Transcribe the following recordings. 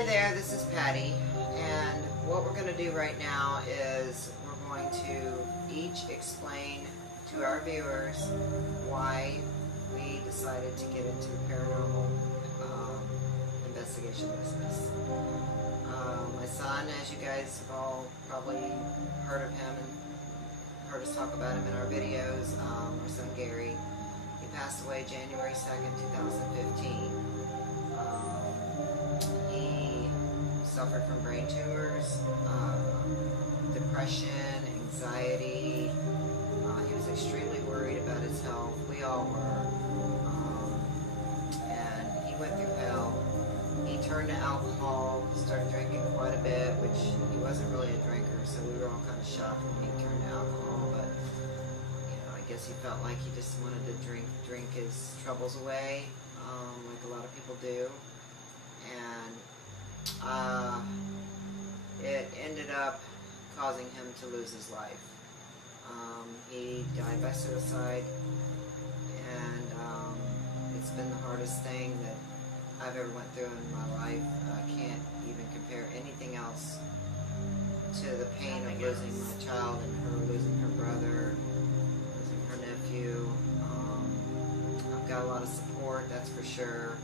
Hi there, this is Patty, and what we're going to do right now is we're going to each explain to our viewers why we decided to get into the paranormal investigation business. My son, as you guys have all probably heard of him and heard us talk about him in our videos, our son Gary, he passed away January 2nd, 2015. He suffered from brain tumors, depression, anxiety. He was extremely worried about his health. We all were. And he went through hell. He turned to alcohol, started drinking quite a bit, which he wasn't really a drinker, so we were all kind of shocked when he turned to alcohol. But I guess he felt like he just wanted to drink his troubles away, like a lot of people do. And it ended up causing him to lose his life. He died by suicide, and it's been the hardest thing that I've ever went through in my life. I can't even compare anything else to the pain of losing my child and her losing her brother, losing her nephew. I've got a lot of support, that's for sure.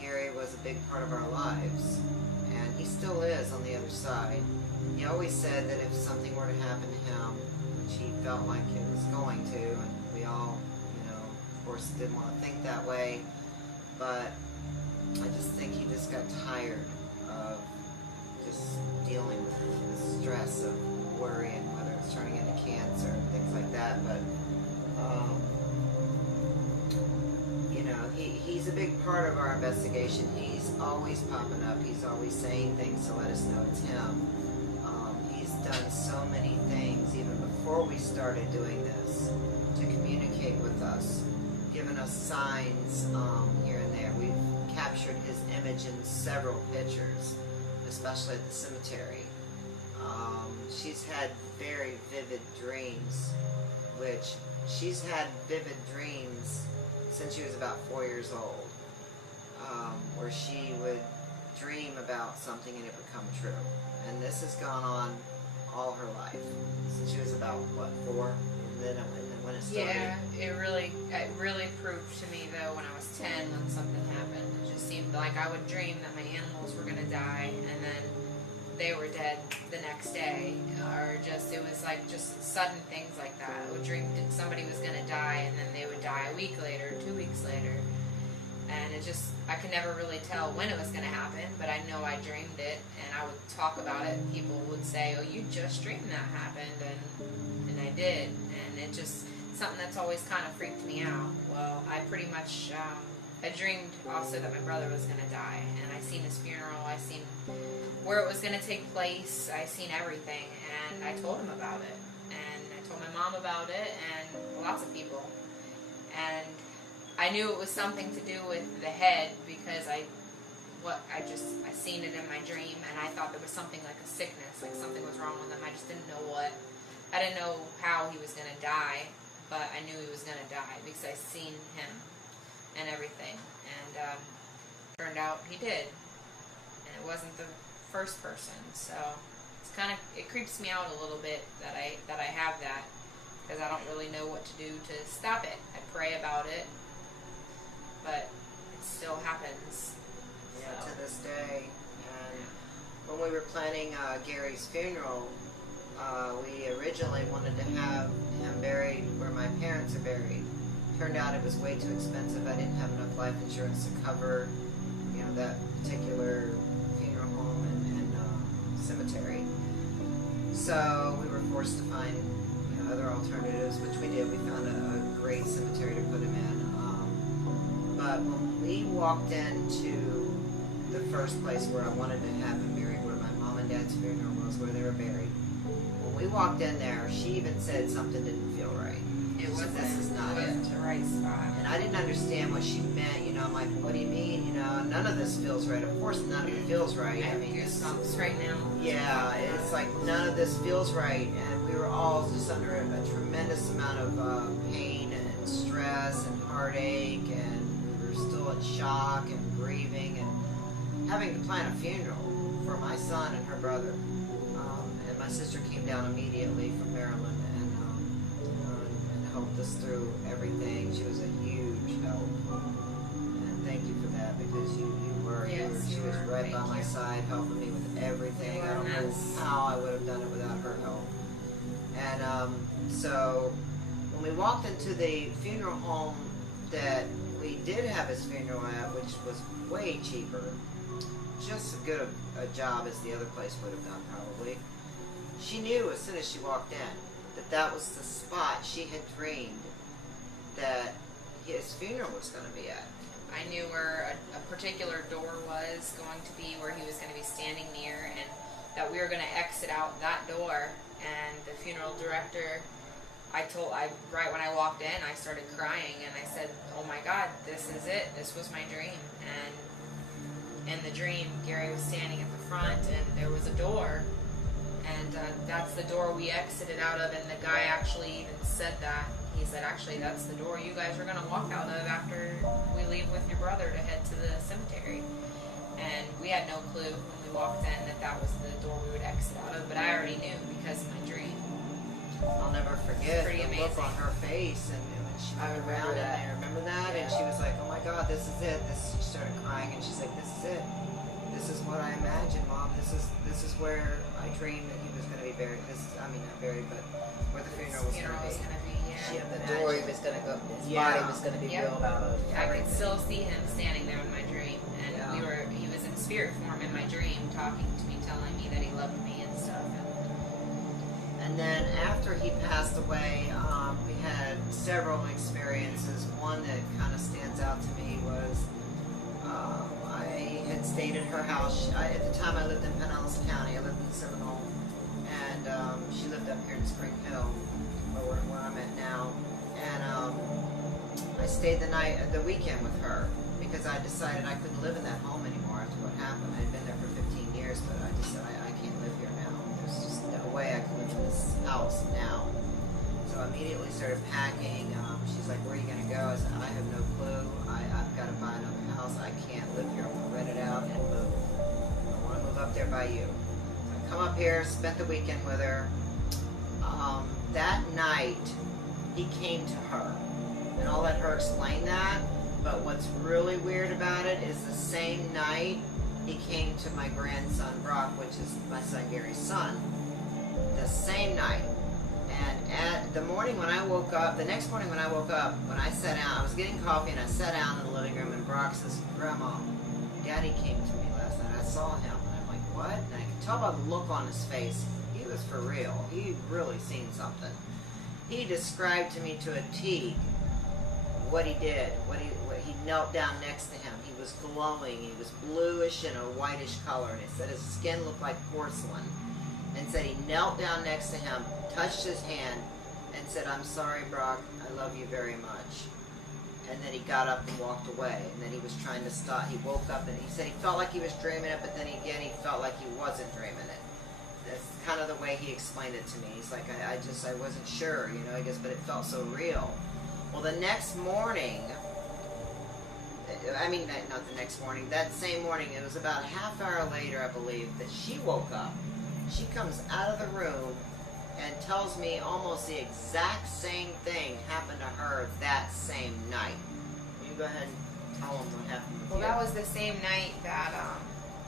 Gary was a big part of our lives, and he still is on the other side. He always said that if something were to happen to him, which he felt like it was going to, and we all, of course, didn't want to think that way, but I just think he just got tired of just dealing with the stress of worrying whether it's turning into cancer and things like that. But he's a big part of our investigation. He's always popping up. He's always saying things to let us know it's him. He's done so many things even before we started doing this to communicate with us, given us signs here and there. We've captured his image in several pictures, especially at the cemetery. She's had very vivid dreams, which she's had vivid dreams since she was about 4 years old, where she would dream about something and it would come true. And this has gone on all her life, since she was about, what, 4? And then when it started. Yeah, it really proved to me, though, when I was 10, when something happened. It just seemed like I would dream that my animals were going to die, and then they were dead the next day, or it was like just sudden things like that. I would dream that somebody was going to die, and then they would die a week later, 2 weeks later, and I could never really tell when it was going to happen, but I know I dreamed it, and I would talk about it, and people would say, oh, you just dreamed that happened, and I did, and it just, something that's always kind of freaked me out. Well, I pretty much, I dreamed also that my brother was going to die, and I seen his funeral, I seen where it was going to take place, I seen everything, and I told him about it, and I told my mom about it, and lots of people, and I knew it was something to do with the head, because I seen it in my dream, and I thought there was something like a sickness, like something was wrong with him. I just didn't know what. I didn't know how he was going to die, but I knew he was going to die because I seen him and everything, and turned out he did, and it wasn't the first person, so it creeps me out a little bit that I have that, because I don't really know what to do to stop it. I pray about it, but it still happens. Yeah, so. To this day. And when we were planning Gary's funeral, we originally wanted to have him buried where my parents are buried. Turned out it was way too expensive. I didn't have enough life insurance to cover, that particular funeral home and cemetery. So we were forced to find, other alternatives, which we did. We found a great cemetery to put him in. But when we walked into the first place where I wanted to have him buried, where my mom and dad's funeral was, where they were buried, when we walked in there, she even said something didn't feel right. It wasn't, this is not it. The right spot. And I didn't understand what she meant. I'm like, what do you mean? None of this feels right. Of course, none of it feels right. I have goosebumps right now. Yeah, it's like none of this feels right, and we were all just under a tremendous amount of pain and stress and heartache, and we were still in shock and grieving, and having to plan a funeral for my son and her brother. And my sister came down immediately from Maryland and helped us through everything. She was a huge help. And thank you for that, because she was right by my side helping me with everything. I don't know how I would have done it without her help. And so when we walked into the funeral home that we did have his funeral at, which was way cheaper, just as good a job as the other place would have done probably, she knew as soon as she walked in that that was the spot she had dreamed that his funeral was going to be at. I knew where a particular door was going to be, where he was going to be standing near, and that we were going to exit out that door. And the funeral director, right when I walked in, I started crying, and I said, "Oh my God, this is it. This was my dream." And in the dream, Gary was standing at the front, and there was a door, and that's the door we exited out of. And the guy actually even said that. He said, "Actually, that's the door you guys are going to walk out of after we leave with your brother to head to the cemetery." And we had no clue when we walked in that that was the door we would exit out of, but I already knew because of my dream. I'll never forget Pretty the amazing. look on her face, and when she went around in there, remember that? Yeah. And she was like, "Oh my God, this is it." She started crying, and she's like, "This is it. This is what I imagined, Mom. This is where I dreamed that he was going to be buried. Not buried, but where the funeral was going to be." Yeah, the door he was going to go, his body was going to be Yep. wheeled out of. I could still see him standing there in my dream, and Yeah. he was in spirit form in my dream, talking to me, telling me that he loved me and stuff. And then after he passed away, we had several experiences. One that kind of stands out to me was I had stayed at her house. At the time, I lived in Pinellas County. I lived in Seminole, and she lived up here in Spring Hill, where I'm at now. And I stayed the weekend with her, because I decided I couldn't live in that home anymore after what happened. I'd been there for 15 years, but I just said, I can't live here now. There's just no way I can live in this house now. So I immediately started packing. She's like, "Where are you going to go?" I said, "I have no clue. I've got to buy another house. I can't live here. I want to rent it out and move. I want to move up there by you." So I come up here, spent the weekend with her. That night, he came to her. And I'll let her explain that. But what's really weird about it is the same night he came to my grandson Brock, which is my son Gary's son. The same night. And at the morning when I woke up, the next morning when I woke up, when I sat down, I was getting coffee and I sat down in the living room, and Brock says, "Grandma, Daddy came to me last night. I saw him." And I'm like, "What?" And I could tell by the look on his face, he was for real. He really seen something. He described to me to a T what he did. He knelt down next to him. He was glowing. He was bluish and a whitish color. And he said his skin looked like porcelain. And said he knelt down next to him, touched his hand, and said, "I'm sorry, Brock. I love you very much." And then he got up and walked away. And then he was trying to stop. He woke up and he said he felt like he was dreaming it, but then again he felt like he wasn't dreaming it. That's kind of the way he explained it to me. He's like, I wasn't sure, I guess, but it felt so real. Well, the next morning, not the next morning, that same morning, it was about a half hour later, I believe, that she woke up. She comes out of the room and tells me almost the exact same thing happened to her that same night. You go ahead and tell them what happened with Well, you. that was the same night that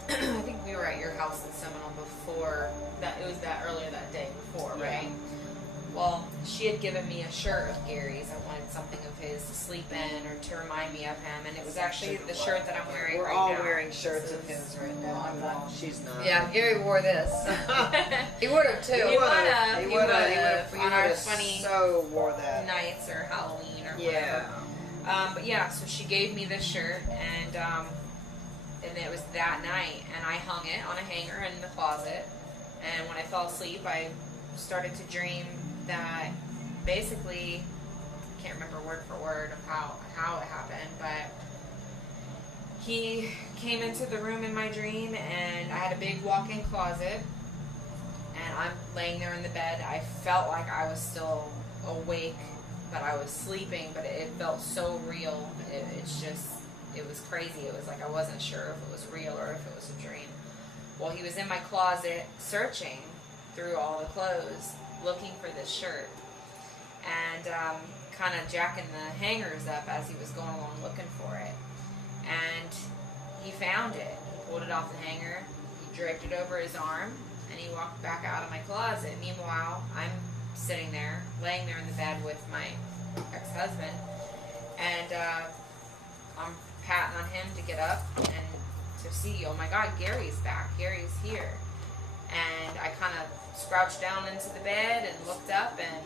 I think we were at your house in Seminole before. It was that earlier that day before, right? Yeah. Well, she had given me a shirt of Gary's. I wanted something of his to sleep in or to remind me of him, and it was actually the shirt that I'm wearing We're right all now. wearing shirts of his right now. Well, she's not. Yeah, Gary wore this. He would have too. He would have. On our funny so wore that. nights or Halloween or Yeah. whatever. But yeah, so she gave me this shirt, and it was that night, and I hung it on a hanger in the closet. And when I fell asleep, I started to dream that basically, I can't remember word for word of how it happened, but he came into the room in my dream, and I had a big walk-in closet, and I'm laying there in the bed. I felt like I was still awake, but I was sleeping, but it felt so real. it was crazy. It was like I wasn't sure if it was real or if it was a dream. Well, he was in my closet searching through all the clothes, looking for this shirt, and kind of jacking the hangers up as he was going along looking for it. And he found it. He pulled it off the hanger, he draped it over his arm, and he walked back out of my closet. Meanwhile, I'm sitting there, laying there in the bed with my ex-husband, and I'm patting on him to get up and to see, oh my God, Gary's back. Gary's here. And I kind of crouched down into the bed and looked up, and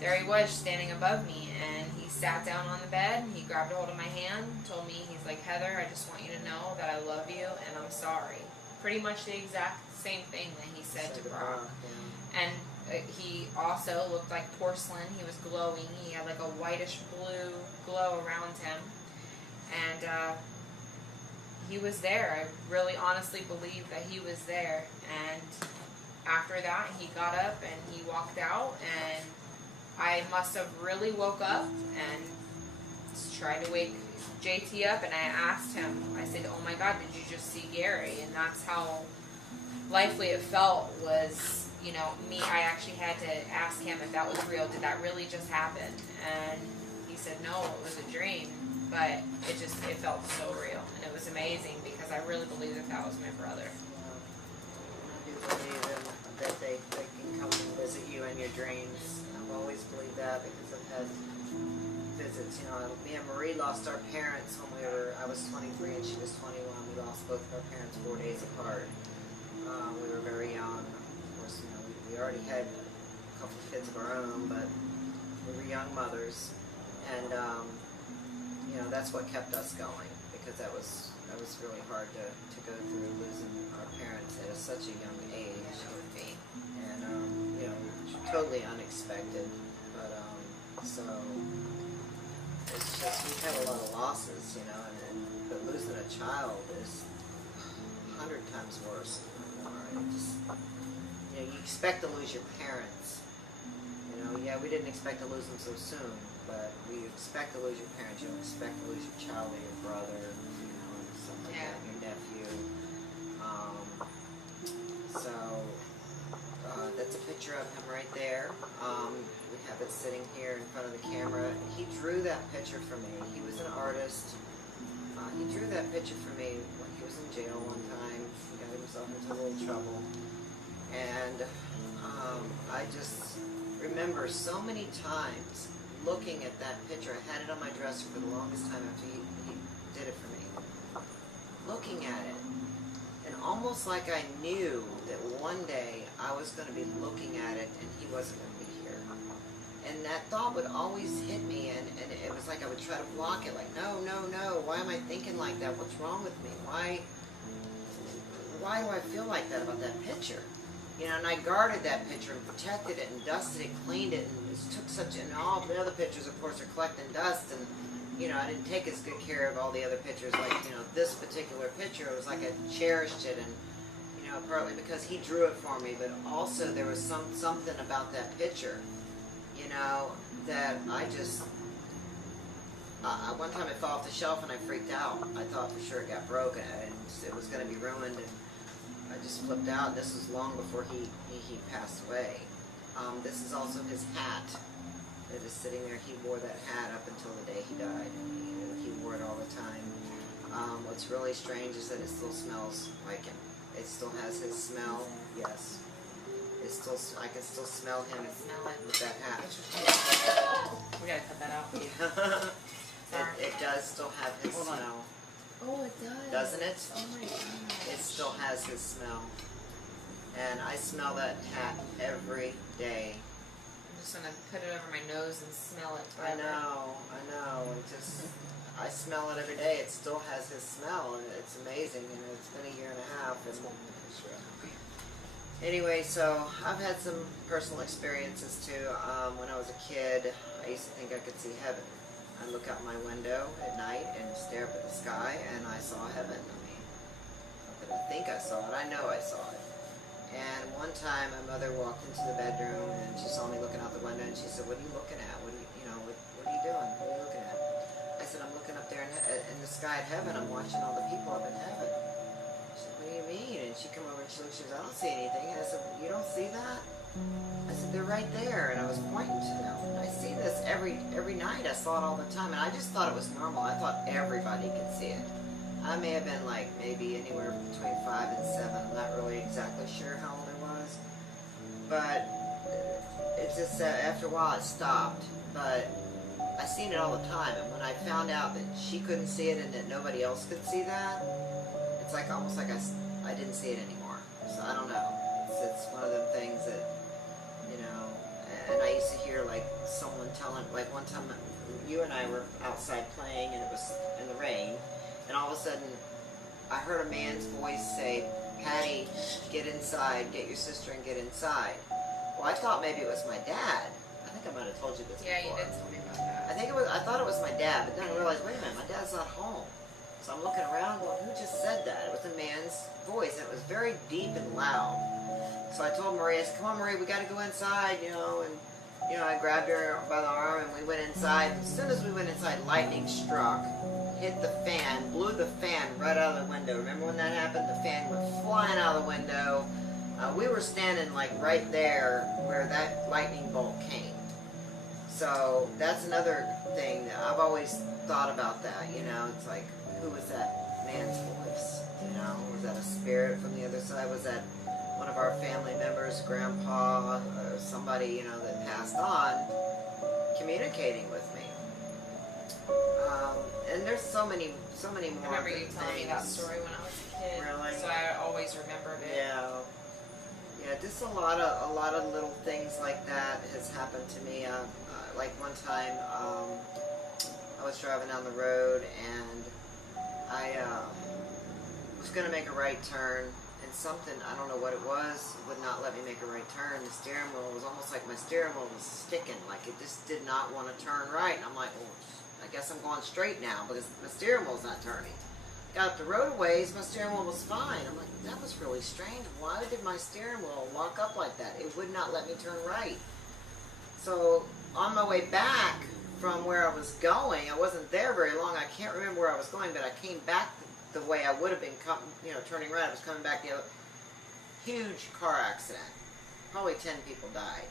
there he was standing above me. And he sat down on the bed, and he grabbed a hold of my hand, told me, he's like, Heather, I just want you to know that I love you and I'm sorry. Pretty much the exact same thing that he said to Brock. And he also looked like porcelain. He was glowing. He had like a whitish blue glow around him. And he was there. I really honestly believe that he was there. And after that, he got up and he walked out, and I must have really woke up and tried to wake JT up, and I asked him, I said, oh my God, did you just see Gary? And that's how lively it felt was, you know, me. I actually had to ask him if that was real. Did that really just happen? And he said, no, it was a dream. But it felt so real, and it was amazing because I really believe that was my brother. I do believe that they can come and visit you in your dreams. I've always believed that because I've had visits. You know, me and Marie lost our parents when I was 23 and she was 21. We lost both of our parents 4 days apart. We were very young. Of course, you know, we already had a couple of kids of our own, but we were young mothers, and you know, that's what kept us going, because that was really hard to go through, losing our parents at such a young age. And you know, totally unexpected. But so it's just, we've had a lot of losses, you know, but losing a child is 100 times worse. Just, you know, you expect to lose your parents. You know, yeah, we didn't expect to lose them so soon, but we expect to lose your parents. You don't expect to lose your child or your brother, you know, and something like that, your nephew. So that's a picture of him right there. We have it sitting here in front of the camera. He drew that picture for me. He was an artist. He drew that picture for me when he was in jail one time. He got himself into a little trouble. And I just remember so many times looking at that picture. I had it on my dresser for the longest time after he did it for me. Looking at it, and almost like I knew that one day I was going to be looking at it and he wasn't going to be here. And that thought would always hit me, and it was like I would try to block it, like, no, no, no, why am I thinking like that? What's wrong with me? Why do I feel like that about that picture? You know, and I guarded that picture and protected it and dusted it, cleaned it, and it took such, and all the other pictures, of course, are collecting dust, and, you know, I didn't take as good care of all the other pictures, like, you know, this particular picture, it was like I cherished it, and, you know, partly because he drew it for me, but also there was something about that picture, you know, that I just, one time it fell off the shelf and I freaked out. I thought for sure it got broken, and it was going to be ruined, and I just flipped out. This was long before he passed away. This is also his hat that is sitting there. He wore that hat up until the day he died. He wore it all the time. What's really strange is that it still smells like him. It still has his smell. Yes. It's still, I can still smell him with that hat. We gotta cut that out. Yeah. It does still have his smell. Oh, it does. Doesn't it? Oh my gosh. It still has his smell. And I smell that hat every day. I'm just gonna put it over my nose and smell it forever. I know. It just, I smell it every day. It still has his smell, and it's amazing. And it's been a year and a half. And anyway, so I've had some personal experiences too. When I was a kid, I used to think I could see heaven. I look out my window at night and stare up at the sky, and I saw heaven. I mean, not that I think I saw it, I know I saw it. And one time my mother walked into the bedroom and she saw me looking out the window, and she said, what are you looking at? What are you doing? What are you looking at? I said, I'm looking up there in the sky at heaven. I'm watching all the people up in heaven. She said, what do you mean? And she come over and she says, I don't see anything. And I said, you don't see that? I said, they're right there. And I was pointing to them. And I see this every night. I saw it all the time. And I just thought it was normal. I thought everybody could see it. I may have been like maybe anywhere between 5 and 7. I'm not really exactly sure how old I was. But it's just after a while it stopped. But I seen it all the time. And when I found out that she couldn't see it and that nobody else could see that, it's like almost like I didn't see it anymore. So I don't know. It's one of them things that, you know, and I used to hear like someone telling, like one time you and I were outside playing and it was in the rain, and all of a sudden I heard a man's voice say, Patty, get inside, get your sister and get inside. Well, I thought maybe it was my dad. I think I might have told you this before. Yeah, you did tell me about that. I thought it was my dad, but then I realized, wait a minute, my dad's not home. So I'm looking around going, who just said that? It was a man's voice, and it was very deep and loud. So I told Marie, I said, come on Marie, we gotta go inside, you know, and you know, I grabbed her by the arm and we went inside. As soon as we went inside, lightning struck, hit the fan, blew the fan right out of the window. Remember when that happened? The fan went flying out of the window. We were standing like right there where that lightning bolt came. So that's another thing that I've always thought about that, you know, it's like, who was that man's voice? You know, was that a spirit from the other side? Was that one of our family members, grandpa, or somebody, you know, that passed on, communicating with me? And there's so many more. I remember you telling me that story when I was a kid. Really? So I always remembered it. Yeah, just a lot of little things like that has happened to me. Like one time, I was driving down the road and I was going to make a right turn, and something, I don't know what it was, would not let me make a right turn. The steering wheel was almost like my steering wheel was sticking, like it just did not want to turn right. And I'm like, well, I guess I'm going straight now because my steering wheel's not turning. Got up the road a ways, my steering wheel was fine. I'm like, that was really strange. Why did my steering wheel lock up like that? It would not let me turn right. So on my way back from where I was going, I wasn't there very long. I can't remember where I was going, but I came back the way I would have been, turning right. I was coming back the other. Huge car accident. Probably 10 people died.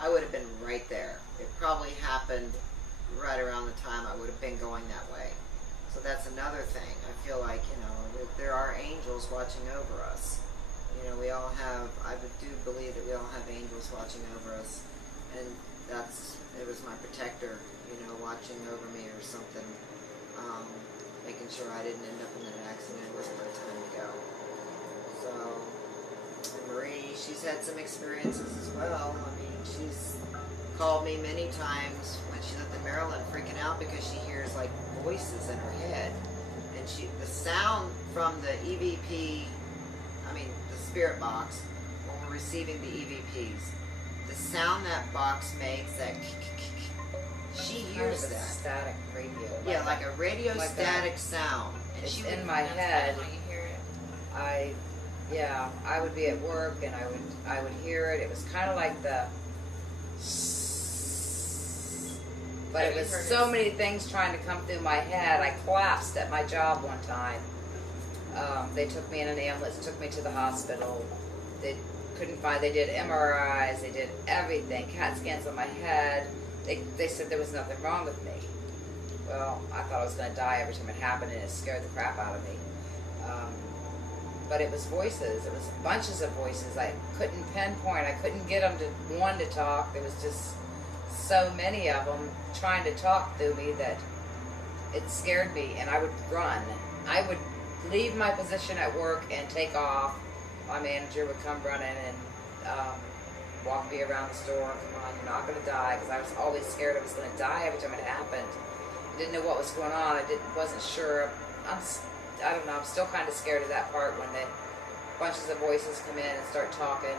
I would have been right there. It probably happened right around the time I would have been going that way. So that's another thing. I feel like, there are angels watching over us. We all have, I do believe that we all have angels watching over us. And it was my protector, watching over me or something. Making sure I didn't end up in an accident. It wasn't my time to go. So, and Marie, she's had some experiences as well. I mean, she's called me many times when she lived in Maryland, freaking out because she hears like voices in her head, and the sound from the EVP, the spirit box, when we're receiving the EVPs, the sound that box makes, that she hears that static radio. Yeah, like a radio like static sound. And it's she in my head. When you hear it. I would be at work and I would hear it. It was kind of like the. But it was so many things trying to come through my head. I collapsed at my job one time. They took me in an ambulance, took me to the hospital. They did MRIs, they did everything, CAT scans on my head. They said there was nothing wrong with me. Well, I thought I was going to die every time it happened, and it scared the crap out of me. But it was voices. It was bunches of voices. I couldn't pinpoint. I couldn't get them to one to talk. There was just so many of them trying to talk through me that it scared me, and I would run. I would leave my position at work and take off. My manager would come running and walk me around the store. Come on, you're not going to die, because I was always scared I was going to die every time it happened. I didn't know what was going on. I wasn't sure. I don't know. I'm still kind of scared of that part when the bunches of voices come in and start talking,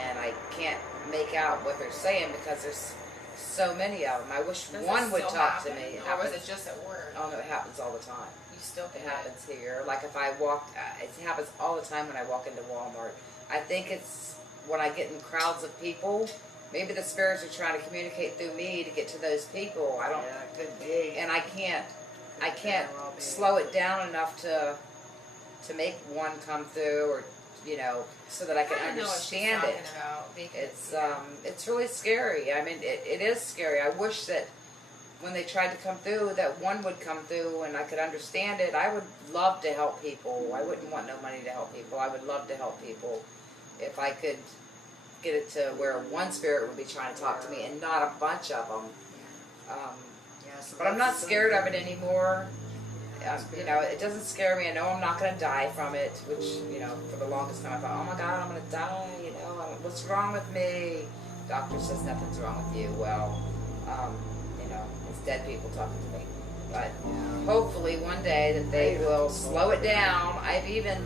and I can't make out what they're saying because there's so many of them. I wish one would talk to me. Or was it just at work? Oh no, it happens all the time. You still It happens here. Like if I walk, it happens all the time when I walk into Walmart. I think it's when I get in crowds of people. Maybe the spirits are trying to communicate through me to get to those people. I don't. Yeah, it could be. And I can't I can't Very well be. slow it down enough to make one come through, or so that I can I know what she's understand talking it. about because, It's really scary. I mean, it is scary. I wish that when they tried to come through, that one would come through and I could understand it. I would love to help people. I wouldn't want no money to help people. I would love to help people if I could get it to where one spirit would be trying to talk to me and not a bunch of them. Yeah, so But I'm not that's scared of it something- anymore. It doesn't scare me. I know I'm not going to die from it, which, for the longest time I thought, oh my God, I'm going to die, what's wrong with me? Doctor says nothing's wrong with you. Well, it's dead people talking to me. But hopefully one day that they will slow it down. I've even,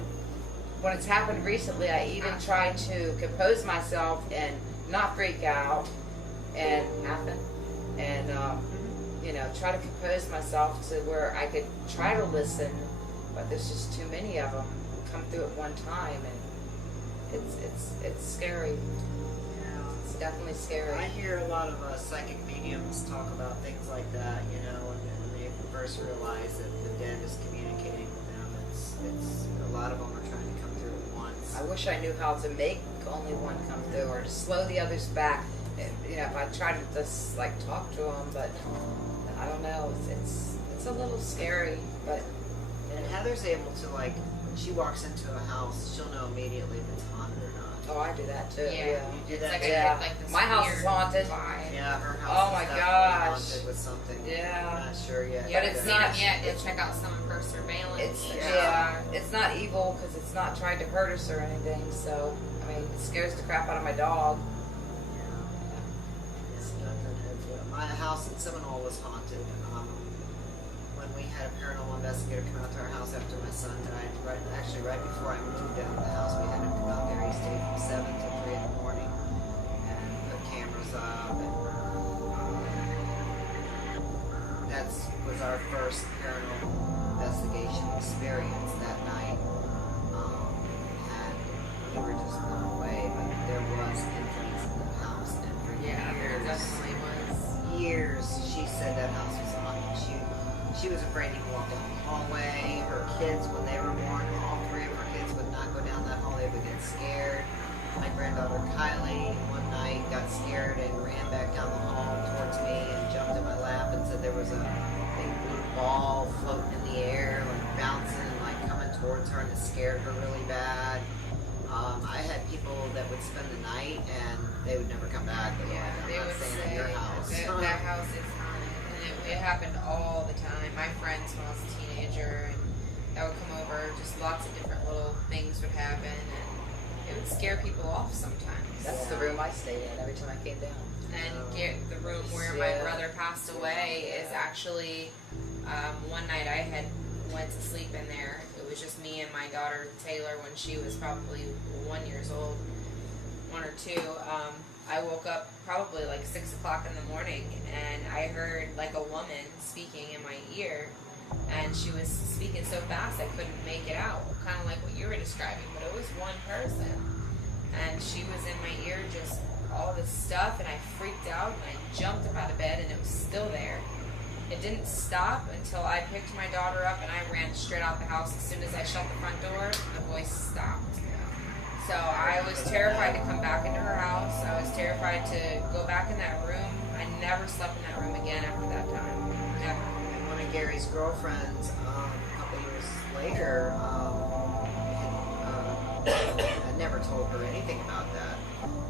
when it's happened recently, I even tried to compose myself and not freak out and try to compose myself to where I could try to listen, but there's just too many of them come through at one time, and it's scary. Yeah. It's definitely scary. I hear a lot of psychic mediums talk about things like that, and when they first realize that the dead is communicating with them, it's a lot of them are trying to come through at once. I wish I knew how to make only one come through, or to slow the others back. If I tried to just talk to them, but I don't know. It's a little scary, but And Heather's able to, when she walks into a house, she'll know immediately if it's haunted or not. oh, I do that too. yeah, You do it's that like too? I Yeah. get like this My house weird is haunted. vibe. Yeah, her house Oh is my definitely gosh. haunted with something. Yeah. I'm not sure yet. You But haven't it's seen not- them yet to check out someone for surveillance. It's not evil because it's not trying to hurt us or anything. So it scares the crap out of my dog. It's nothing. My house in Seminole was haunted. When we had a paranormal investigator come out to our house after my son died, right before I moved out of the house, we had him come out there. He stayed from 7 till 3 in the morning and put cameras up. And that was our first paranormal investigation experience that night. And we were just blown away, but there was influence in the house, and for There years, definitely was. years, she said that house was haunted. She was afraid to walk down the hallway. Her kids, when they were born, all 3 of her kids would not go down that hall. They would get scared. My granddaughter Kylie one night got scared and ran back down the hall towards me and jumped in my lap and said there was a big blue ball floating in the air, bouncing and coming towards her, and it scared her really bad. I had people that would spend the night and they would never come back. They They were like, I'm would not staying say at your house. that house is haunted, and it happened all the time. My friends, when I was a teenager, and that would come over. Just lots of different little things would happen, and it would scare people off sometimes. That's the room I stayed in every time I came down. And the room where my brother passed away is actually one night I had went to sleep in there. It was just me and my daughter Taylor when she was probably 1 year old, 1 or 2. I woke up probably 6 o'clock in the morning, and I heard a woman speaking in my ear, and she was speaking so fast I couldn't make it out, kind of like what you were describing, but it was one person, and she was in my ear, just all this stuff, and I freaked out, and I jumped up out of bed, and it was still there. It didn't stop until I picked my daughter up and I ran straight out the house. As soon as I shut the front door, the voice stopped. So I was terrified to come back into her house. I was terrified to go back in that room. I never slept in that room again after that time. Never. And one of Gary's girlfriends, a couple years later, I never told her anything about that.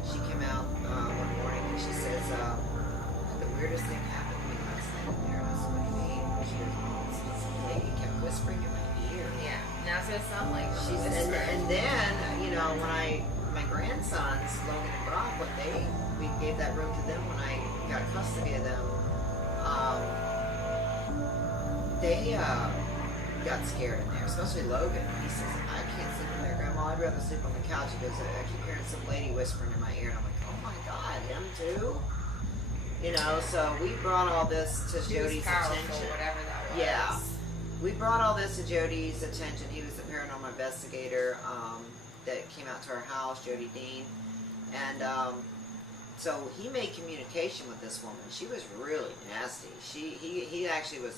She came out one morning and she says, the weirdest thing happened to me last night in there. And I said, what do you mean? She goes, this lady kept whispering in my ear. Yeah, and that's what it sounded like. She said, and then, when my grandsons, Logan and Brock, we gave that room to them when I got custody of them. They got scared in there, especially Logan. He says, I can't sleep in there, Grandma. I'd rather sleep on the couch. He goes, I keep hearing some lady whispering in my ear. And I'm like, oh my God, him too? So we brought all this to She was Jody's powerful, attention. whatever that was. Yeah. We brought all this to Jody's attention. He was the paranormal investigator that came out to our house, Jody Dean. And so he made communication with this woman. She was really nasty. He actually was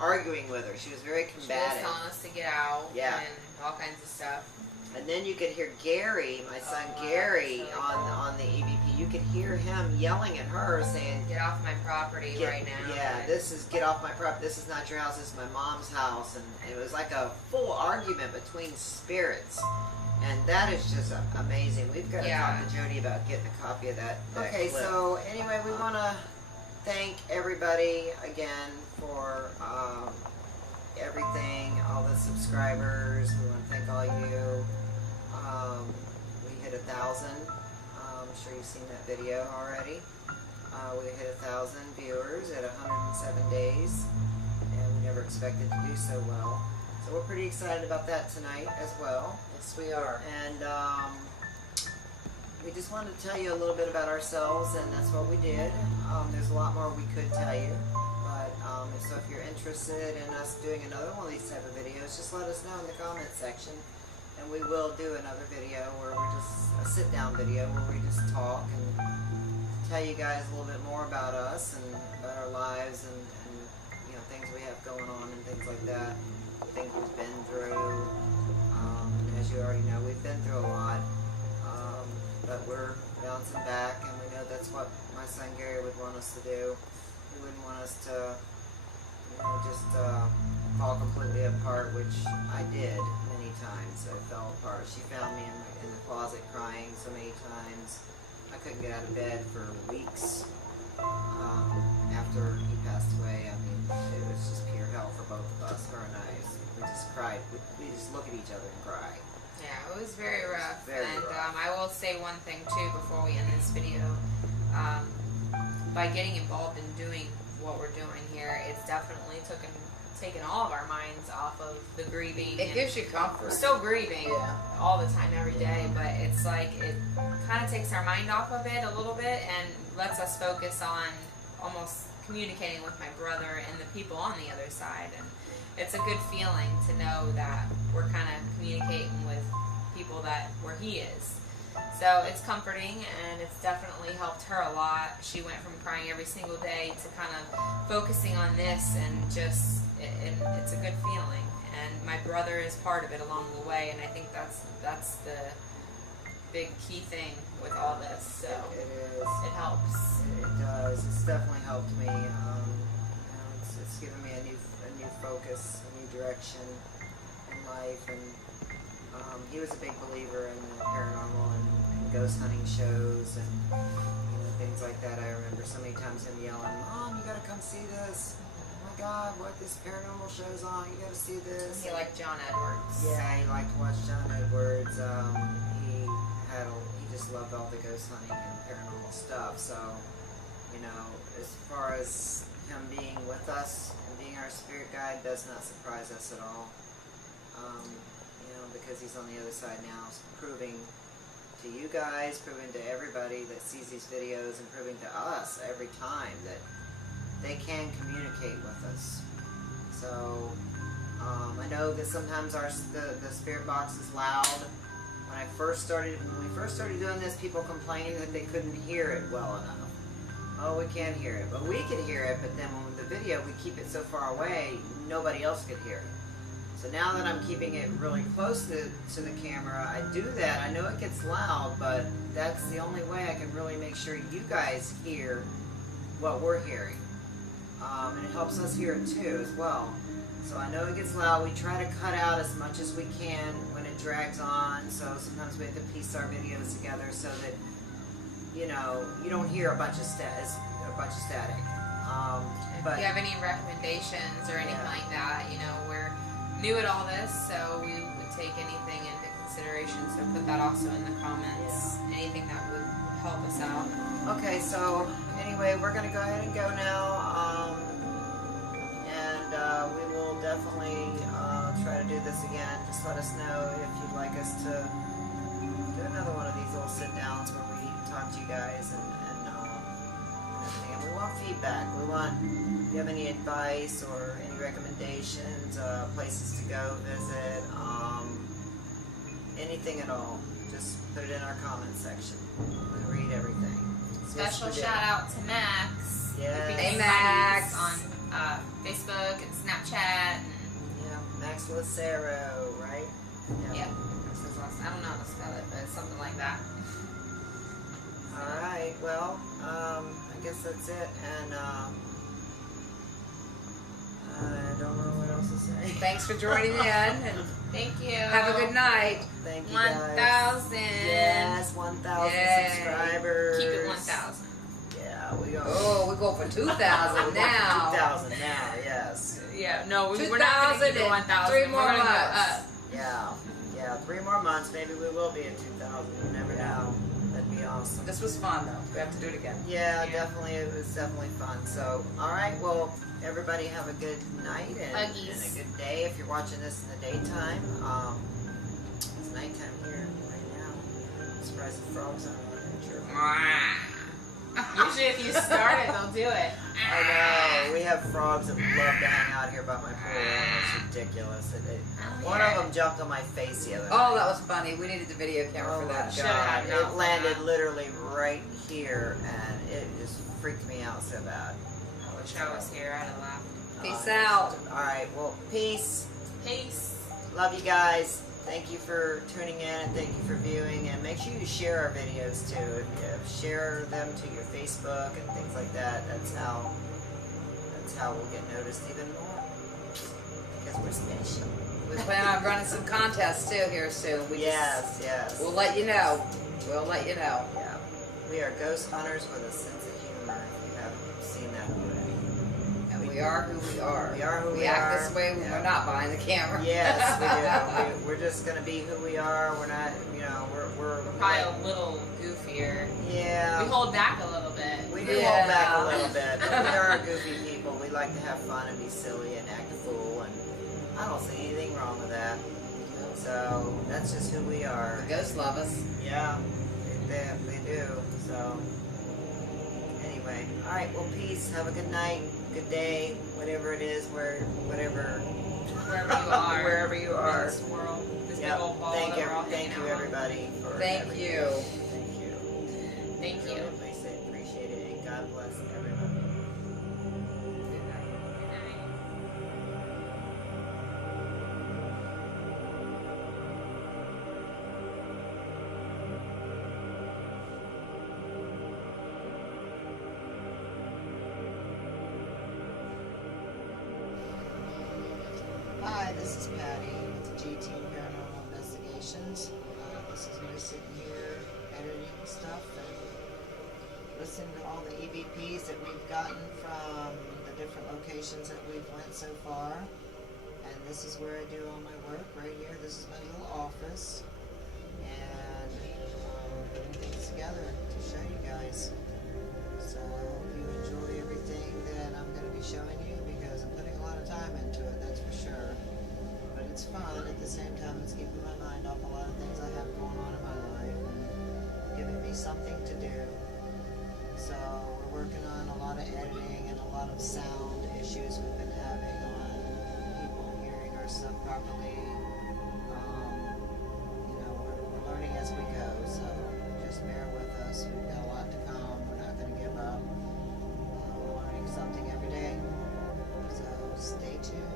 arguing with her. She was very She was combative. telling us to get out. Yeah. And all kinds of stuff. And then you could hear Gary, my son Oh, Gary, that's really on the EVP. You could hear him yelling at her, saying, Get off my property right now. Yeah, get off my property. This is not your house. This is my mom's house. And it was like a full argument between spirits. And that is just amazing. We've got to talk to Jody about getting a copy of that okay, clip. So anyway, we want to thank everybody again for everything, all the subscribers. We want to thank all you. We hit 1,000. I'm sure you've seen that video already. We hit 1,000 viewers at 107 days, and we never expected to do so well. So we're pretty excited about that tonight as well. Yes, we are. And we just wanted to tell you a little bit about ourselves, and that's what we did. There's a lot more we could tell you, but so if you're interested in us doing another one of these type of videos, just let us know in the comment section, and we will do another video where we're just a sit-down video where we just talk and tell you guys a little bit more about us and about our lives and you know, things we have going on and things like that, things we've been through. As you already know, we've been through a lot, but we're bouncing back, and we know that's what my son Gary would want us to do. He wouldn't want us to, you know, just fall completely apart, which I did many times. I fell apart. She found me in the closet crying so many times. I couldn't get out of bed for weeks after he passed away. I mean, it was just pure hell for both of us, her and I. We just cried. We just look at each other and cry. Yeah, it was very rough. Very and rough. I will say one thing too before we end this video. By getting involved in doing what we're doing here, it's definitely taken all of our minds off of the grieving. It gives you comfort. We're still grieving all the time, every day, but it's like it kind of takes our mind off of it a little bit and lets us focus on almost communicating with my brother and the people on the other side. And it's a good feeling to know that we're kind of communicating with people where he is. So it's comforting, and it's definitely helped her a lot. She went from crying every single day to kind of focusing on this, and just it's a good feeling. And my brother is part of it along the way, and I think that's the big key thing with all this. So it is. It helps. It does. It's definitely helped me. You know, it's given me a new focus, a new direction in life, and he was a big believer in the paranormal and ghost hunting shows and you know, things like that. I remember so many times him yelling, "Mom, you gotta come see this! Oh my God, what this paranormal show's on? You gotta see this!" He liked John Edwards. Yeah, he liked to watch John Edwards. He just loved all the ghost hunting and paranormal stuff. So, you know, as far as him being with us and being our spirit guide, does not surprise us at all. You know, because he's on the other side now, proving to you guys, proving to everybody that sees these videos, and proving to us every time that they can communicate with us. So, I know that sometimes the spirit box is loud. When we first started doing this, people complained that they couldn't hear it well enough. Oh, we can't hear it, but we could hear it. But then with the video, we keep it so far away, nobody else could hear it. So now that I'm keeping it really close to the camera, I do that. I know it gets loud, but that's the only way I can really make sure you guys hear what we're hearing. And it helps us hear it too as well. So I know it gets loud. We try to cut out as much as we can when it drags on. So sometimes we have to piece our videos together so that, you know, you don't hear a bunch of static. But if you have any recommendations or anything like that, you know, we're new at all this, so we would take anything into consideration. So put that also in the comments. Anything that would help us out. Okay, so anyway, we're going to go ahead and go now. We will definitely try to do this again. Just let us know if you'd like us to do another one of these little sit-downs where we talk to you guys and everything. And we want feedback. We want, if you have any advice or any recommendations, places to go visit, anything at all, just put it in our comment section. We read everything. Special shout out to Max. Yes. Who became Hey, Max. on Facebook and Snapchat Snapchat. And, Yeah, Max Lucero, right? yeah. I don't know how to spell it, but it's something like that. All right. Well, I guess that's it. And I don't know what else to say. Thanks for joining in, and Thank you. have a good night. Thank you, 1,000. Yes, 1,000 Yay. subscribers. Keep it 1,000. Yeah, we go. Oh, we go for 2,000 now. 2,000 now. Yes. Yeah, no, we're not going to keep it 1,000. 3 more We're gonna go months. up. Yeah. 3 more months. Maybe we will be at 2,000. You never know. That'd be awesome. This was fun, though. We have to do it again. Yeah, definitely. It was definitely fun. So, all right. Well, everybody have a good night and a good day. If you're watching this in the daytime, it's nighttime here right now. I'm surprised the frogs aren't on the picture. Usually if you start it, they'll do it. I know. We have frogs that love to hang out here by my pool. It's ridiculous. One of them jumped on my face the other night. Oh, that was funny. We needed the video camera Oh for my that. God. It landed literally right here, and it just freaked me out so bad. I wish I was here. I'd have laughed. Peace out. All right. Well, peace. Peace. Love you guys. Thank you for tuning in and thank you for viewing. And make sure you share our videos too. Share them to your Facebook and things like that. That's how we'll get noticed even more. Because we're special. We plan on running some contests too here soon. Yes. We'll let you know. We'll let you know. Yeah. We are ghost hunters with a sense of humor. If you haven't seen that already. And we are who we are. We are who we are. We act this way when we're not behind the camera. Yes, we do. We're just gonna be who we are. We're not, we're Probably a little goofier. Yeah. We hold back a little bit. We do hold back a little bit. But we are goofy people. We like to have fun and be silly and act a fool, and I don't see anything wrong with that. So that's just who we are. The ghosts love us. Yeah, they do. So anyway, all right. Well, peace. Have a good night, good day, whatever it is, wherever you are. wherever you are. In this world. This big Yep. old ball Thank that we're all you, hanging out on. everybody. For Thank everything. you. Thank you. Thank you. Really appreciate it, and God bless everybody. Hi, this is Patty with GT Paranormal Investigations. This is me sitting here editing stuff and listening to all the EVPs that we've gotten from the different locations that we've went so far. And this is where I do all my work right here. This is my little office. And putting things together to show you guys. So I hope you enjoy everything that I'm going to be showing you because I'm putting a lot of time into it, that's for sure. But it's fun at the same time. It's keeping my mind off a lot of things I have going on in my life and giving me something to do. So we're working on a lot of editing and a lot of sound issues we've been having on people hearing our stuff properly. We're learning as we go, so just bear with us. We've got a lot to come. We're not going to give up. We're learning something every day. So stay tuned.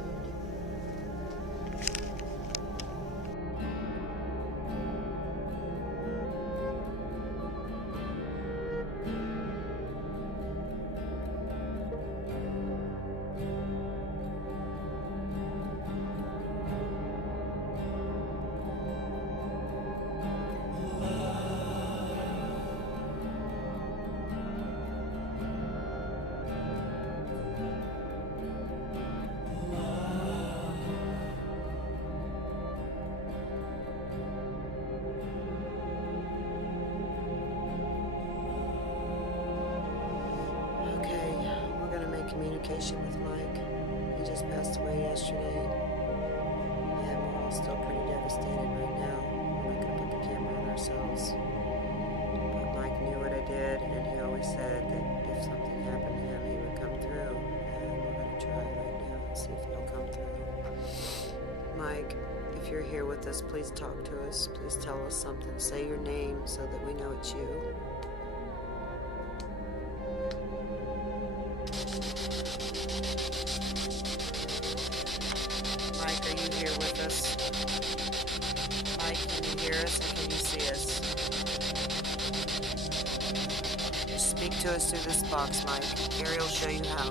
Communication with Mike. He just passed away yesterday, and we're all still pretty devastated right now. We're not going to put the camera on ourselves. But Mike knew what I did, and he always said that if something happened to him, he would come through. And we're going to try right now and see if he'll come through. Mike, if you're here with us, please talk to us. Please tell us something. Say your name so that we know it's you. to us through this box, Mike. Gary will show you how.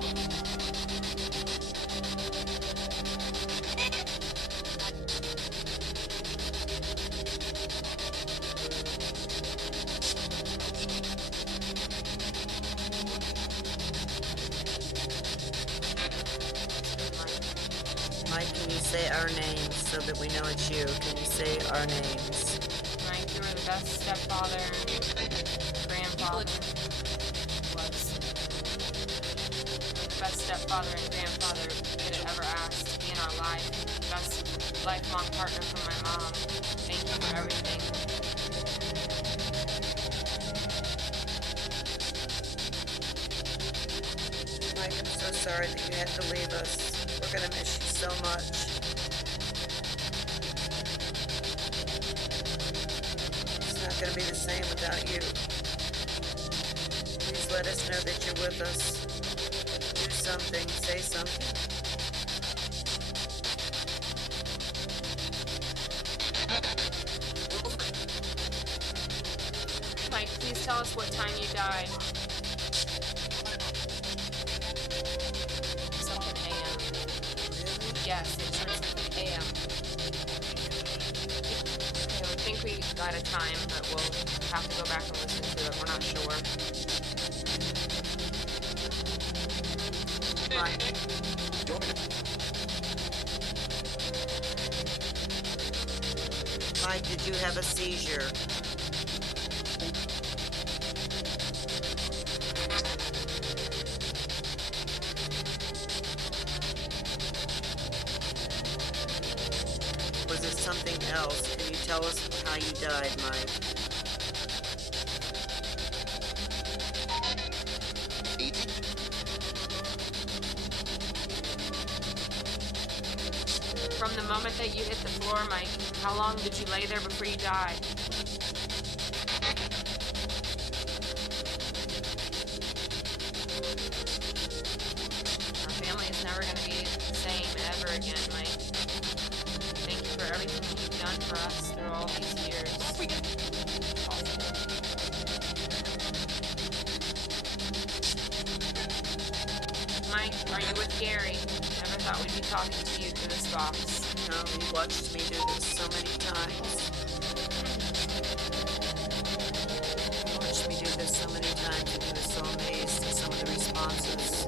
Mike, can you say our names so that we know it's you? Can you say our names? Mike, you were the best stepfather, grandfather. Was. The best stepfather and grandfather we could have ever asked to be in our life. The best lifelong partner for my mom. Thank you for everything. Mike, I'm so sorry that you had to leave us. We're gonna miss you so much. It's not gonna be the same without you. Please let us know that you're with us. Do something, say something. Mike, please tell us what time you died. Something AM. Yes, it turns something AM. Okay, we think we got a time, but we'll have to go back and listen to it. We're not sure. Mike. Mike, did you have a seizure? Was it something else? Can you tell us how you died, Mike? From the moment that you hit the floor, Mike, how long did you lay there before you died? Our family is never going to be the same ever again, Mike. Thank you for everything that you've done for us through all these years. Mike, are you with Gary? Never thought we'd be talking to you through this box. No, he watched me do this so many times. He watched me do this so many times, and he was so amazed at some of the responses.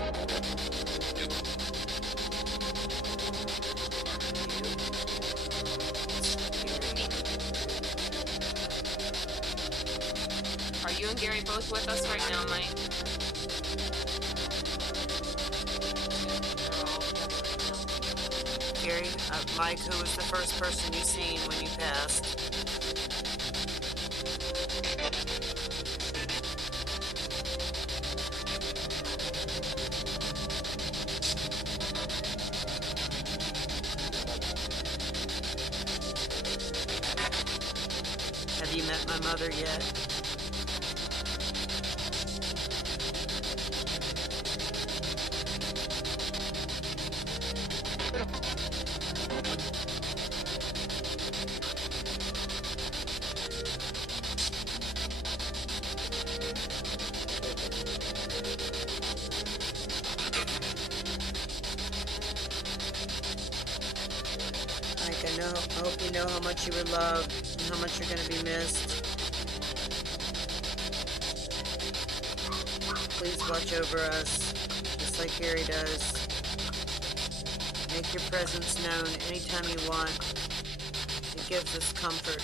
Are you and Gary both with us right now, Mike? Gary, Mike, who was the first person you seen when you passed? Have you met my mother yet? I hope you know how much you were loved and how much you're going to be missed. Please watch over us, just like Gary does. Make your presence known anytime you want. It gives us comfort.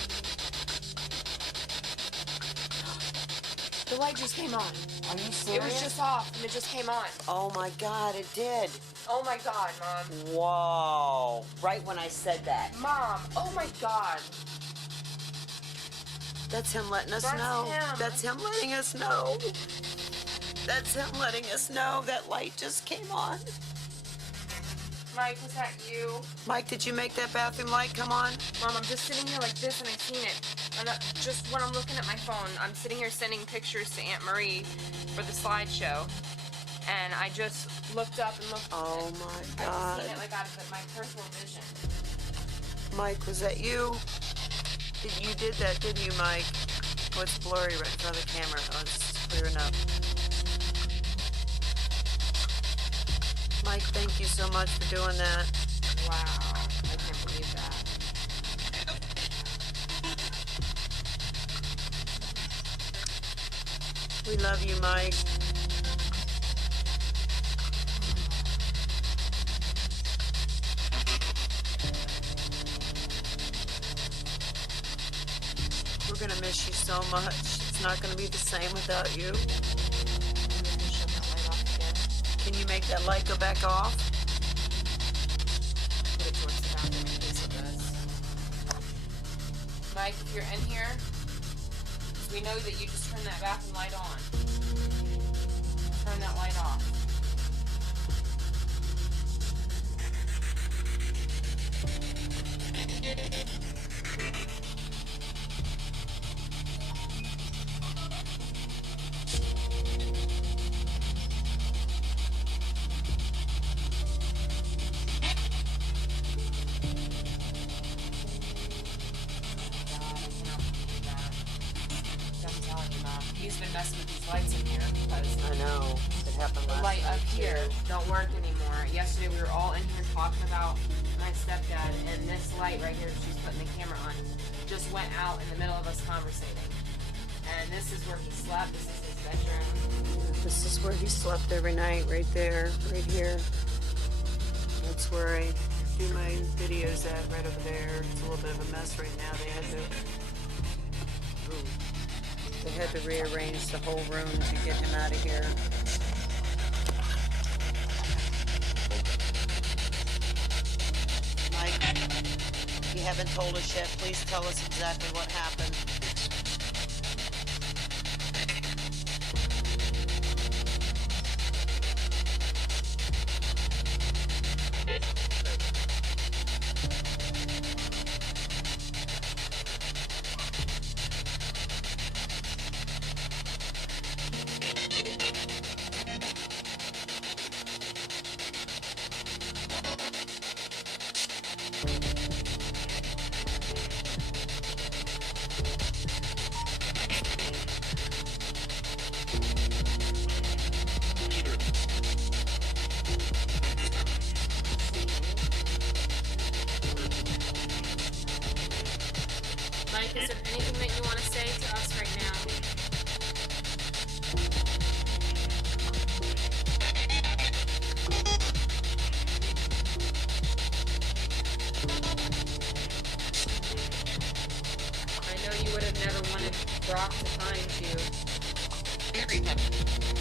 The light just came on. Are you It serious? was just off, and it just came on. Oh my God, it did. Oh my God, Mom. Whoa. Right when I said that. Mom, oh my God. That's him letting us That's know. him. That's him letting us know. That's him letting us know that light just came on. Mike, was that you? Mike, did you make that bathroom light come on? Mom, I'm just sitting here like this, and I seen it. And just when I'm looking at my phone, I'm sitting here sending pictures to Aunt Marie for the slideshow. And I just looked up and looked. Oh my God. I seen it like out of my peripheral vision. Mike, was that you? You did that, didn't you, Mike? Oh, it's blurry right in front of the camera. Oh, it's clear enough. Mike, thank you so much for doing that. Wow, I can't believe that. We love you, Mike. We're gonna miss you so much. It's not gonna be the same without you. Can you make that light go back off? Put it towards the bathroom in case it does. Mike, if you're in here, we know that you just turned that bathroom light on. Turn that light off. He's been messing with these lights in here because I know. It happened the last light night up here too. don't work anymore. Yesterday we were all in here talking about my stepdad, and this light right here she's putting the camera on just went out in the middle of us conversating. And this is where he slept. This is his bedroom. This is where he slept every night, right there, right here. That's where I do my videos at, right over there. It's a little bit of a mess right now. They had to rearrange the whole room to get him out of here. Mike, you haven't told us yet. Please tell us exactly what happened. Mike, is there anything that you want to say to us right now? I know you would have never wanted Brock to find you.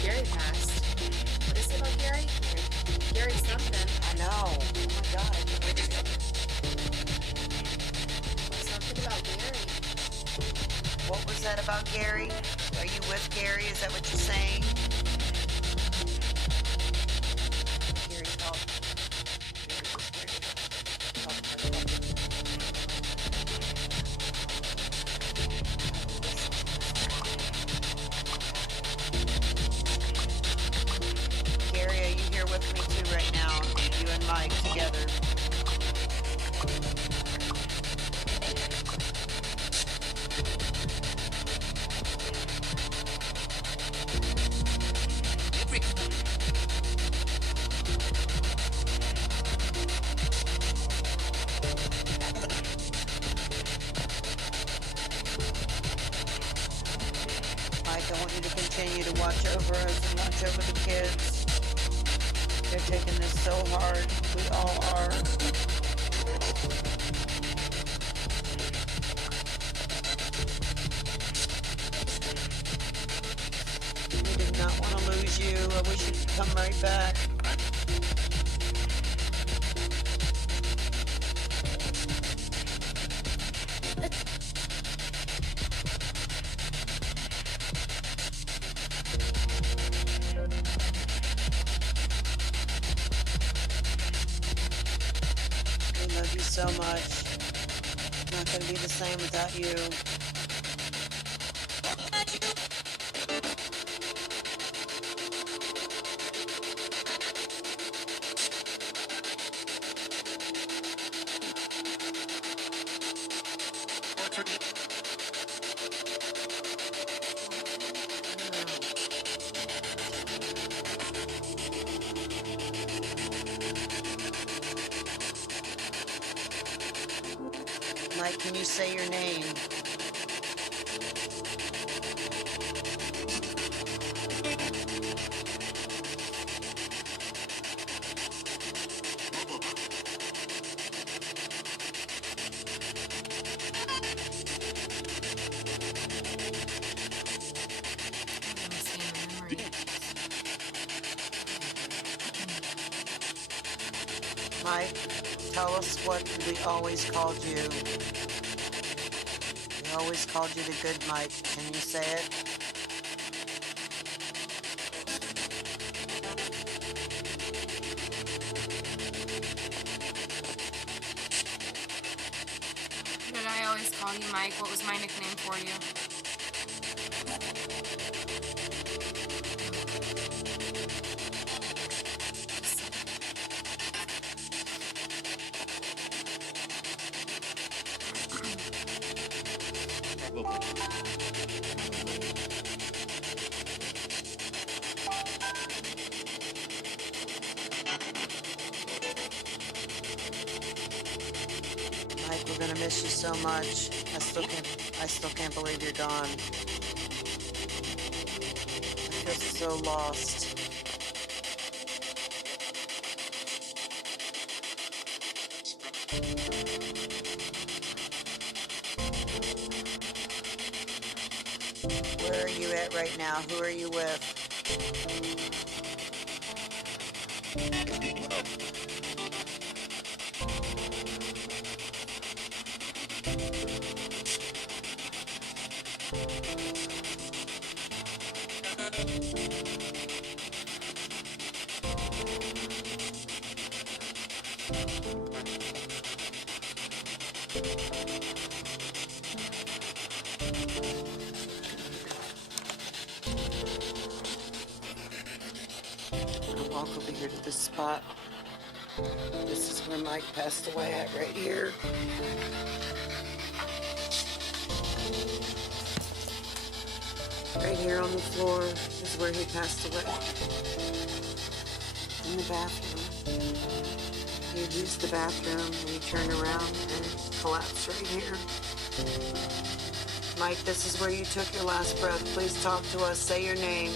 Gary passed. What is it about Gary? Gary something. I know. Oh my God, I can't wait to get it. Something about Gary. What was that about Gary? Are you with Gary? Is that what you're saying? Gary, help. Gary, are you here with me too right now? You and Mike together. Mike, I want you to continue to watch over us and watch over the kids. They're taking this so hard. We all are. We did not want to lose you. I wish you could come right back. We love you so much. It's not going to be the same without you. Can you say your name? Mike, tell us what we always called you. We always called you the good Mike. Can you say it? Did I always call you Mike? What was my nickname for you? Mike, we're gonna miss you so much. I still can't believe you're gone. I feel so lost. Where are you at right now? Who are you with? I'm gonna walk over here to this spot. This is where Mike passed away at, right here. Right here on the floor is where he passed away. In the bathroom. He had used the bathroom and he turned around and collapsed right here. Mike, this is where you took your last breath. Please talk to us. Say your name.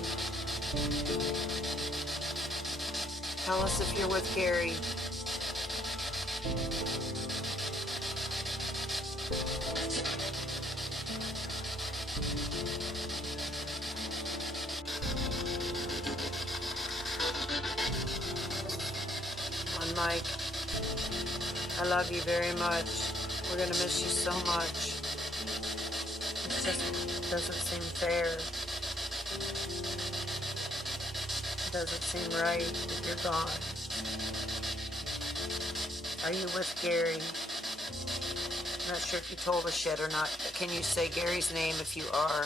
Tell us if you're with Gary. Mike, I love you very much. We're gonna miss you so much. It just doesn't seem fair. It doesn't seem right that you're gone. Are you with Gary? I'm not sure if you told us yet or not, but can you say Gary's name if you are?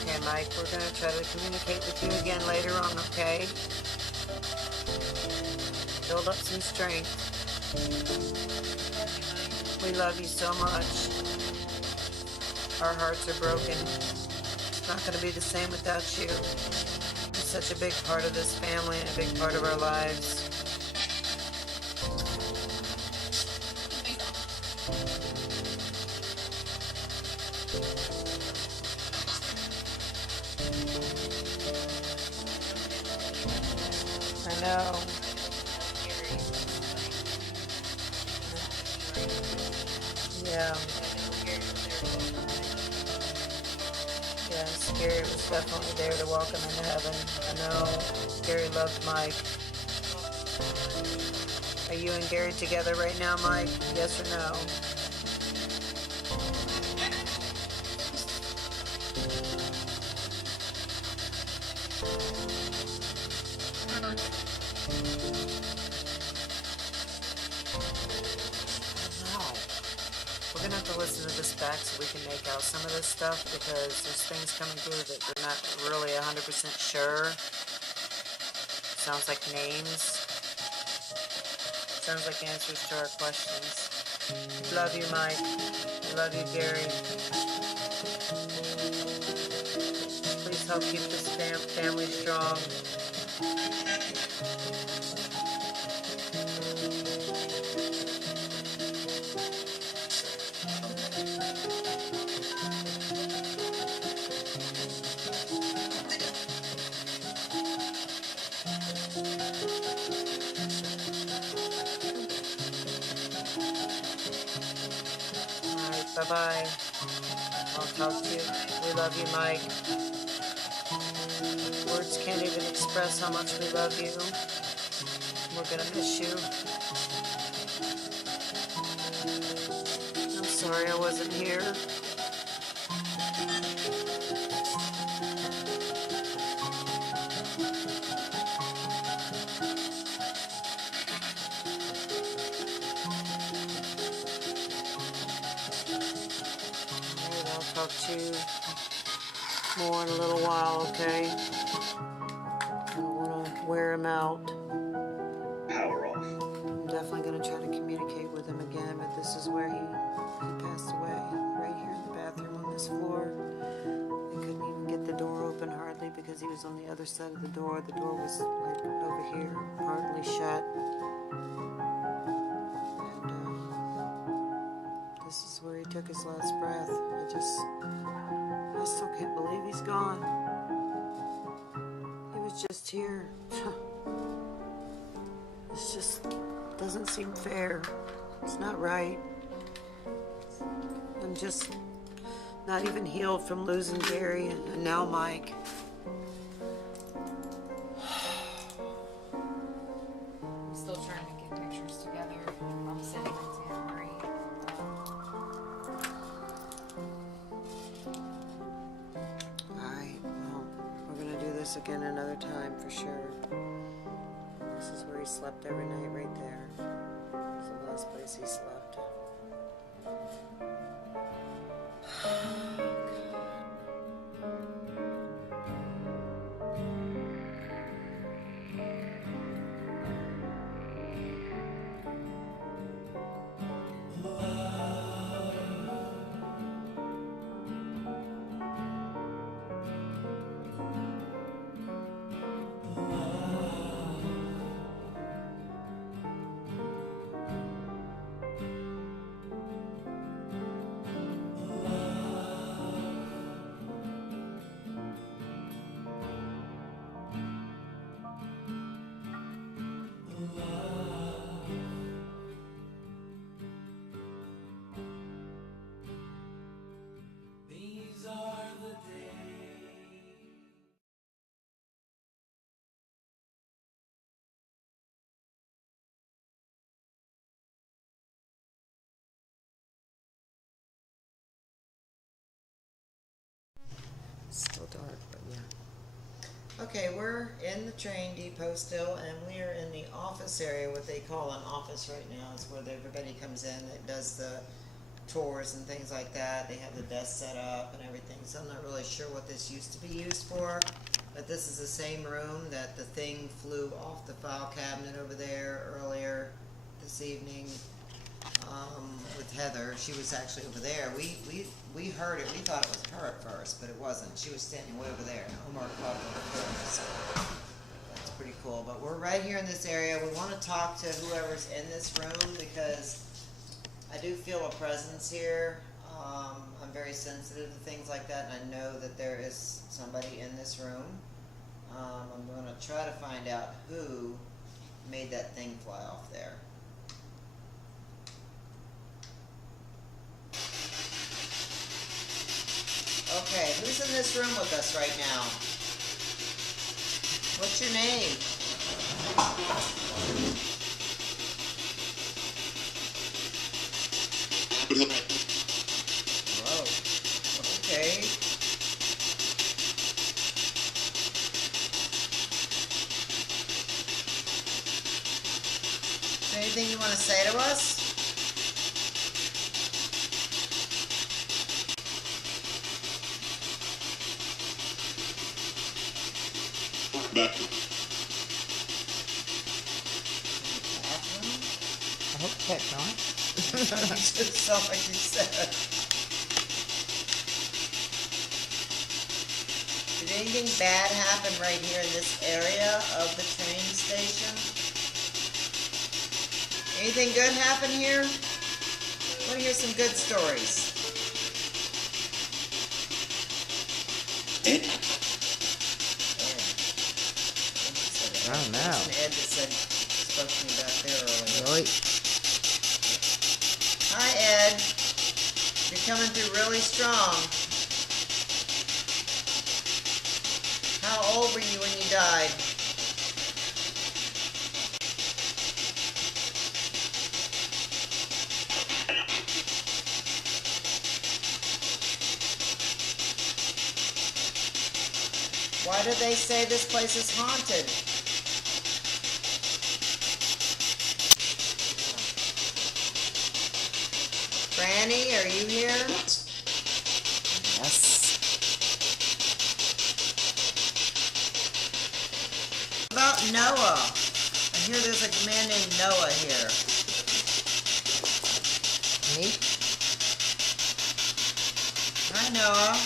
Okay, Mike, we're going to try to communicate with you again later on, okay? Build up some strength. We love you so much. Our hearts are broken. It's not going to be the same without you. You're such a big part of this family and a big part of our lives. I know. Yeah. Yes, Gary was definitely there to welcome him to heaven. I know. Gary loved Mike. Are you and Gary together right now, Mike? Yes or no? We're gonna have to listen to this back so we can make out some of this stuff, because there's things coming through that we're not really 100% sure. Sounds like names. sounds like answers to our questions. Love you, Mike. Love you, Gary. Please help keep this family strong. Alright, bye-bye. I'll talk to you. We love you, Mike. Words can't even express how much we love you. We're gonna miss you. I'm sorry I wasn't here. Alright, I'll talk to you more in a little while, okay? I don't want to wear him out. Power off. I'm definitely going to try to communicate with him again, but this is where he passed away, right here in the bathroom on this floor. I couldn't even get the door open hardly because he was on the other side of the door. The door was like over here, partly shut. And this is where he took his last breath. I still can't believe he's gone. He was just here. This just doesn't seem fair. It's not right. I'm just not even healed from losing Gary and now Mike. I'm still trying to get pictures together. I'm sitting in Tamari. Alright, well, we're gonna do this again another time for sure. This is where he slept every night, right there. It's the last place he slept. Still dark, but yeah. Okay, we're in the train depot still, and we are in the office area, what they call an office right now. It's where everybody comes in that does the tours and things like that. They have the desk set up and everything, so I'm not really sure what this used to be used for, but this is the same room that the thing flew off the file cabinet over there earlier this evening. With Heather, she was actually over there. We heard it. We thought it was her at first, but it wasn't. She was standing way over there. And Omar caught her. So that's pretty cool. But we're right here in this area. We want to talk to whoever's in this room because I do feel a presence here. I'm very sensitive to things like that, and I know that there is somebody in this room. I'm going to try to find out who made that thing fly off there. Okay, who's in this room with us right now? What's your name? Whoa. Okay. Is there anything you want to say to us? Back. Bathroom? hope you catch on. You just sound like you said. Did anything bad happen right here in this area of the train station? Anything good happen here? I want to hear some good stories. I don't know. Ed that spoke to me back there earlier. Really? Hi, Ed. You're coming through really strong. How old were you when you died? Why do they say this place is haunted? Franny, are you here? Yes. What about Noah? I hear there's a man named Noah here. Me? Hi, Noah.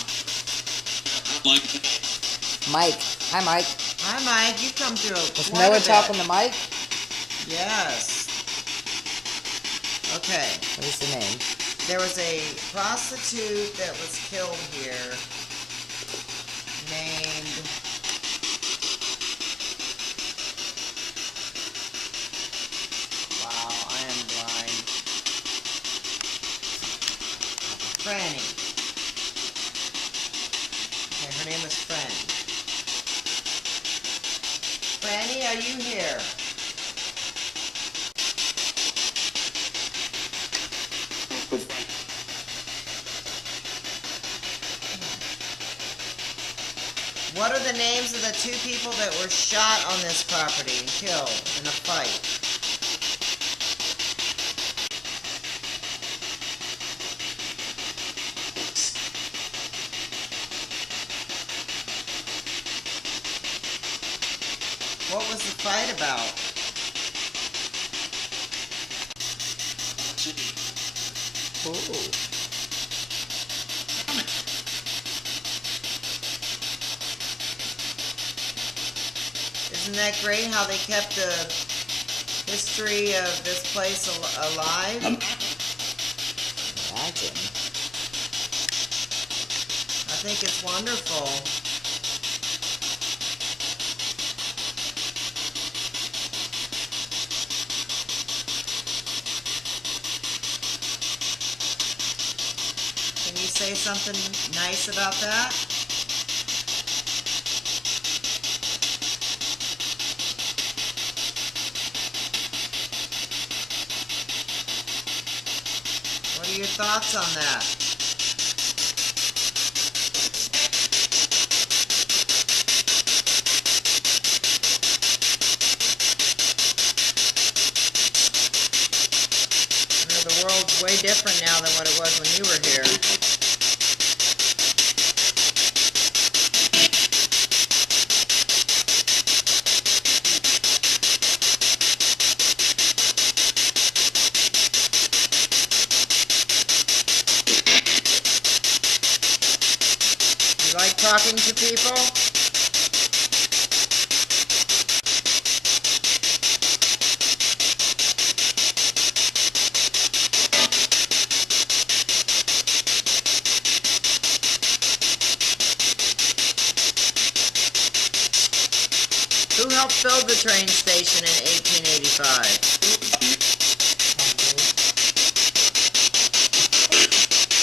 Mike. Hi, Mike. Hi, Mike. You come through Was quite a Noah bit. talking to Mike? Yes. Okay. What is the name? There was a prostitute that was killed here named wow, I am blind. Franny. Okay, her name was Fran. Franny, are you here? What are the names of the two people that were shot on this property and killed in a fight? What was the fight about? Ooh. Isn't that great how they kept the history of this place alive? Imagine. I think it's wonderful. Can you say something nice about that? What are your thoughts on that? The world's way different now than what it was when you were here. You like talking to people? Who helped build the train station in 1885?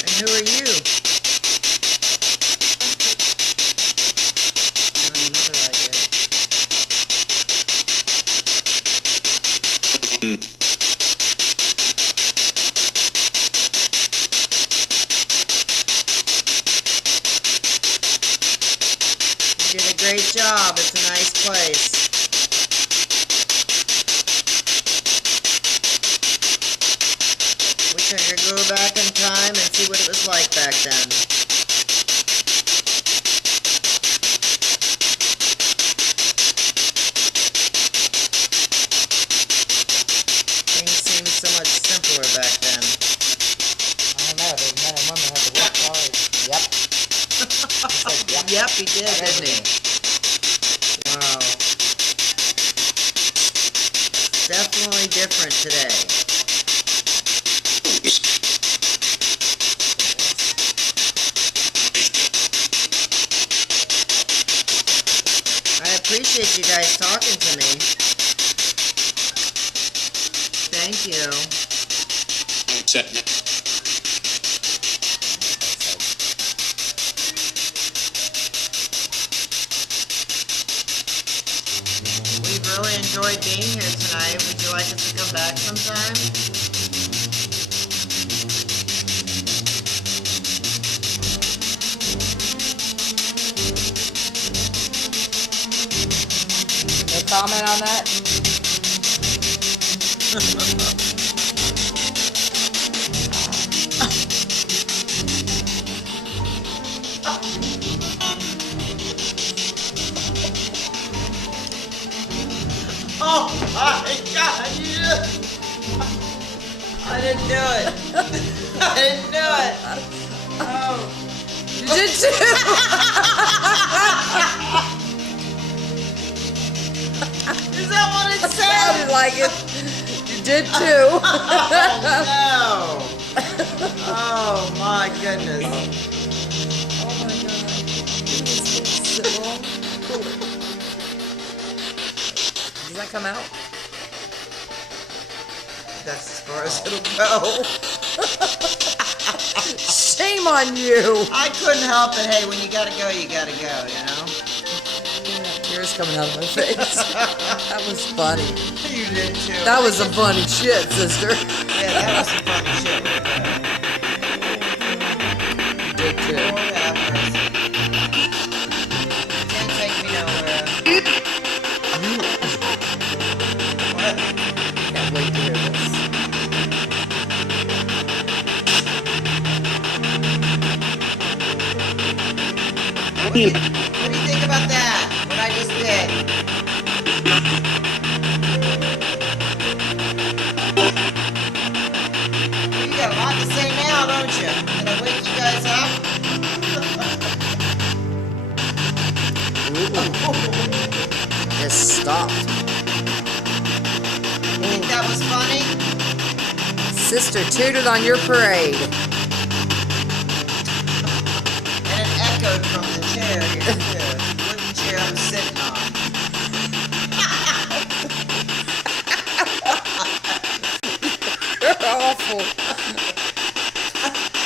And who are you? Another idea. You did a great job. It's a nice place. Wish I could go back in time and see what it was like back then. Things seem so much He did, didn't he? Wow. Definitely different today. I appreciate you guys talking to me. Thank you. We've really enjoyed being here tonight. Would you like us to come back sometime? No comment on that? Oh my God! I didn't do it. I didn't do it. Oh. You did too! Is that what it said? Sounded like it. You did too. Oh no! Oh my goodness! Oh my God. Does that come out? That's as far as it'll go. Shame on you. I couldn't help it. Hey, when you gotta go, you gotta go. You know. Tears coming out of my face. That was funny. You did too. That was some funny shit, sister. Yeah, that was some funny shit. You did too. Lord have mercy. Can't take me nowhere. What? Can't wait to hear this. What do you think about that? What I just did? You got a lot to say now, don't you? Did I wake you guys up? It stopped. You think that was funny? Sister tooted on your parade. And it echoed from the chair here, too. The wooden chair I'm sitting on. You're awful.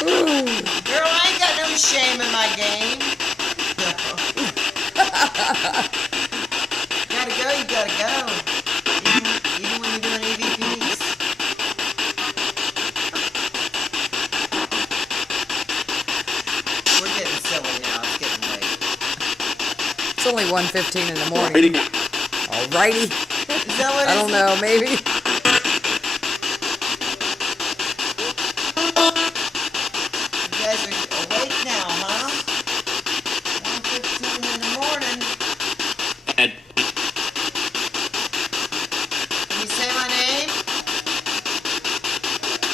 Ooh. Girl, I ain't got no shame in my game. Gotta go, you gotta go. Even when you're doing EVPs. We're getting silly now. It's getting late. It's only 1:15 in the morning. Alrighty. Is that what I don't know, maybe. You guys are awake now, huh? 1:15 in the morning. Can you say my name?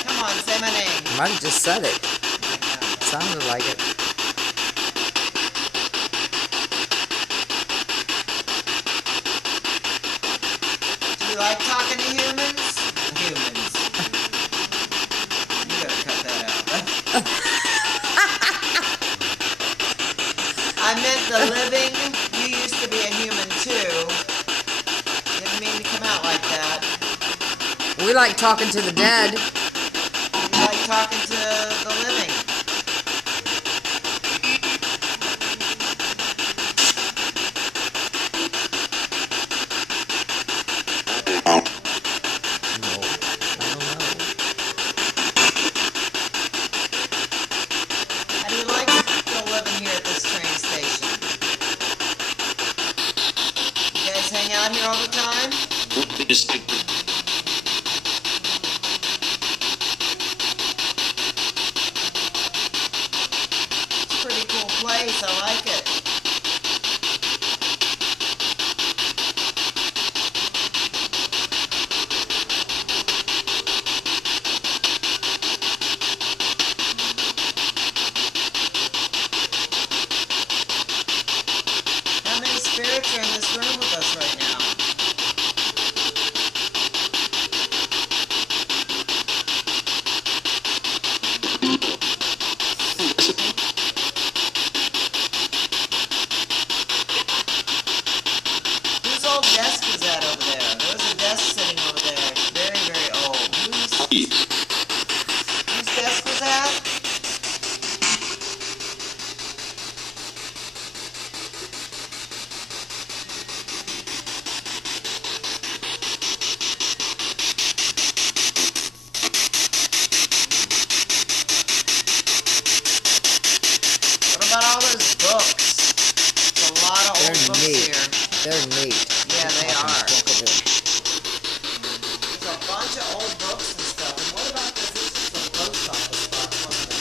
Come on, say my name. Might have just said it. Sounded like it. Do you like talking to humans? Humans. You gotta cut that out. I meant the living. You used to be a human too. Didn't mean to come out like that. We like talking to the dead. You like talking to the living. How do you like still living here at this train station? You guys hang out here all the time? It's a pretty cool place. I like it.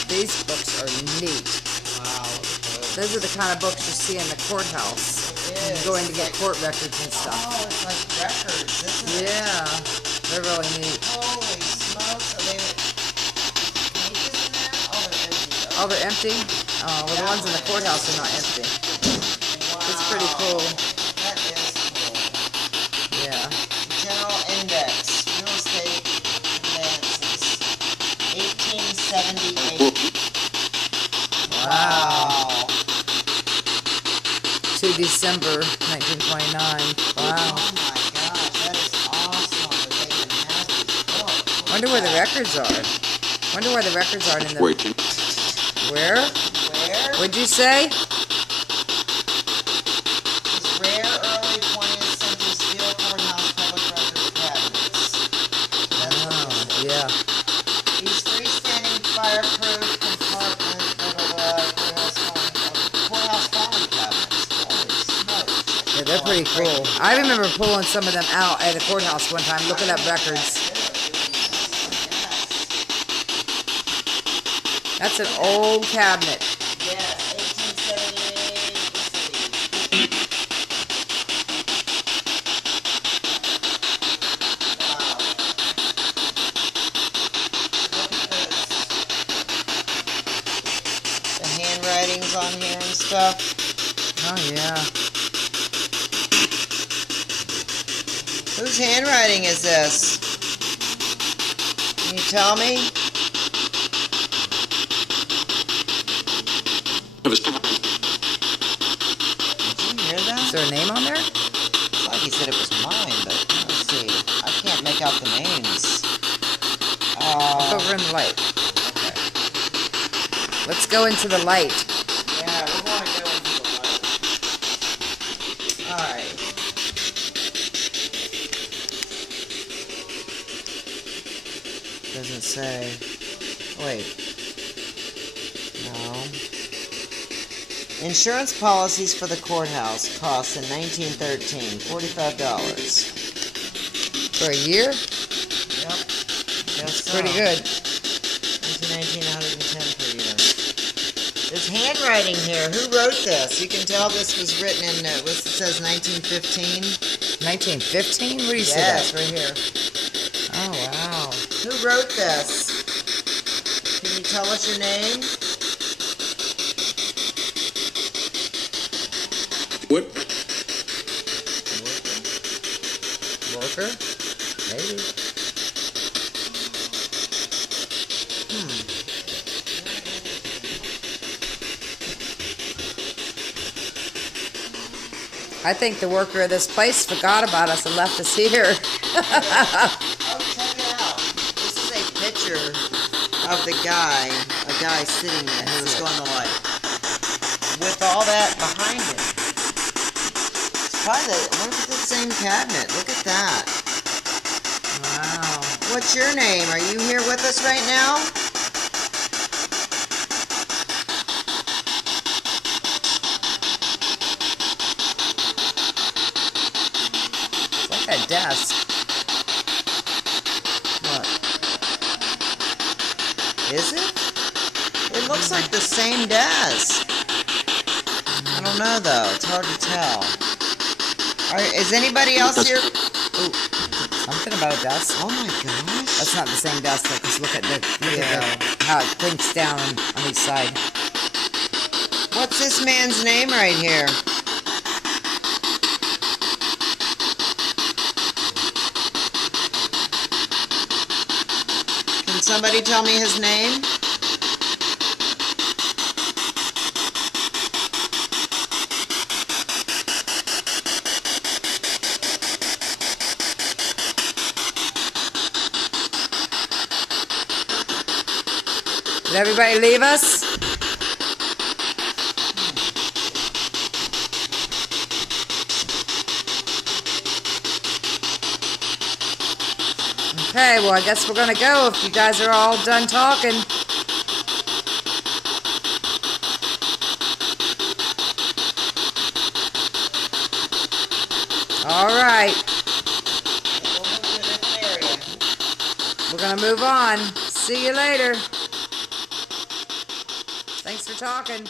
These books are neat. Wow, look at those. Those are the kind of books you see in the courthouse. It is. Going to It's get like- court records and stuff. Oh, it's like records, isn't it? Yeah, they're really neat. Holy smokes. Are they pages in there? Oh, they're empty. Oh, they're empty? Oh, well, the ones in the courthouse are not empty. Wow. It's pretty cool. That is cool. Yeah. General Index, Real Estate Advances, 1878. Wow. To December 1929. Wow. Oh my gosh, that is awesome that they can have these books. Wonder where the records are. Wonder where the records are in the... Waiting. Where? Where? What'd you say? These rare early 20th century steel courthouse public record cabinets. That's what Oh, this is. yeah. These freestanding fireproof compartment courthouse filing cabinets. Holy smokes. Yeah, they're pretty cool. I remember pulling some of them out at the courthouse one time, looking up records. That's an old cabinet. Yes, 1878. Wow. Look at this. The handwritings on here and stuff. Oh, yeah. Whose handwriting is this? Can you tell me? Did you hear Is that? there a name on there? It's like he said it was mine, but let's see. I can't make out the names. Look over in the light. Okay. Let's go into the light. Yeah, we're going to go into the light. Alright. Doesn't say. Wait. No. Insurance policies for the courthouse cost in 1913 $45. For a year? Yep. Guess so. Pretty good. 1919, 110 per year. There's handwriting here. Who wrote this? You can tell this was written in, it says 1915. 1915? What do you say Yes, that? right here. Oh, wow. Who wrote this? Can you tell us your name? What? Worker? Maybe. I think the worker of this place forgot about us and left us here. Oh, check it out. This is a picture of the guy, a guy sitting there who was going to light. With all that behind him. It's probably look at the same cabinet. Look at that. Wow. What's your name? Are you here with us right now? It's like a desk. What? Is it? It looks like the same desk. I don't know though. It's hard to tell. Is anybody else here? Ooh. Something about a desk. Oh my gosh. That's not the same desk, though, because look at the Yeah. how it clinks down on each side. What's this man's name right here? Can somebody tell me his name? Did everybody leave us? Okay, well, I guess we're gonna go if you guys are all done talking. All right, We'll move to a different area. we're gonna move on. See you later. talking.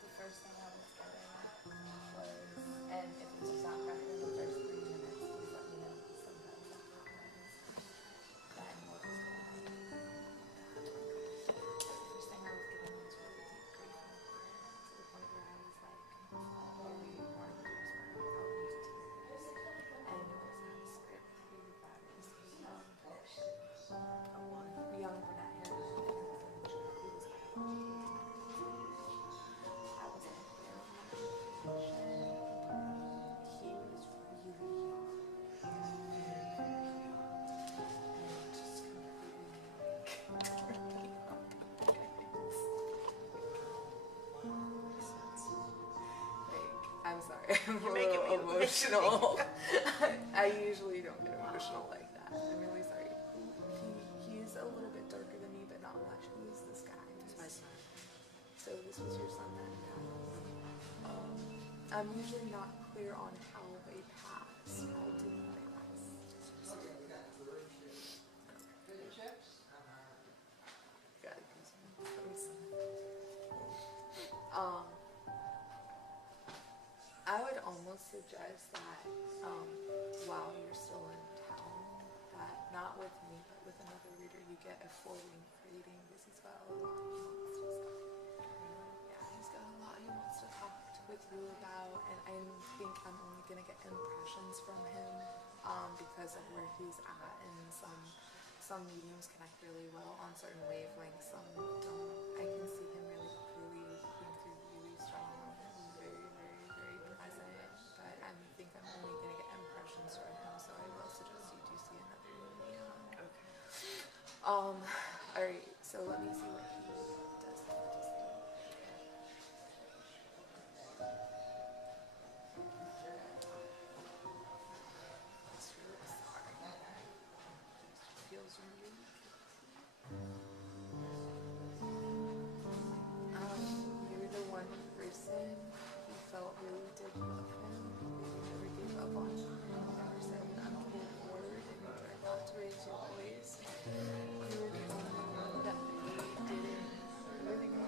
The first thing I was getting was, and if this is not correct in the first 3 minutes, please let me know, because sometimes that happens. That I know what's going on. The first thing I was getting was really deep grief and prayer, to the point where I was like, really wanting to whisper out into tears. And it was that script really bad. It was a young brunette hair. He was I was unclear on that information. He was really young. And just completely I'm sorry, I'm a little emotional. I usually don't get emotional like that. I'm really sorry. He's a little bit darker than me, but not much. Who's this guy? It's my son. So this was your son that passed. I'm usually not clear on how they passed. How did they pass? Got it. I would almost suggest that while you're still in town, that not with me, but with another reader, you get a 4-week reading because he's got a lot he wants to say. Yeah, he's got a lot he wants to talk with you about, and I think I'm only gonna get impressions from him because of where he's at, and some mediums connect really well on certain wavelengths, some don't. I can see him really clearly looking through really strong, very, very, very present, but I think I'm only gonna get impressions from him, so I will suggest you do see another medium. Okay. Alright, so let me see what he does have to say. It's really sorry. Feels really you're the one person he felt really did love him. He never gave up on him. He never said, I'm too bored, and you tried not to raise your voice. You were the only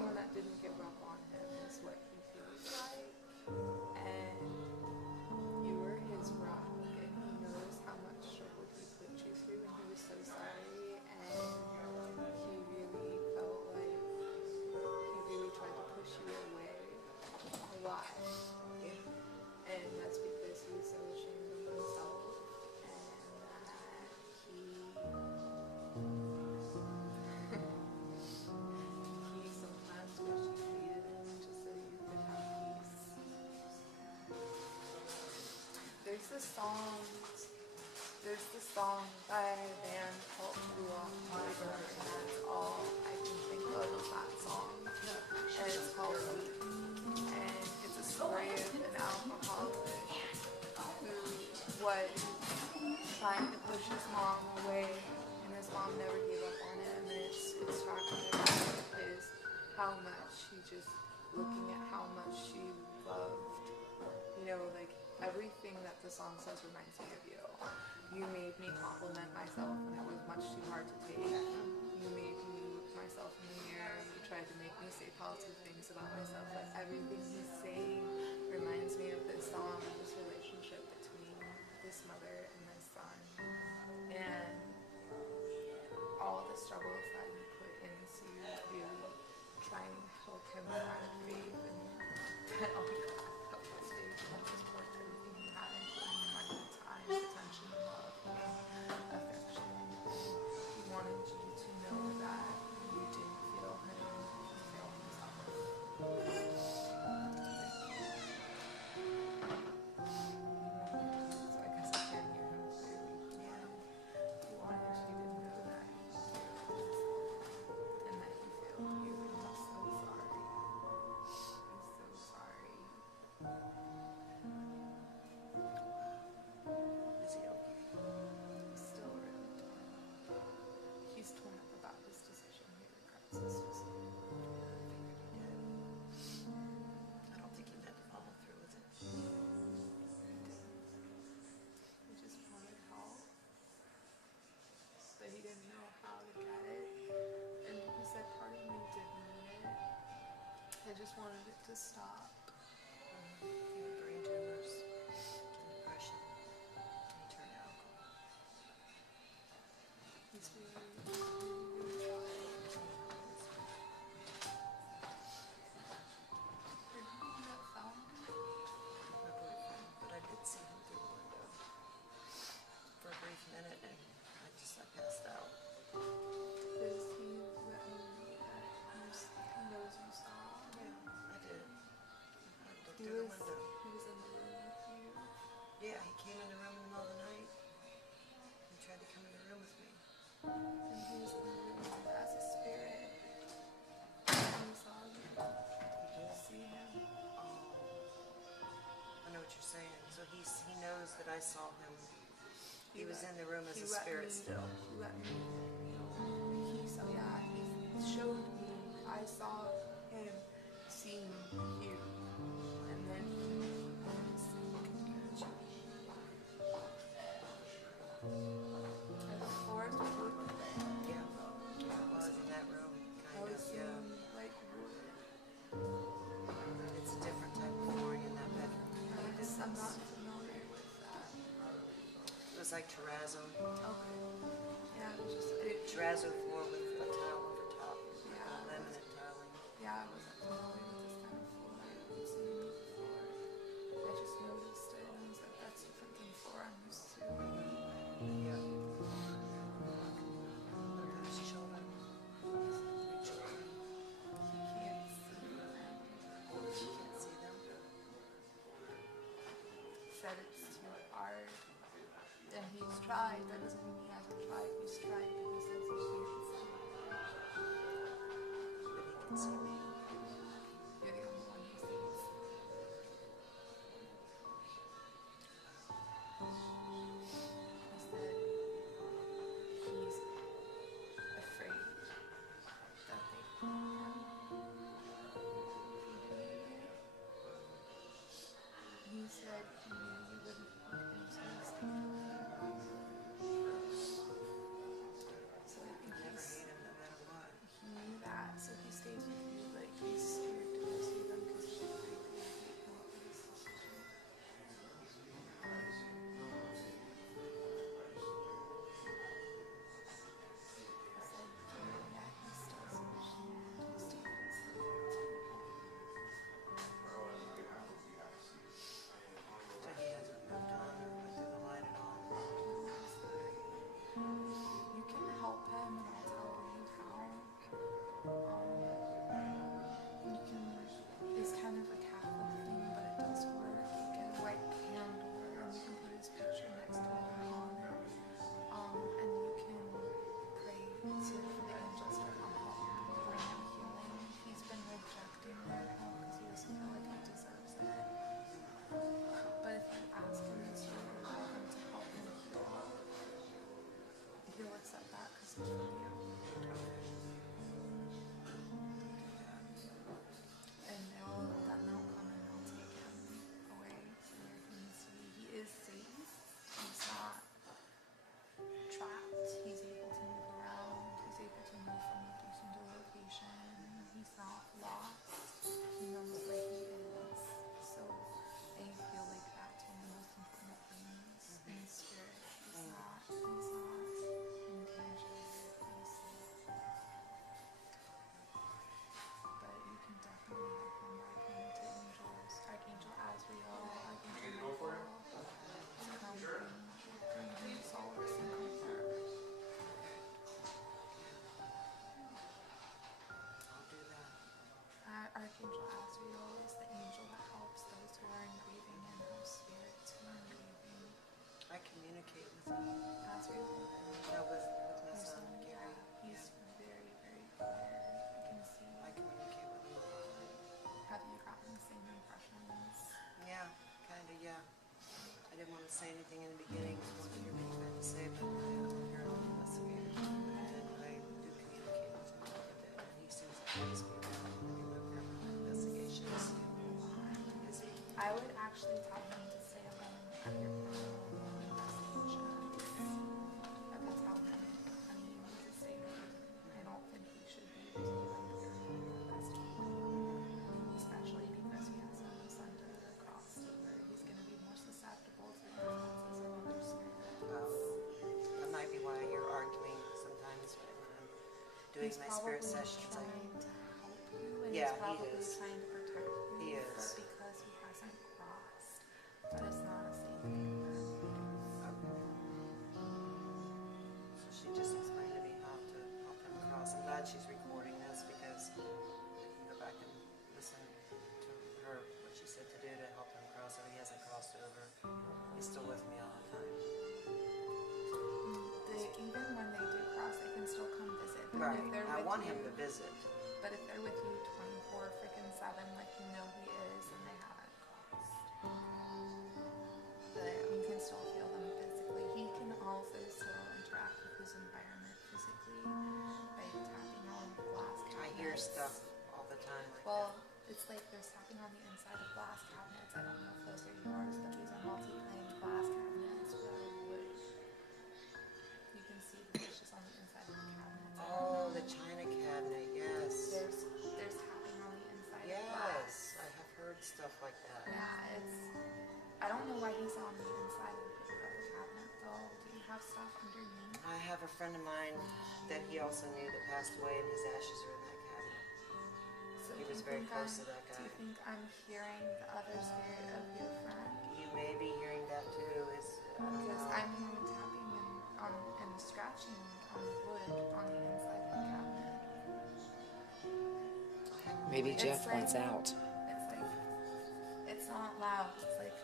one that didn't give up on him, is what he feels like. And you were his rock, and he knows how much struggle he put you through, and he was so sorry, and he really felt like he really tried to push you away a lot. And that's because he was so ashamed of himself, and that he sometimes wished he needed it just so you could have peace. There's this song there's this song by a band called DUNKINJUGGER, and that's all I can think of is that song. And it's called Weep. And it's a story of an alcoholic who was trying to push his mom away, and his mom never gave up on him. And it's talking about how much he just looking at how much she loved. You know, like everything that the song says reminds me of you. You made me compliment myself when it was much too hard to take. You made me look myself in the mirror. You tried to make me say positive things about myself. Like everything he's saying reminds me of this song, this relationship between this mother and this son. And all the struggles that he put into really trying to help him find faith and all he got help us faith and just worked everything he had into money, time, attention, love, affection. He wanted you to know that you didn't feel him, he felt himself. So I guess I can't hear him clearly. He wanted you to know that you feel himself and that he failed you. He's so sorry. He's so sorry. Is he okay? He's still really torn up. He's torn up about his decision. He regrets his decision. I don't think he meant to follow through with it. He just wanted help, but he didn't know how to get it. And he said part of me did need it. I just wanted it to stop. He had brain tumors, depression, and he turned to alcohol. He's really, really trying. You're the one that found him? My boyfriend, but I did see him through the window for a brief minute, and I passed out. Does he let me know that he knows you saw? Yeah, I did. I looked He through was the window. in the room with you. Yeah, he came in the room in the middle of the night. He tried to come in the room with me. And he was in the room as a spirit. And he saw you. Did you see him? I know what you're saying. So he knows that I saw him. He was in the room as a let spirit me- still. He let me. He showed me. I saw him seeing you, and then he was looking at you. And the floors were wood. Yeah, I was in that room, I kind was of, yeah. seeing like wood. It's a different type of flooring in that bedroom. I'm not familiar with that. It was like terrazzo. Okay. Yeah, it was just Terrazzo floor with a tile over top. Yeah. Laminate tiling. Yeah, I wasn't familiar with this kind of floor. I haven't seen it before. I just noticed it and was like, that's different than the floor I'm used to. Yeah. Look at his shoulder. He can't see them. You can't see them. Said it's too hard. And he's tried. That doesn't mean he hasn't tried. He's tried, but he says he can't see. But he can see me. You're the only one he sees. He said he's afraid that they harm him. He said he knew you wouldn't want him to stay. So I think Never he's, hate him no matter what. he knew that, so he stays with you, but he's scared to go see them because he's afraid they will hate him for his decision. He said, yeah, he still sees you, he still wants them. So he hasn't moved on. say anything in the beginning. I want to hear what you had to say, but I am a paranormal investigator, and I do communicate with him all the day. And he seems to always be around when I do my paranormal investigations. Is he? I would actually tell him to stay alone at your paranormal investigations. I would tell him, honey, you need to stay home. I don't think he should be doing paranormal investigating, especially because he has no son to cross over. He's going to be more susceptible to the influences of other spirits. That might be why you're arguing sometimes when I'm doing He's my spirit probably sessions. trying to help you, and Yeah, he's probably he is. trying to protect you. He is. But because he hasn't crossed, that is not a safe thing for him to do. So she just explained to me how to help him cross. I'm glad she's recording this because I can go back and listen to her, what she said to do to help him cross. So he hasn't crossed over. He's still with me all the time. Even when they do cross, they can still come visit. But Right. if they're I with want you, him to visit. But if they're with you 24/7, like you know he is, and they haven't crossed, but you can still feel them physically. He can also still interact with his environment physically by tapping on glass cabinets. I hear stuff all the time like Well, it's like there's tapping on the inside of glass cabinets. I don't know if those are yours, but these are multi-plane glass cabinets that are wood. You can see the dishes on the inside of the cabinets. that. Oh, the china cabinet, yes. There's tapping on the inside of glass. Yes, I have heard stuff like that. Yeah, I don't know why he's on the inside of the cabinet though. Do you have stuff underneath? I have a friend of mine that he also knew that passed away, and his ashes are in that cabinet. So He do was you very think close I'm- to that Do guy. you think I'm hearing the other spirit of your friend? You may be hearing that too. I don't Because know. I'm hearing tapping and scratching on wood on the inside of the cabinet. Maybe It's Jeff like- wants out. It's like, it's not loud. It's like,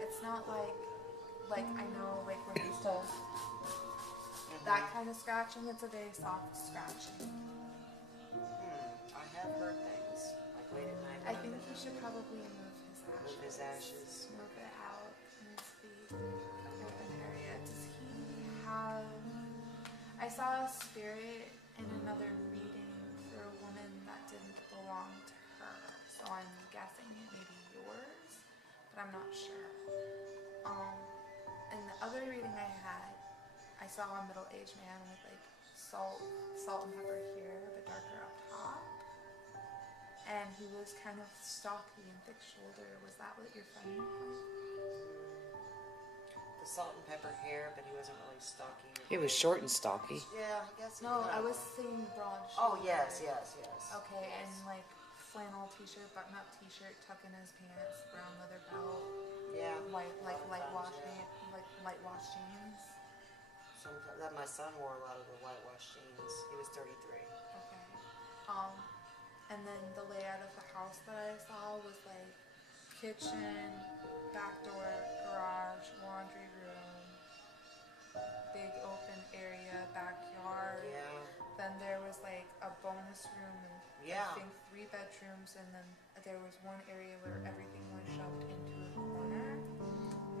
it's not like I know, like we're used to that kind of scratching. It's a very soft scratching. I have heard things like late at night. I think he should probably move his ashes. Move his ashes. Move it out in his feet, open area. Does he have? I saw a spirit in another reading for a woman that didn't belong to her, so I'm guessing it may be yours, but I'm not sure. In the other reading I had, I saw a middle-aged man with like salt and pepper here, but darker up top. And he was kind of stocky and thick-shouldered. Was that what your friend was? The salt and pepper hair, but he wasn't really stocky. He was short and stocky. Yeah, I guess. No, kind I of was saying broad Oh shoulders. yes. Okay, and like flannel t-shirt, button-up t-shirt, tuck in his pants, brown leather belt, Yeah. light wash yeah. jeans. Sometimes that my son wore a lot of the whitewashed jeans. He was 33. Okay. And then the layout of the house that I saw was like kitchen, back door, garage, laundry room, big open area, backyard. Yeah. Then there was like a bonus room and Yeah. I think 3 bedrooms, and then there was one area where everything was shoved into a corner,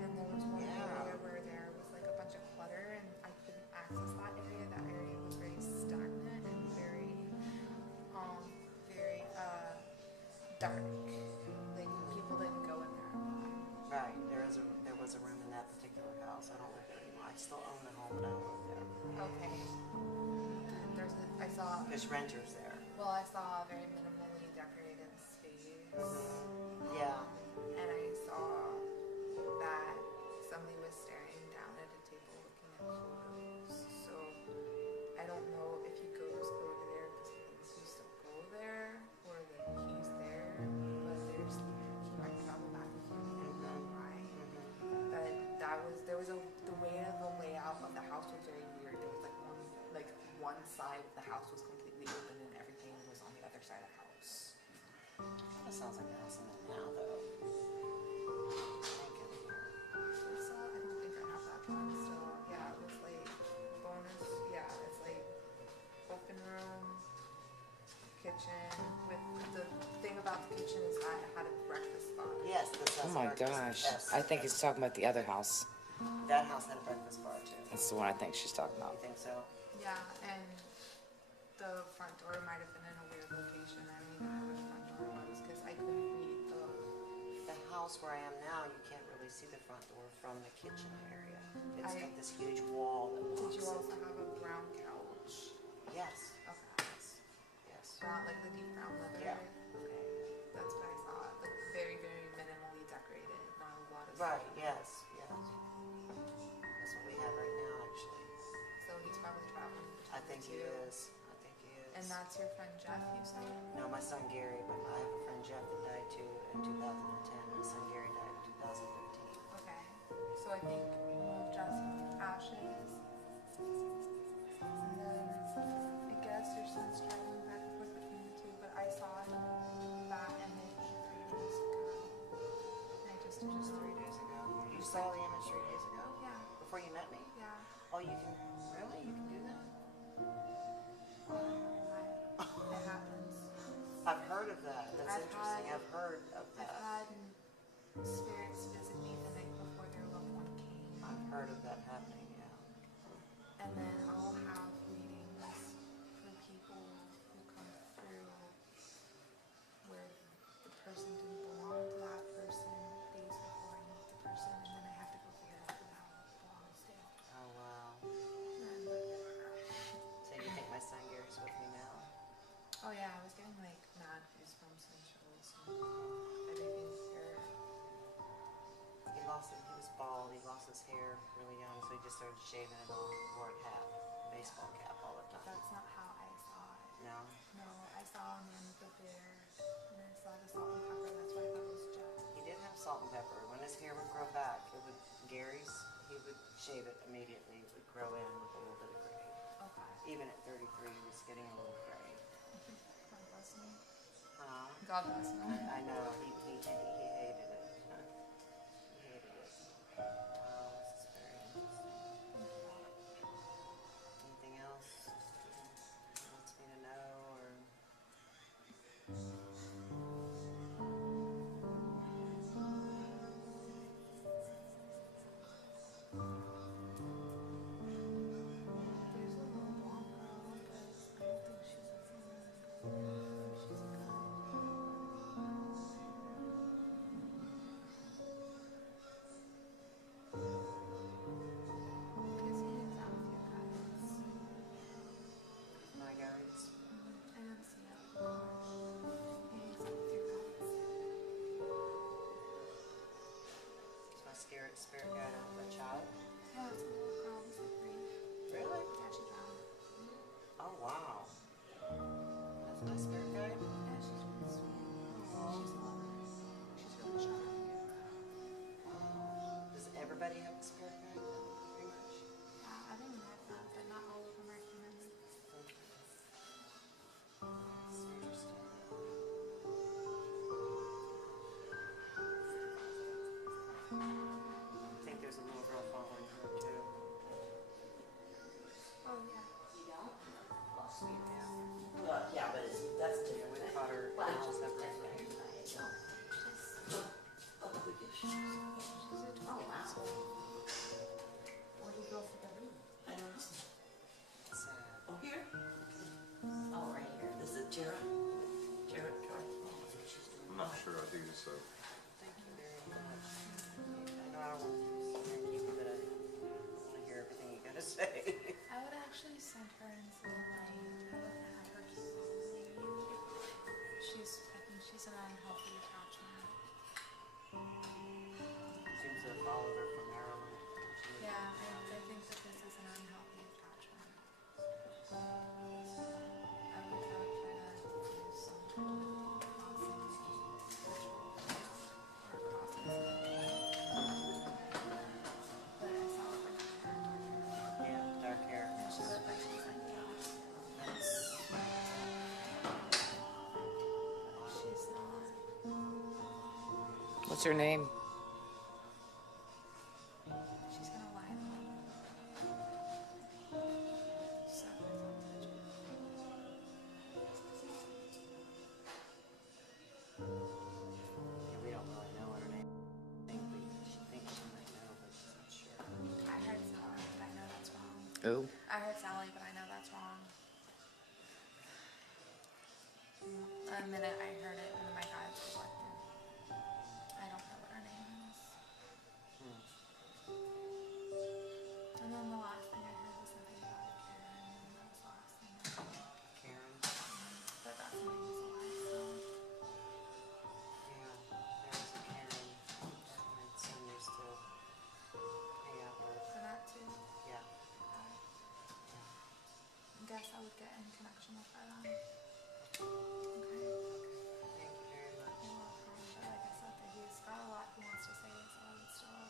and there was one Yeah. area where there was like a bunch of clutter, and I couldn't access that area. That area was very stagnant and very dark. Like people didn't go in there. Right. There was a room in that particular house. I don't live there anymore. I still own the home, but I don't live there. Okay. There's renters there. Well, I saw a very minimally decorated space. Yeah. And I saw that somebody was staring down at a table looking at photos. So I don't know if he goes over there because he thinks he used to go there, or that he's there, but he might travel back with him. I don't know why. But there was the way of the layout of the house was very weird. There was like one side of the house was completely open and everything was on the other side of the house. That sounds like a house I'm in now, though. So I don't think I have that one still. Yeah, it was like bonus. Yeah, it's like open room, kitchen. With the thing about the kitchen is I had a breakfast spot. Yes, that's Oh my gosh. I think he's talking about the other house. That house had a breakfast bar too. That's the one I think she's talking about. You think so? Yeah, and the front door might have been in a weird location. I don't even know where the front door was because I couldn't read The house where I am now, you can't really see the front door from the kitchen area. It's got this huge wall that blocks Did you it. also have a brown couch? Yes. Okay. Yes. Brown, like the deep brown leather? Yeah. Okay. That's what I saw. Like very, very minimally decorated. Not a lot of Right, stuff. yes, yes. That's what we have right now, actually. So he's probably traveling between I think the he two. is. I think he is. And that's your friend Jeff, you said? No, my son Gary, but I have a friend Jeff that died too in 2010. My son Gary died in 2015. Okay. So I think remove Jeff's ashes. And then I guess your son's traveling back and forth between the two, but I saw that image 3 days ago. And I just 3 days ago. You saw the image 3 days ago? Yeah. Before you met me? Yeah. Oh, you can, really? You can do that? It happens. I've heard of that. That's I've interesting. had- I've heard of I've that. had spirits visit me the night before their loved one came. I've heard of that happening, yeah. And then I'll have readings for people who come through where the person didn't belong to that person days before I meet the person, and then I have to go figure out who the hell belongs to. Oh, wow. And, So you think my son Gary's with me now? oh yeah, I was getting like mad goosebumps and chills and everything here. He was bald, he lost his hair really young, so he just started shaving it all, wore a cap, baseball cap all the time. That's not how I saw it. No? No, I saw a man with a beard, and I saw the salt and pepper. That's why I thought it was Jeff. He did have salt and pepper. When his hair would grow back, it would, Gary's, he would shave it immediately. It would grow in with a little bit of gray. Okay. Even at 33, he was getting a little gray. God bless him. God bless him. I know, he hated it. He hated it. Wow, this is very interesting. Anything else he wants me to know, or? There's a little blonde girl, but I don't think she's a female. She's a guy. Because he hangs out with your guys. My guys? I didn't see that before. He hangs out with your guys. Is my spirit guide a child? Yeah, it's a little girl who's like 3. Really? Yeah, she drowned. Oh, wow. That's my spirit guide? Yeah, she's really sweet. She's a lover. She's really shy. Does everybody have a spirit guide? Pretty much? Yeah, I think that, but not all of them are human. That's interesting. I think there's a little girl following her too. Oh, yeah. Yeah, but that's different. We caught her just separated. She's a 12-month-old. Where do you go for the room? Sad. Oh, here? Oh, right here. This is Jared. Jared, I'm not sure. I think it's Thank you very much. I know I don't want to keep you, but I want to hear everything you got to say. I would actually send her into the light. I wouldn't have her keep following you. I think she's in an unhealthy attachment. Seems to have followed her from Maryland. Yeah, I think that this is an unhealthy attachment. I would try to do some crossing ritual or crossing something. But I saw her with her dark hair. Yeah, dark hair. And she looked like she was like, yeah. She's not. What's her name? She's gonna lie to me. So I thought that Yeah, we don't really know her name. Oh. I heard Sally, but I know that's wrong. The minute I heard it, one of my guys was like, I don't know what her name is. And then the last thing I heard was something about a Karen, and that was the last thing I heard. Karen? But that something was a lie, so. Yeah, there was a Karen that my son used to hang out with. For that too. Yeah. I guess I would get in connection with her then. Okay. Thank you very much. You're welcome. But like I said, that he's got a lot he wants to say, so I would still,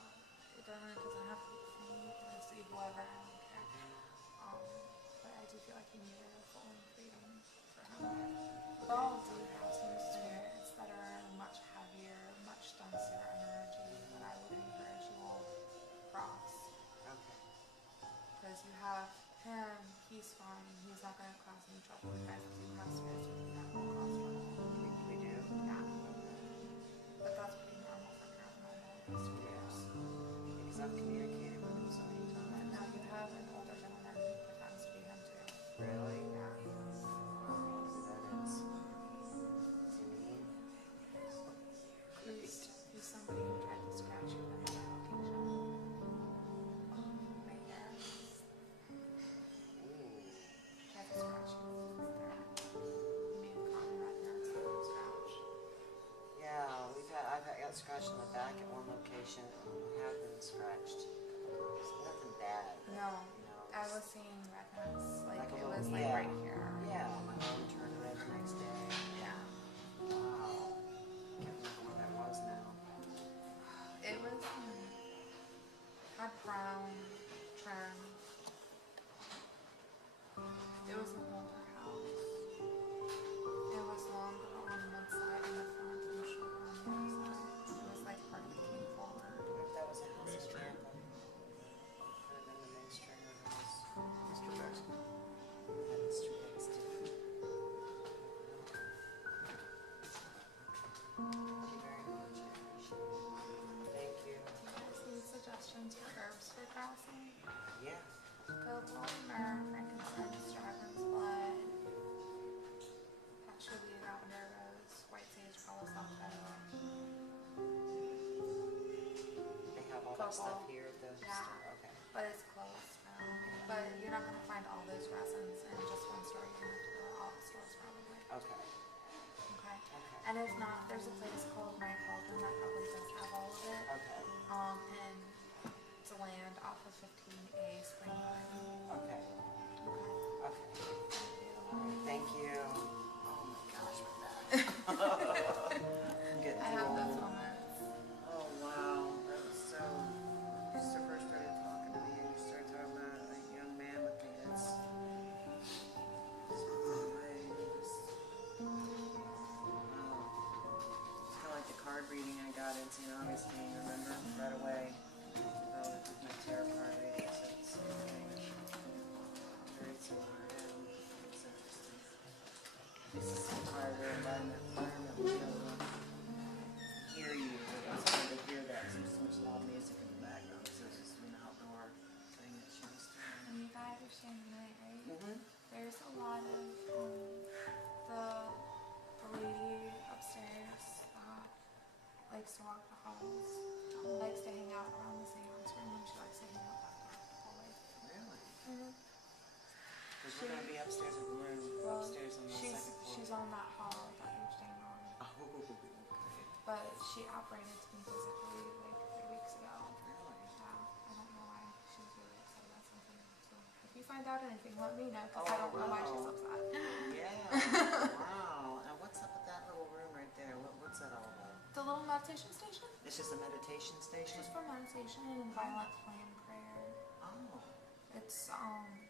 it doesn't have to be for me, it can just be whoever, I don't care. But I do feel like he needed a full freedom for him. We all do have some spirits that are much heavier, much denser energy that I would encourage you all to cross. Okay. Because you have him, he's fine, he's not going to cause any trouble. You guys do have spirits with you that will cause trouble. We do? Yeah. But that's pretty normal for paranormal investigators. Because I've communicated with him so many And times. now you have an older gentleman who pretends to be him too. Really? Yeah. I don't know who that is. Is he mean? He's somebody who tried to scratch you in the location. Right there. Ooh. Tried to scratch you right there. You made a comment right there and said scratch. Yeah, I've got scratched on the back at one location. I have been scratched. It's nothing bad. No. You know, I was seeing redness, like Like a it little- was like yeah. right here. Yeah, my arm turned red the next day. Yeah. Wow. Can't remember what that was now. It was had brown trim. It was an older house. It was longer on one side in the front and shorter on the other side. It was like part of the came forward. What if that was a house in Mainstream. Tampa? Could have been the mainstream of the house. Mr. Jackson. Yeah, Mr. Dexter. Thank you very much. I appreciate it. Thank you. Do you guys need suggestions for herbs for crossing? Yeah. Cobalt, myrrh, frankincense, dragon's blood, patchouli, lavender rose, white sage, palo santo. They have all that stuff Cobalt. here at the Yeah. store. Okay. But it's closed now. But you're not going to find all those resins in just one store. You're going to have to go to all the stores probably. Okay. Okay. Okay. And if not, there's a place called My Cauldron that probably does have all of it. Okay. And it's a land off of 15A Spring Garden. Okay. Okay. Okay. Thank you. Oh my gosh, my back. I'm getting I too have those old. moments. Oh wow, that was so. You just first started talking to me, and you started talking about a young man with me. It's wow. It's kind of like the card reading I got in St. Augustine. Remember right away. Oh, this is my tarot card reading. So it's very similar. And it's interesting. This is some card read by an environment. We don't hear you. It's hard to hear that. There's so much loud music in the background. So it's just an outdoor thing that she was doing. And you guys are staying the night, right? Mm-hmm. There's a lot of the lady upstairs likes to walk the halls, likes to hang out around the seance room, and she likes to hang out back there at the hallway. Really? Mm-hmm. Because we're going to be upstairs in the room. Well, Upstairs on the second floor. she's on that hall that you're staying on, Oh, okay. but she operated to me physically like 3 weeks ago. Really? Yeah, I don't know why she was really upset about something. So if you find out anything, let me know, because I don't know why she's upset. Yeah. Wow. And what's up with that little room right there? What's that all about? The little meditation station? It's just a meditation station? Just for meditation and violent flame prayer. Oh. It's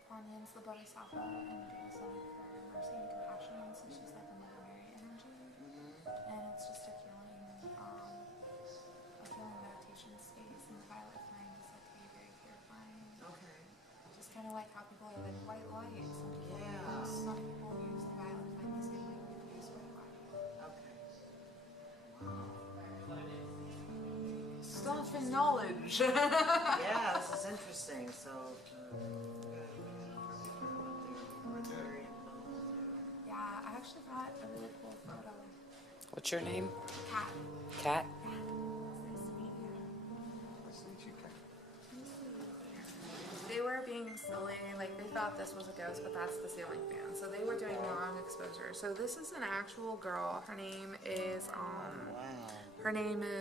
Kuan-Yin's the Bodhisattva and Buddhism for mercy and compassion, so she's like a Mother Mary energy. Mm-hmm. And it's just a healing meditation space, and the violet flame is like very purifying. Okay. Just kind of like how people are like white light. Yeah. Some people use the violet flame the same way we use white light. Okay. Wow. Stuff and knowledge. Yeah, this is interesting. So, actually got a really cool photo. What's your name? Cat. Kat? Nice to meet you. Nice to meet you, Kat. They were being silly, like they thought this was a ghost, but that's the ceiling fan. So they were doing long exposure. So this is an actual girl. Her name is Brittany.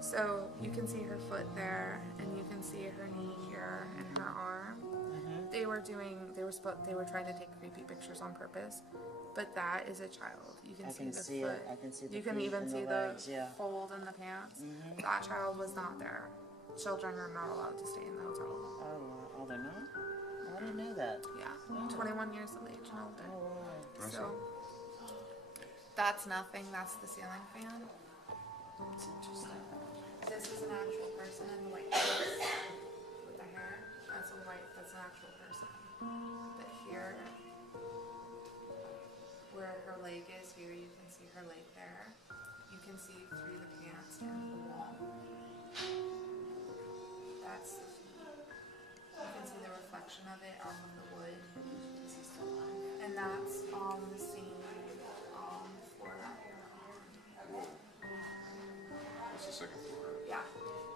So you can see her foot there, and you can see her knee here and her arm. They were trying to take creepy pictures on purpose, but that is a child. You can see the foot. I can see the You can feet even and see the the legs, yeah. fold in the pants. That child was not there. Children are not allowed to stay in the hotel. Oh, they're not? Oh, I didn't know that. Yeah, 21 years of age and older. Oh, wow. So that's nothing. That's the ceiling fan. That's interesting. This is an actual person in white dress with the hair. That's an actual person. But here, where her leg is, here you can see her leg there. You can see through the pants and the wall. That's the feet. You can see the reflection of it off of the wood. And that's on the same floor that you're on. That's the second floor. Yeah.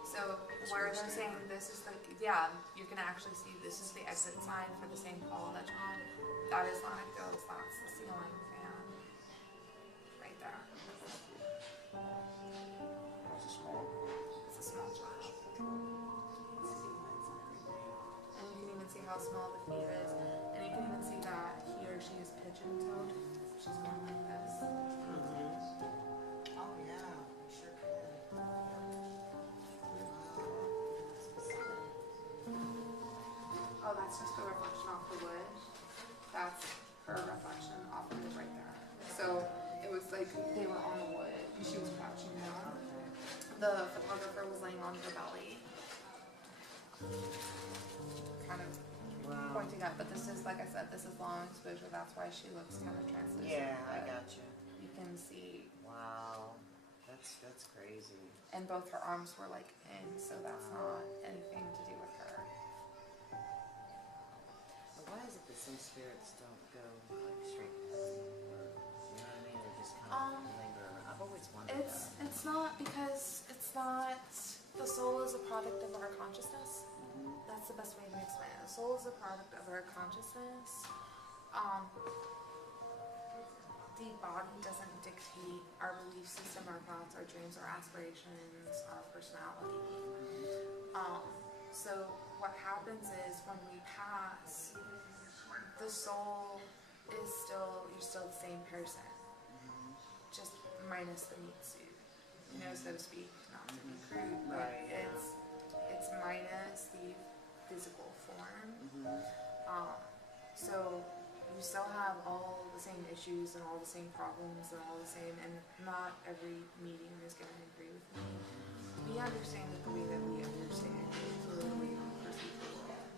So where they're saying this is like, yeah, you can actually see this is the exit sign for the same hall that you're on. That is not a ghost. That's the ceiling fan. Right there. It's a small. It's a small child. And you can even see how small the feet is. And you can even see that here she is pigeon-toed. She's going like this. Oh, yeah. We sure can. Oh, that's just the reflection off the wood. That's her reflection off of it right there. So it was like they were on the wood. She was crouching down. The photographer was laying on her belly. Kind of pointing up. But this is, like I said, this is long exposure. That's why she looks kind of translucent. Yeah, I But got you. you can see. Wow. That's crazy. And both her arms were like in, so that's not anything to do with her. But why is it that some spirits don't go like straight to heaven? You know what I mean? They just kind of linger around. I've always wondered that. It's not because it's not. The soul is a product of our consciousness. That's the best way to explain it. The soul is a product of our consciousness. The body doesn't dictate our belief system, our thoughts, our dreams, our aspirations, our personality. So what happens is when we pass, the soul is you're still the same person, just minus the meat suit, so to speak, not to be crude, but it's minus the physical form. So you still have all the same issues and all the same problems and all the same, and not every medium is going to agree with me. We understand it the way that we understand it, the way we perceive the world.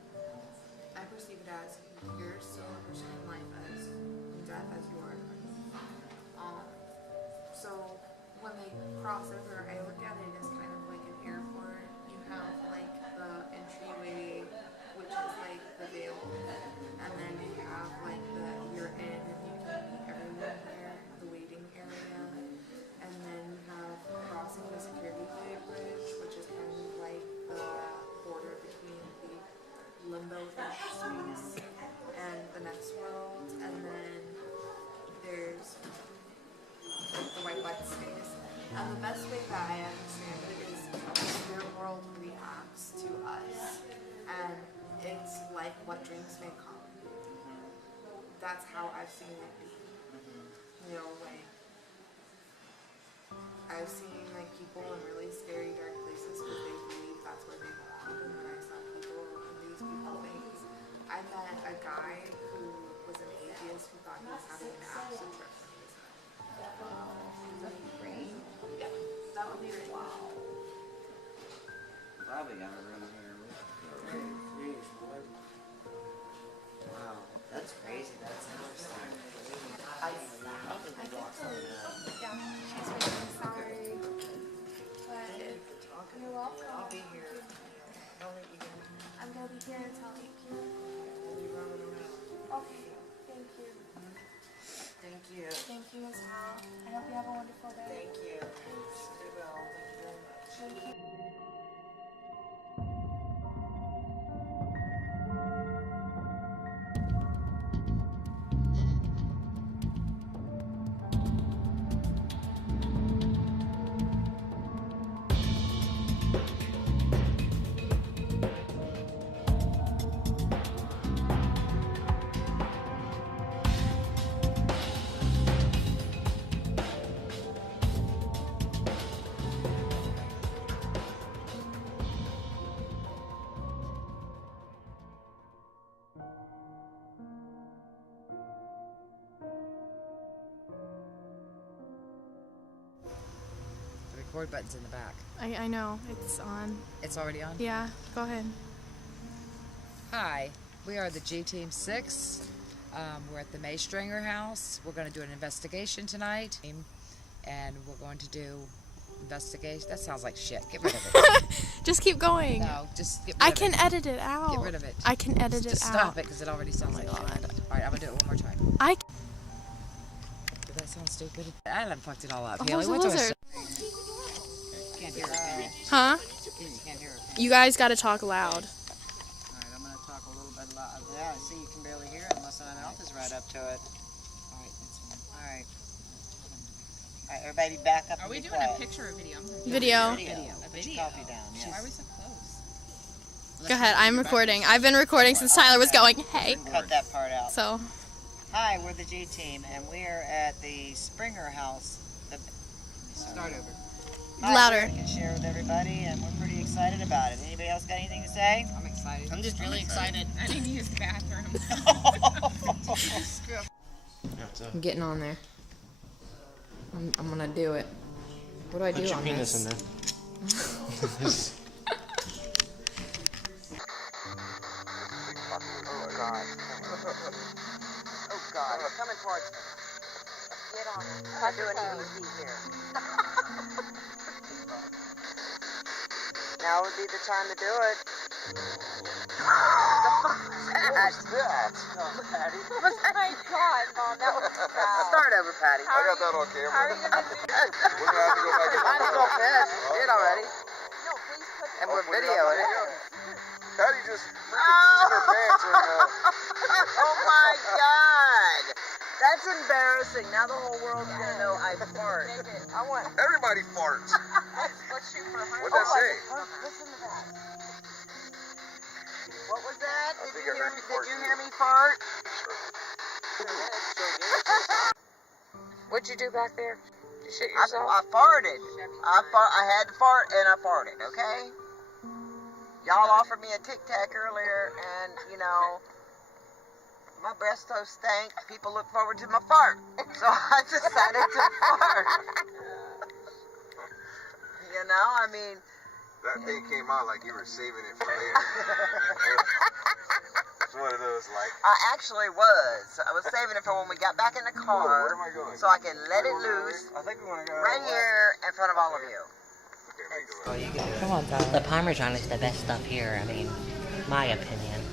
I perceive it as you're still understanding life as death as you are. So when they cross over, I look at it as kind of like an airport. You have like the entryway, which is like the veil, and then you have like you're in and you can meet everyone there, the waiting area, and then you have crossing the security bridge, which is kind of like the border between the limbo-ish space and the next world, and then there's the white light space. And the best way that I understand it is the spirit world reacts to us, and it's like what dreams may come. That's how I've seen it be. Like I've seen like people in really scary dark places because they believe that's where they belong. And then I saw people in these beautiful things. I met a guy who was an atheist who thought he was having an acid trip from his head. That'd be great. Yeah, that would be great. Wow. Probably got a room here. Wow, that's crazy. That's interesting. I think so. Yeah, she's really sorry. But you're welcome. I'll be here. I'll let you go. I'm gonna be here until 8 p.m. you as well. I hope you have a wonderful day. Thank you. We will. Thank you very much. Thank you. The record button's in the back. I know. It's on. It's already on? Yeah, go ahead. Hi, we are the G Team 6. We're at the May Stringer house. We're going to do an investigation tonight. And we're going to do investigation. That sounds like shit. Get rid of it. Just keep going. No, just get rid of I it. can edit it out. Get rid of it. I can edit it Just out. stop it because it already sounds Oh my like God. shit. Alright, I'm going to do it one more time. Did that sound stupid? I done fucked it all up. Oh, Haley, who's a what's our lizard? Can't hear her, can you? Huh? You can't hear her. You guys gotta talk loud. Alright, I'm going to talk a little bit loud. Yeah, I see you can barely hear it unless my mouth is right up to it. Alright, that's fine. Alright. Alright, everybody back up. Are we and be doing a quiet. picture or video? Video. Put your coffee down. Yeah. Why are we so close? Go ahead, I'm recording. I've been recording since Tyler was going, hey. Cut that part out. So, Hi, we're the G Team, and we're at the Springer house. Start over. Hi, louder. We can share with everybody, and we're pretty excited about it. Anybody else got anything to say? I'm excited. I'm just really excited. I need to use the bathroom. I'm getting on there. I'm gonna do it. What do I do on this? there. Oh, God. Oh, God. They're coming towards me. Get on. I'm not doing EVP here. Now would be the time to do it. What was that? Patty. Oh, my God, Mom. That was bad. Start over, Patty. I got that on camera. How are you going to do it? We're gonna have to go back and Mine's so fast. Did already. no, please put And we're videoing it. Patty just freaking her pants and Oh my God! That's embarrassing. Now the whole world's gonna know I fart. I want. everybody farts. Let's shoot for her. What'd that say? Listen to that. What was that? I Did think you I hear heard me? you Did fart you too. hear me fart? What'd you do back there? Did you shit yourself? I farted. I had to fart and I farted. Okay. Y'all offered me a Tic Tac earlier, and you know. My breast so stank, people look forward to my fart. So I decided to fart. You know, I mean... That thing came out like you were saving it for later. It's one of those like... I actually was. I was saving it for when we got back in the car. Where am I going? So I can let it loose I think we want to go right here in front of all of you. Okay, we go. Come on, Tyler. The Parmesan is the best stuff here. I mean, my opinion.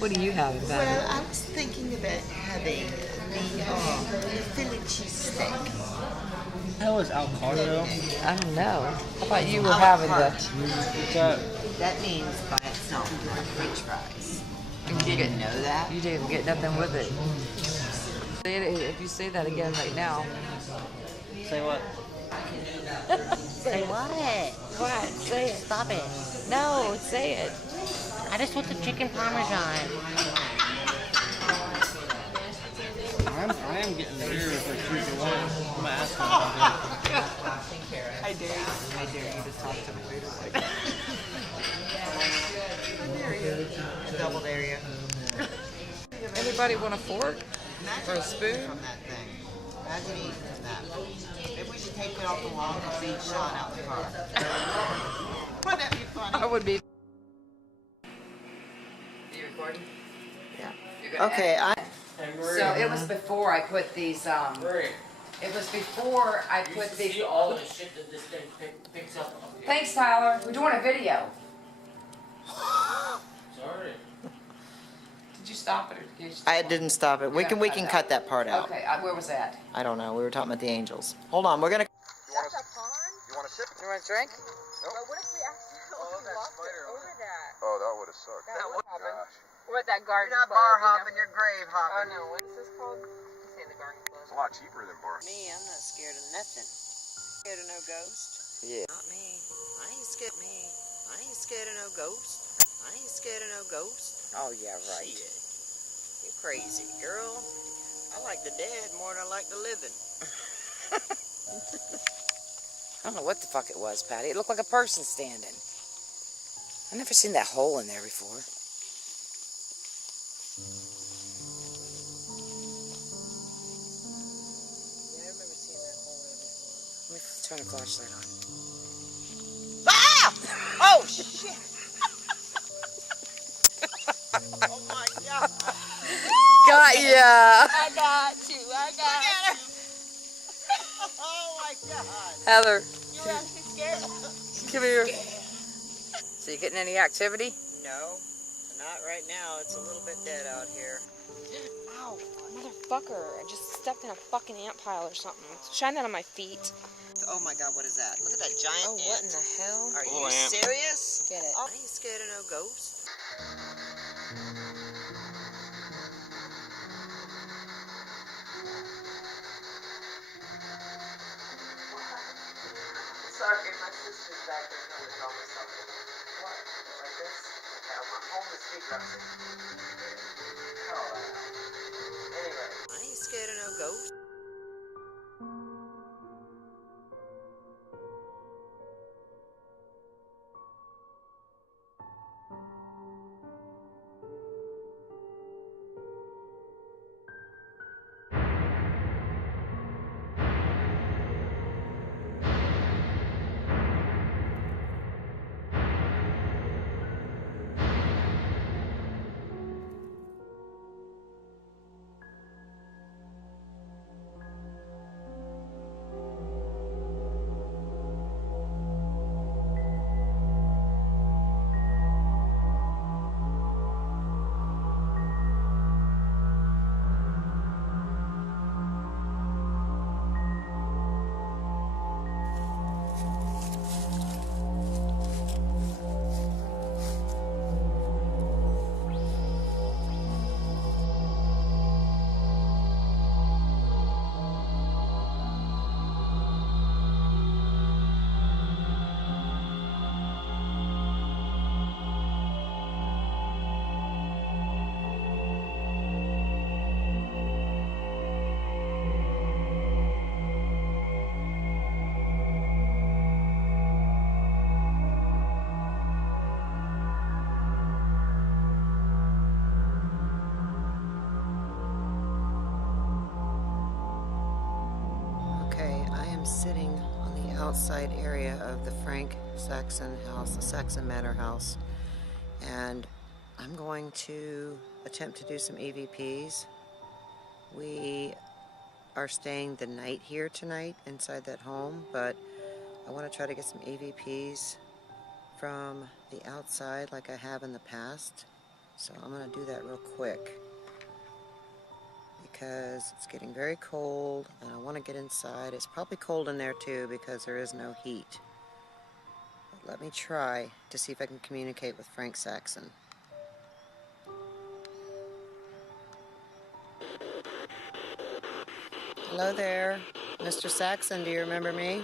What do you have in that? Well, I was thinking about having the Philly cheesesteak. That was avocado. I don't know. I thought you were having the... That means by itself, like French fries. You didn't know that? You didn't get nothing with it. Say it, if you say that again right now. Say what? Say what? What? Say it. Stop it. No, say it. I just want the chicken Parmesan. I am getting beer for 3 for 1. I'm gonna ask him. I dare you to talk to me later. I dare you. I double dare you. Anybody want a fork? Imagine Or a spoon? From that thing. Imagine eating from that. Maybe we should take it off the wall and feed Sean out the car. Wouldn't that be funny? I would be. Are you recording? Yeah. You're gonna Okay, So it was before I put these, it was before I put these. See all the shit that this thing picks up. Thanks, Tyler. We're doing a video. Sorry. Did you stop it or did you just I didn't stop it. We gotta can cut it cut that part out. Okay, where was that? I don't know. We were talking about the angels. Hold on. We're gonna. You want to sip? You want a drink? Nope. But what if we accidentally walked over that? Oh, that would have sucked. That would happen. Gosh. What, that garden You're not club, bar you know? hopping, you're grave Oh hopping. no, what is this called? You say the garden club. It's a lot cheaper than bar. Me, I'm not scared of nothing. Scared of no ghost? Yeah. Not me. I ain't scared of me. I ain't scared of no ghost. I ain't scared of no ghost. Oh yeah, right. Shit. You're crazy, girl. I like the dead more than I like the living. I don't know what the fuck it was, Patty. It looked like a person standing. I've never seen that hole in there before. Yeah, I've never seen that hole there before. Let me turn the flashlight on. Ah! Oh shit! Oh my god! Got ya! I got you, I got you. Oh my god! Heather, You were actually scared? come here. So you getting any activity? No, not right now. It's a little bit dead out here. Ow, motherfucker. I just stepped in a fucking ant pile or something. Shine that on my feet. Oh my god, what is that? Look at that giant Oh, ant. what in the hell? Are Little you ant. serious? Get it. I ain't scared of no ghost. Sorry, my sister's back there trying to tell me something. What? Like this? Yeah, I'm home to speak up. Anyway, I ain't scared of no ghost. Okay, I am sitting on the outside area of the Frank Saxon house, the Saxon Manor house, and I'm going to attempt to do some EVPs. We are staying the night here tonight inside that home, but I want to try to get some EVPs from the outside like I have in the past. So I'm going to do that real quick because it's getting very cold and I want to get inside. It's probably cold in there too because there is no heat. But let me try to see if I can communicate with Frank Saxon. Hello there, Mr. Saxon, do you remember me?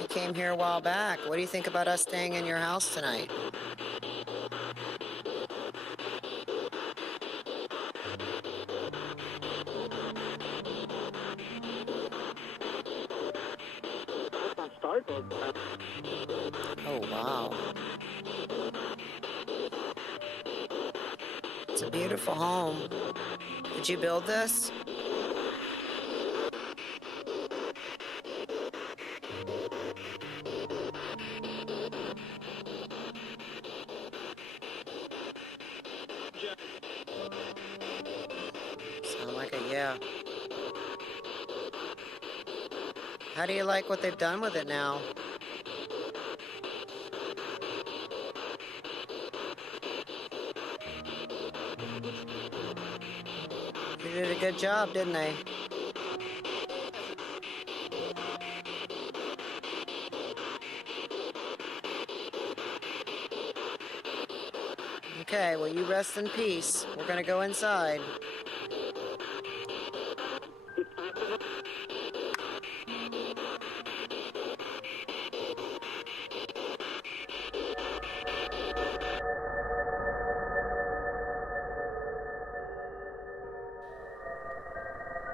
You came here a while back. What do you think about us staying in your house tonight? Oh, wow. It's a beautiful home. Did you build this? Sound like a yeah. How do you like what they've done with it now? They did a good job, didn't they? Okay, well, you rest in peace. We're gonna go inside.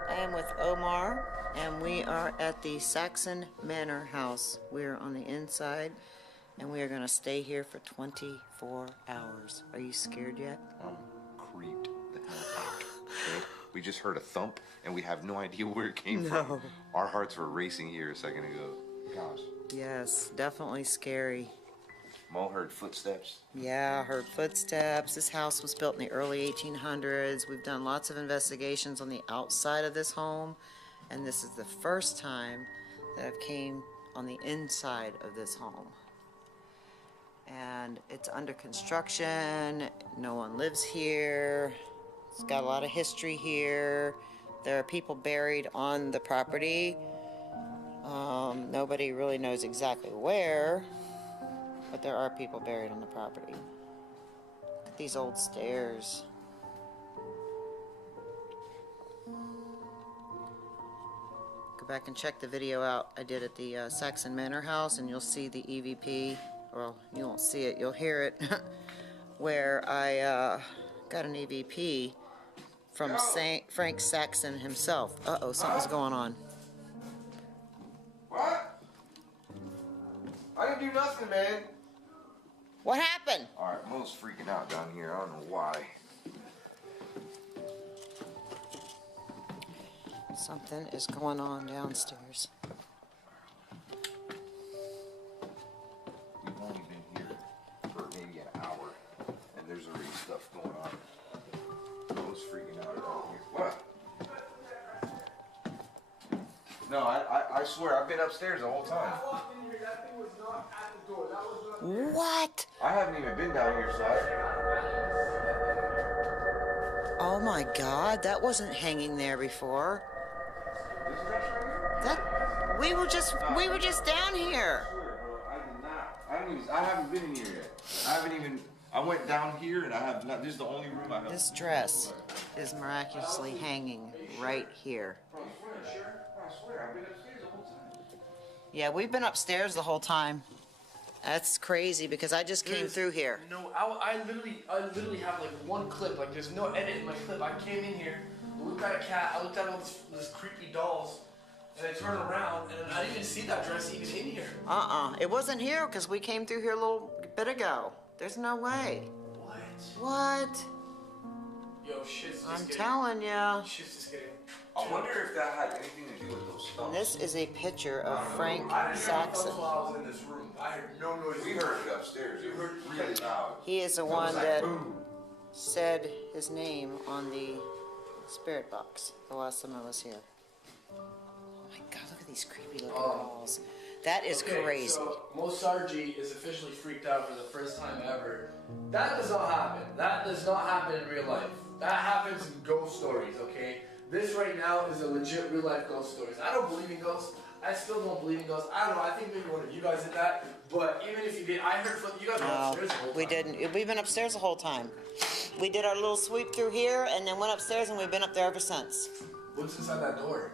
I am with Omar, and we are at the Saxon Manor house. We are on the inside, and we are going to stay here for 24 hours. Are you scared yet? I'm creeped the hell out. Okay? We just heard a thump, and we have no idea where it came from. Our hearts were racing here a second ago. Gosh. Yes, definitely scary. Mo heard footsteps. Yeah, heard footsteps. This house was built in the early 1800s. We've done lots of investigations on the outside of this home, and this is the first time that I've came on the inside of this home. And it's under construction. No one lives here. It's got a lot of history here. There are people buried on the property. Nobody really knows exactly where, but there are people buried on the property. Look at these old stairs. Go back and check the video out I did at the Saxon Manor house, and you'll see the EVP. Well, you won't see it, you'll hear it, where I got an EVP from Frank Saxon himself. Uh-oh, something's going on. What? I didn't do nothing, man. What happened? Alright, Mo's freaking out down here. I don't know why. Something is going on downstairs. We've only been here for maybe an hour, and there's already stuff going on. Mo's freaking out down here. What? No, I swear, I've been upstairs the whole time. What? I haven't even been down here, Si. Oh my God, that wasn't hanging there before. This is right here? That we were just down here. I swear, bro, I did not. I haven't been in here yet. I went down here and I have not. This is the only room I have. This dress is miraculously hanging right here. Bro, you sure? I swear, I've been upstairs the whole time. Yeah, we've been upstairs the whole time. That's crazy because I just came through here. No, I literally have like one clip. Like there's no edit in my clip. I came in here, I looked at a cat, I looked at all this creepy dolls, and I turned around and I didn't even see that dress even in here. It wasn't here because we came through here a little bit ago. There's no way. What? Yo, shit's just I'm getting, telling ya. Shit's just getting. I wonder if that had anything to do with those stuff. And this is a picture of Frank I didn't Saxon. know while I was in this room. I heard no noise. We heard it upstairs. It was really loud. He is the one that said his name on the spirit box the last time I was here. Oh my God, look at these creepy looking dolls. That is crazy. So Mo Sargi is officially freaked out for the first time ever. That does not happen. That does not happen in real life. That happens in ghost stories, okay? This right now is a legit real life ghost stories. I don't believe in ghosts. I still don't believe in ghosts. I don't know. I think maybe one of you guys did that. But even if you did, I heard you guys were upstairs the whole time. We didn't. We've been upstairs the whole time. We did our little sweep through here and then went upstairs and we've been up there ever since. What's inside that door?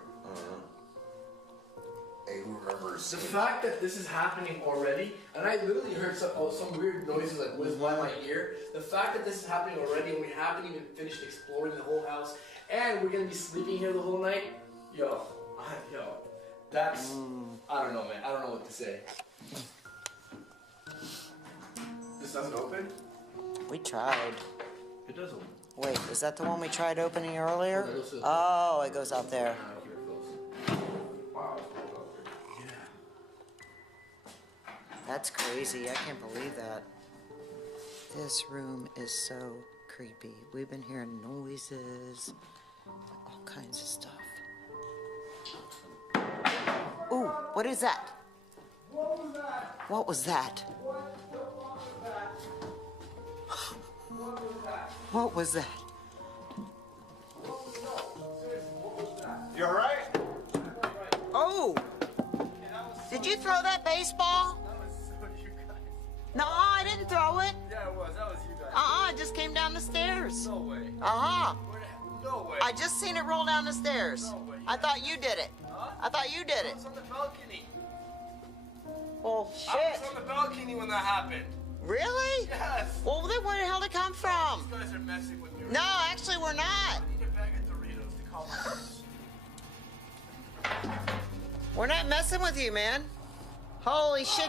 Hey, who remembers? The fact that this is happening already, and I literally heard some weird noises like whiz by my ear. The fact that this is happening already and we haven't even finished exploring the whole house, and we're gonna be sleeping here the whole night, yo, that's, I don't know, man. I don't know what to say. This doesn't open? We tried. It does open. Wait, is that the one we tried opening earlier? Oh, it goes out there. Wow. That's crazy. I can't believe that. This room is so creepy. We've been hearing noises, all kinds of stuff. Ooh. What is that? What was that? What was that? You alright? Oh! Did you throw that baseball? No, I didn't throw it. Yeah, it was. That was you guys. It just came down the stairs. No way. No way. I just seen it roll down the stairs. No way. I thought you did it. Huh? I thought you did I it. was on the balcony. Well, I shit. was on the balcony when that happened. Really? Yes. Well, then where the hell did it come from? These guys are messing with me. No, actually, we're not. I need a bag of Doritos to call my nurse. We're not messing with you, man. Holy shit.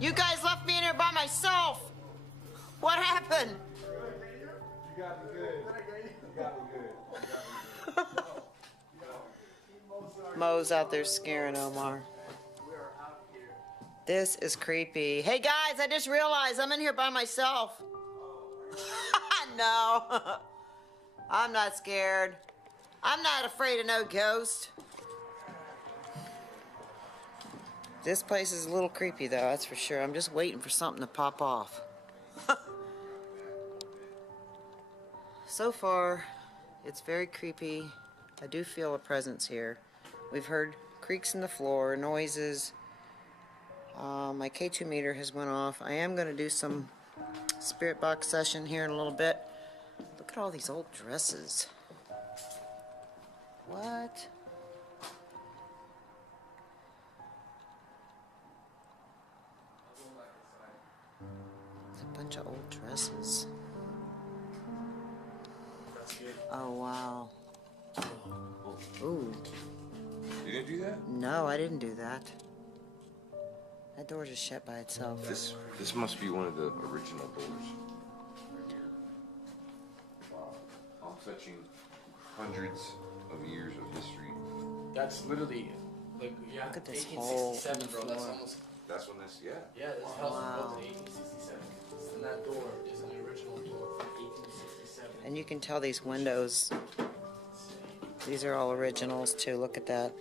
You guys left me in here by myself. What happened? You got me good. You got me good. Mo's out there scaring Omar. This is creepy. Hey guys, I just realized I'm in here by myself. No. I'm not scared. I'm not afraid of no ghost. This place is a little creepy though, that's for sure. I'm just waiting for something to pop off. So far, it's very creepy. I do feel a presence here. We've heard creaks in the floor, noises. My K2 meter has went off. I am going to do some spirit box session here in a little bit. Look at all these old dresses. What? It's a bunch of old dresses. Oh, wow. Ooh. You didn't do that? No, I didn't do that. That door just shut by itself. This must be one of the original doors. Right here. Wow. I'm touching hundreds of years of history. That's literally, like, yeah, Look at this 1867, bro. whole That's floor. almost. That's when this, yeah. Yeah, this house was Wow. built in 1867. And that door is an original door from 1867. And you can tell these windows, these are all originals too. Look at that.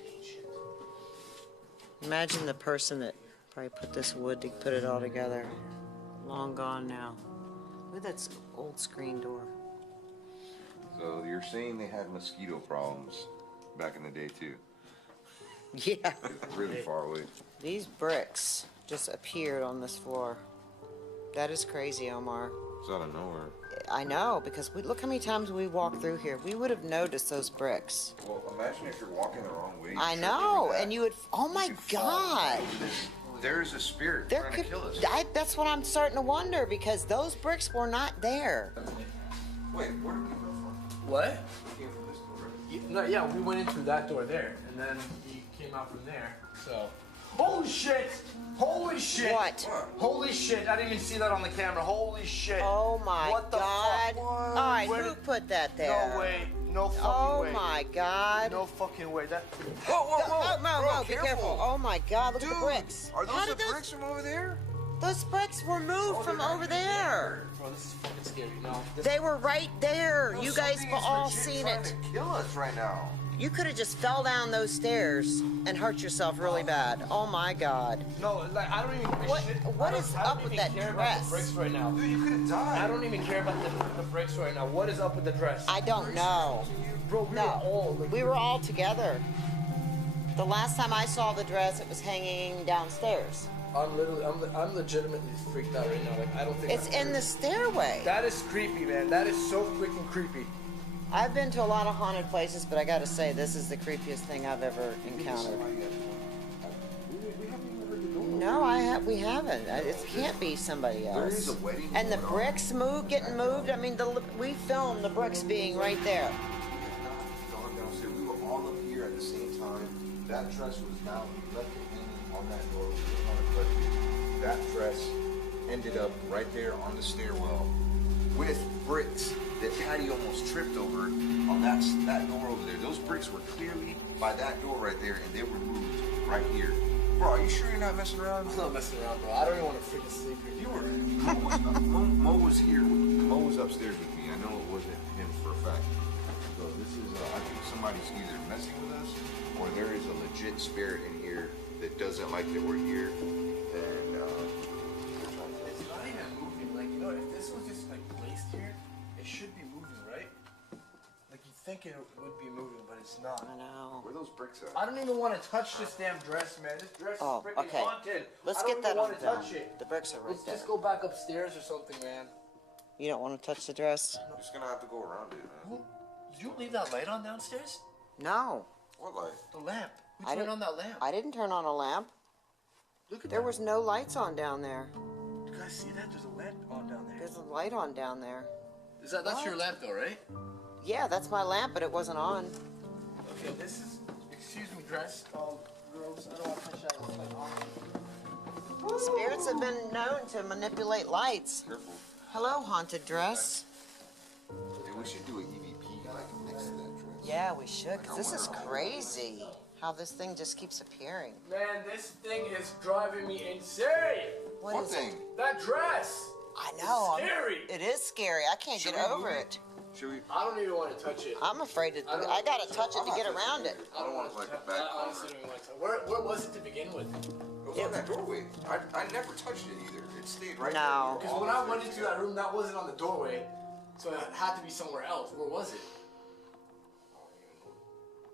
Imagine the person that probably put this wood to put it all together. Long gone now. Look at that old screen door. So you're saying they had mosquito problems back in the day too? Yeah. It's really far away. These bricks just appeared on this floor. That is crazy, Omar. It's out of nowhere. I know, because look how many times we walked through here. We would have noticed those bricks. Well, imagine if you're walking the wrong way. I know, and you would, oh my God. There's a spirit There trying could, to kill us. that's what I'm starting to wonder, because those bricks were not there. Wait, where did we go from? What? We came from this door, right? No, yeah, we went in through that door there, and then we came out from there. So. Holy shit! Holy shit! What? Holy shit! I didn't even see that on the camera. Holy shit! Oh my what the God. Fuck? All right, Where who did- put that there? No way. No fucking Oh way. my God. No fucking way. That. Whoa, whoa, whoa! Oh, Bro, Mo, be careful. Oh my God, look Dude, at the bricks. Are How those did the bricks from over there? Those bricks were moved from over there. Bro, this is fucking scary. No. They were right there. Bro, You guys something have is all legit seen trying it. to kill us right now. You could have just fell down those stairs and hurt yourself really bad. Oh my God. No, like I don't even. What is up with that care dress? About the bricks right now. Dude, you could have died. I don't even care about the bricks right now. What is up with the dress? I don't know. Bro, We were all together. The last time I saw the dress, it was hanging downstairs. I'm legitimately freaked out right now. Like I don't think It's in the stairway. That is creepy, man. That is so freaking creepy. I've been to a lot of haunted places, but I gotta say, this is the creepiest thing I've ever encountered. No, we haven't. It can't be somebody else. There is a wedding And the going on. bricks getting moved. I mean, we filmed the bricks being right there. Gone downstairs. We were all up here at the same time. That dress was down. We left it hanging on that door. That dress ended up right there on the stairwell with bricks that Patty almost tripped over on that door over there. Those bricks were clearly by that door right there, and they were moved right here. Bro, are you sure you're not messing around? I'm not messing around, bro. I don't even want to freaking sleep here. You were. Mo was here. Mo was upstairs with me. I know it wasn't him for a fact. So this is. I think somebody's either messing with us, or there is a legit spirit in here that doesn't like that we're here. And It's not even moving. Like, you know, if this was just like placed here, it should be moving, right? Like you think it would be moving, but it's not. I know. where are those bricks at? I don't even want to touch this damn dress, man. This dress is freaking okay. haunted. Let's I don't get that even on want to film. touch it. The bricks are right Let's there. just go back upstairs or something, man. You don't want to touch the dress? I'm just gonna have to go around it, man. Did you leave that light on downstairs? No. What light? The lamp. Who I turned didn't- on that lamp? I didn't turn on a lamp. Look at There that. was no lights on down there. You guys see that? There's a lamp on down there. There's a light on down there. That's your lamp though, right? Yeah, that's my lamp, but it wasn't on. Okay, this is, excuse me, dress. Oh, gross. I don't want to touch that. It's like on. Spirits have been known to manipulate lights. Careful. Hello, haunted dress. Hey, we should do an EVP like next to that dress. Yeah, we should, because this is crazy. How this thing just keeps appearing. Man, this thing is driving me insane. What is thing? it? That dress. I know. It's scary. It is scary. I can't Should get we over move it. Should we? I don't even want to touch it. I'm afraid to. I gotta touch it to get around it. I don't want like the back I honestly don't even want to. Where was it to begin with? It was on that doorway. I never touched it either. It stayed right No. there. Because when I went into that room, that wasn't on the doorway, so it had to be somewhere else. Where was it?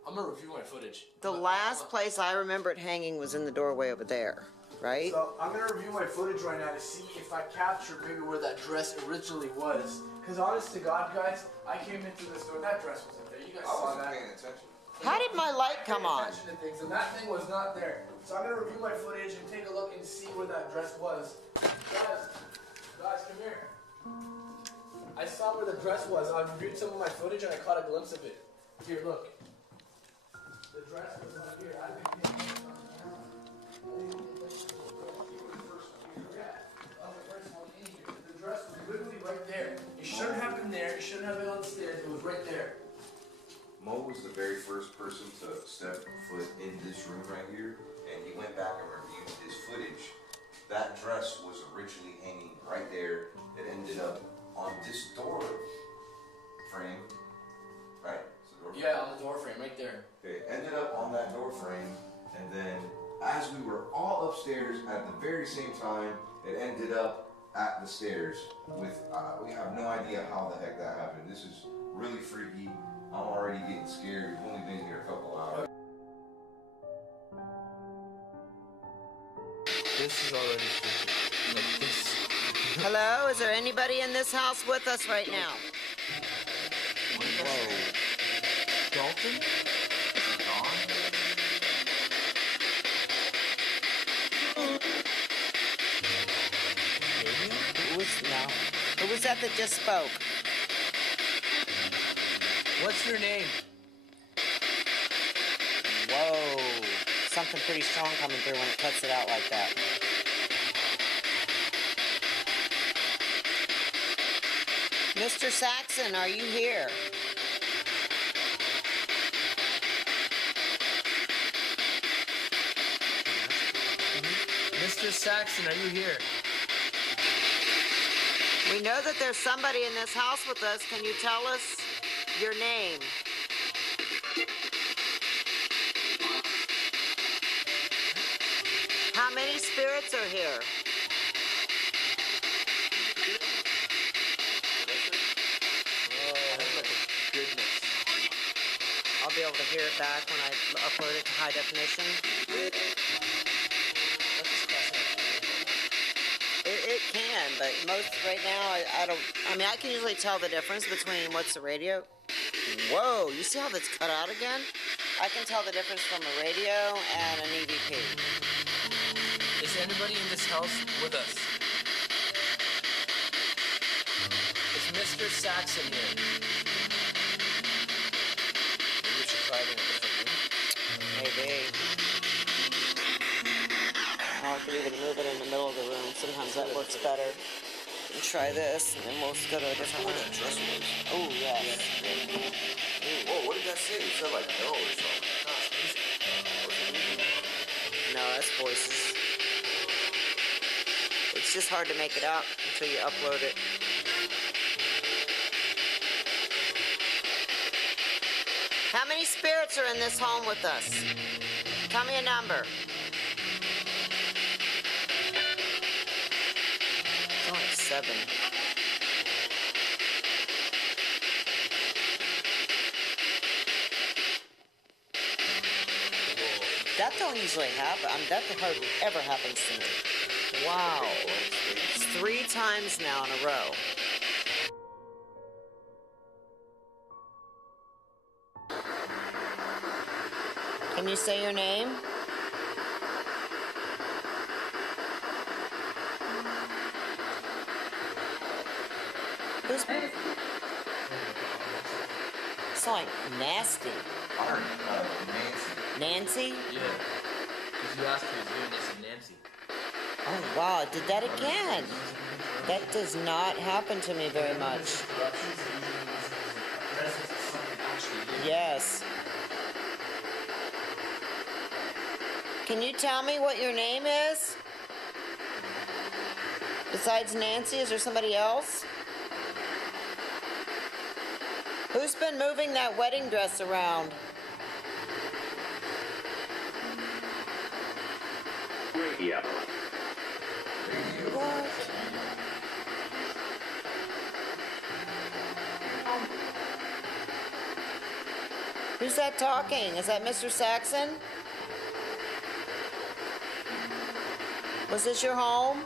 I'm gonna review my footage. The last place I remember it hanging was in the doorway over there, right? So I'm gonna review my footage right now to see if I captured maybe where that dress originally was. Because honest to God, guys, I came into this door. That dress wasn't there. You guys I saw wasn't that. paying attention. How did my light come on? Attention to things, and that thing was not there. So I'm gonna review my footage and take a look and see where that dress was. Guys, come here. I saw where the dress was. I reviewed some of my footage and I caught a glimpse of it. Here, look. The dress was up here. I think it was on the dress was literally right there. It shouldn't have been there. It shouldn't have been on the stairs. It was right there. Mo was the very first person to step foot in this room right here, and he went back and reviewed his footage. That dress was originally hanging right there. It ended up on this door frame, right? It's the door frame. Yeah, on the door frame, right there. Okay, it ended up on that door frame, and then as we were all upstairs at the very same time, it ended up at the stairs with, we have no idea how the heck that happened. This is really freaky. I'm already getting scared. We've only been here a couple hours. This is already freaky. Like this. Hello, is there anybody in this house with us right now? Whoa. Dalton? Who was that just spoke? What's your name? Whoa, something pretty strong coming through when it cuts it out like that. Mr. Saxon, are you here? Mr. Saxon, are you here? We know that there's somebody in this house with us. Can you tell us your name? How many spirits are here? I'll be able to hear it back when I upload it to high definition. It can, but most right now, I mean, I can usually tell the difference between what's the radio. Whoa, you see how that's cut out again? I can tell the difference from a radio and an EVP. Is anybody in this house with us? Is Mr. Saxon here? Maybe we should try it in a different room. Maybe. I could even move it in the middle of the room. Sometimes that works better. And try this, and then we'll go to a different Where one. that dress was. Oh, yes. Whoa, what did that say? It said like no or something. No, that's voices. It's just hard to make it out until you upload it. How many spirits are in this home with us? Tell me a number. 7. That don't usually happen. That hardly ever happens to me. Wow. It's 3 times now in a row. Can you say your name? Who's... It's like nasty. Nancy? Yeah. Because you asked me to do this and Nancy. Oh, wow. I did that again. That does not happen to me very much. Yes. Can you tell me what your name is? Besides Nancy, is there somebody else? Who's been moving that wedding dress around? Yeah. What? Who's that talking? Is that Mr. Saxon? Was this your home?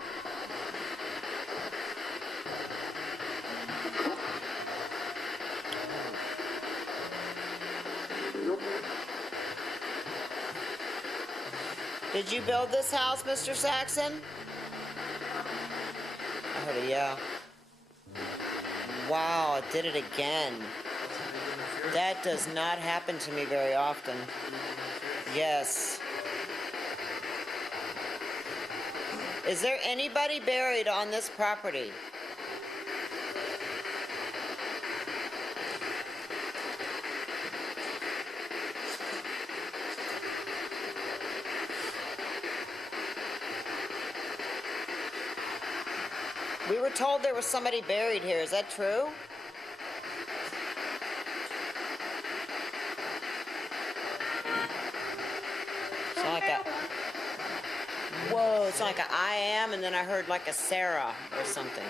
Did you build this house, Mr. Saxon? I heard a yeah. Wow, it did it again. That does not happen to me very often. Yes. Is there anybody buried on this property? We were told there was somebody buried here. Is that true? It's not like a... Whoa, it's like a I am, and then I heard like a Sarah or something.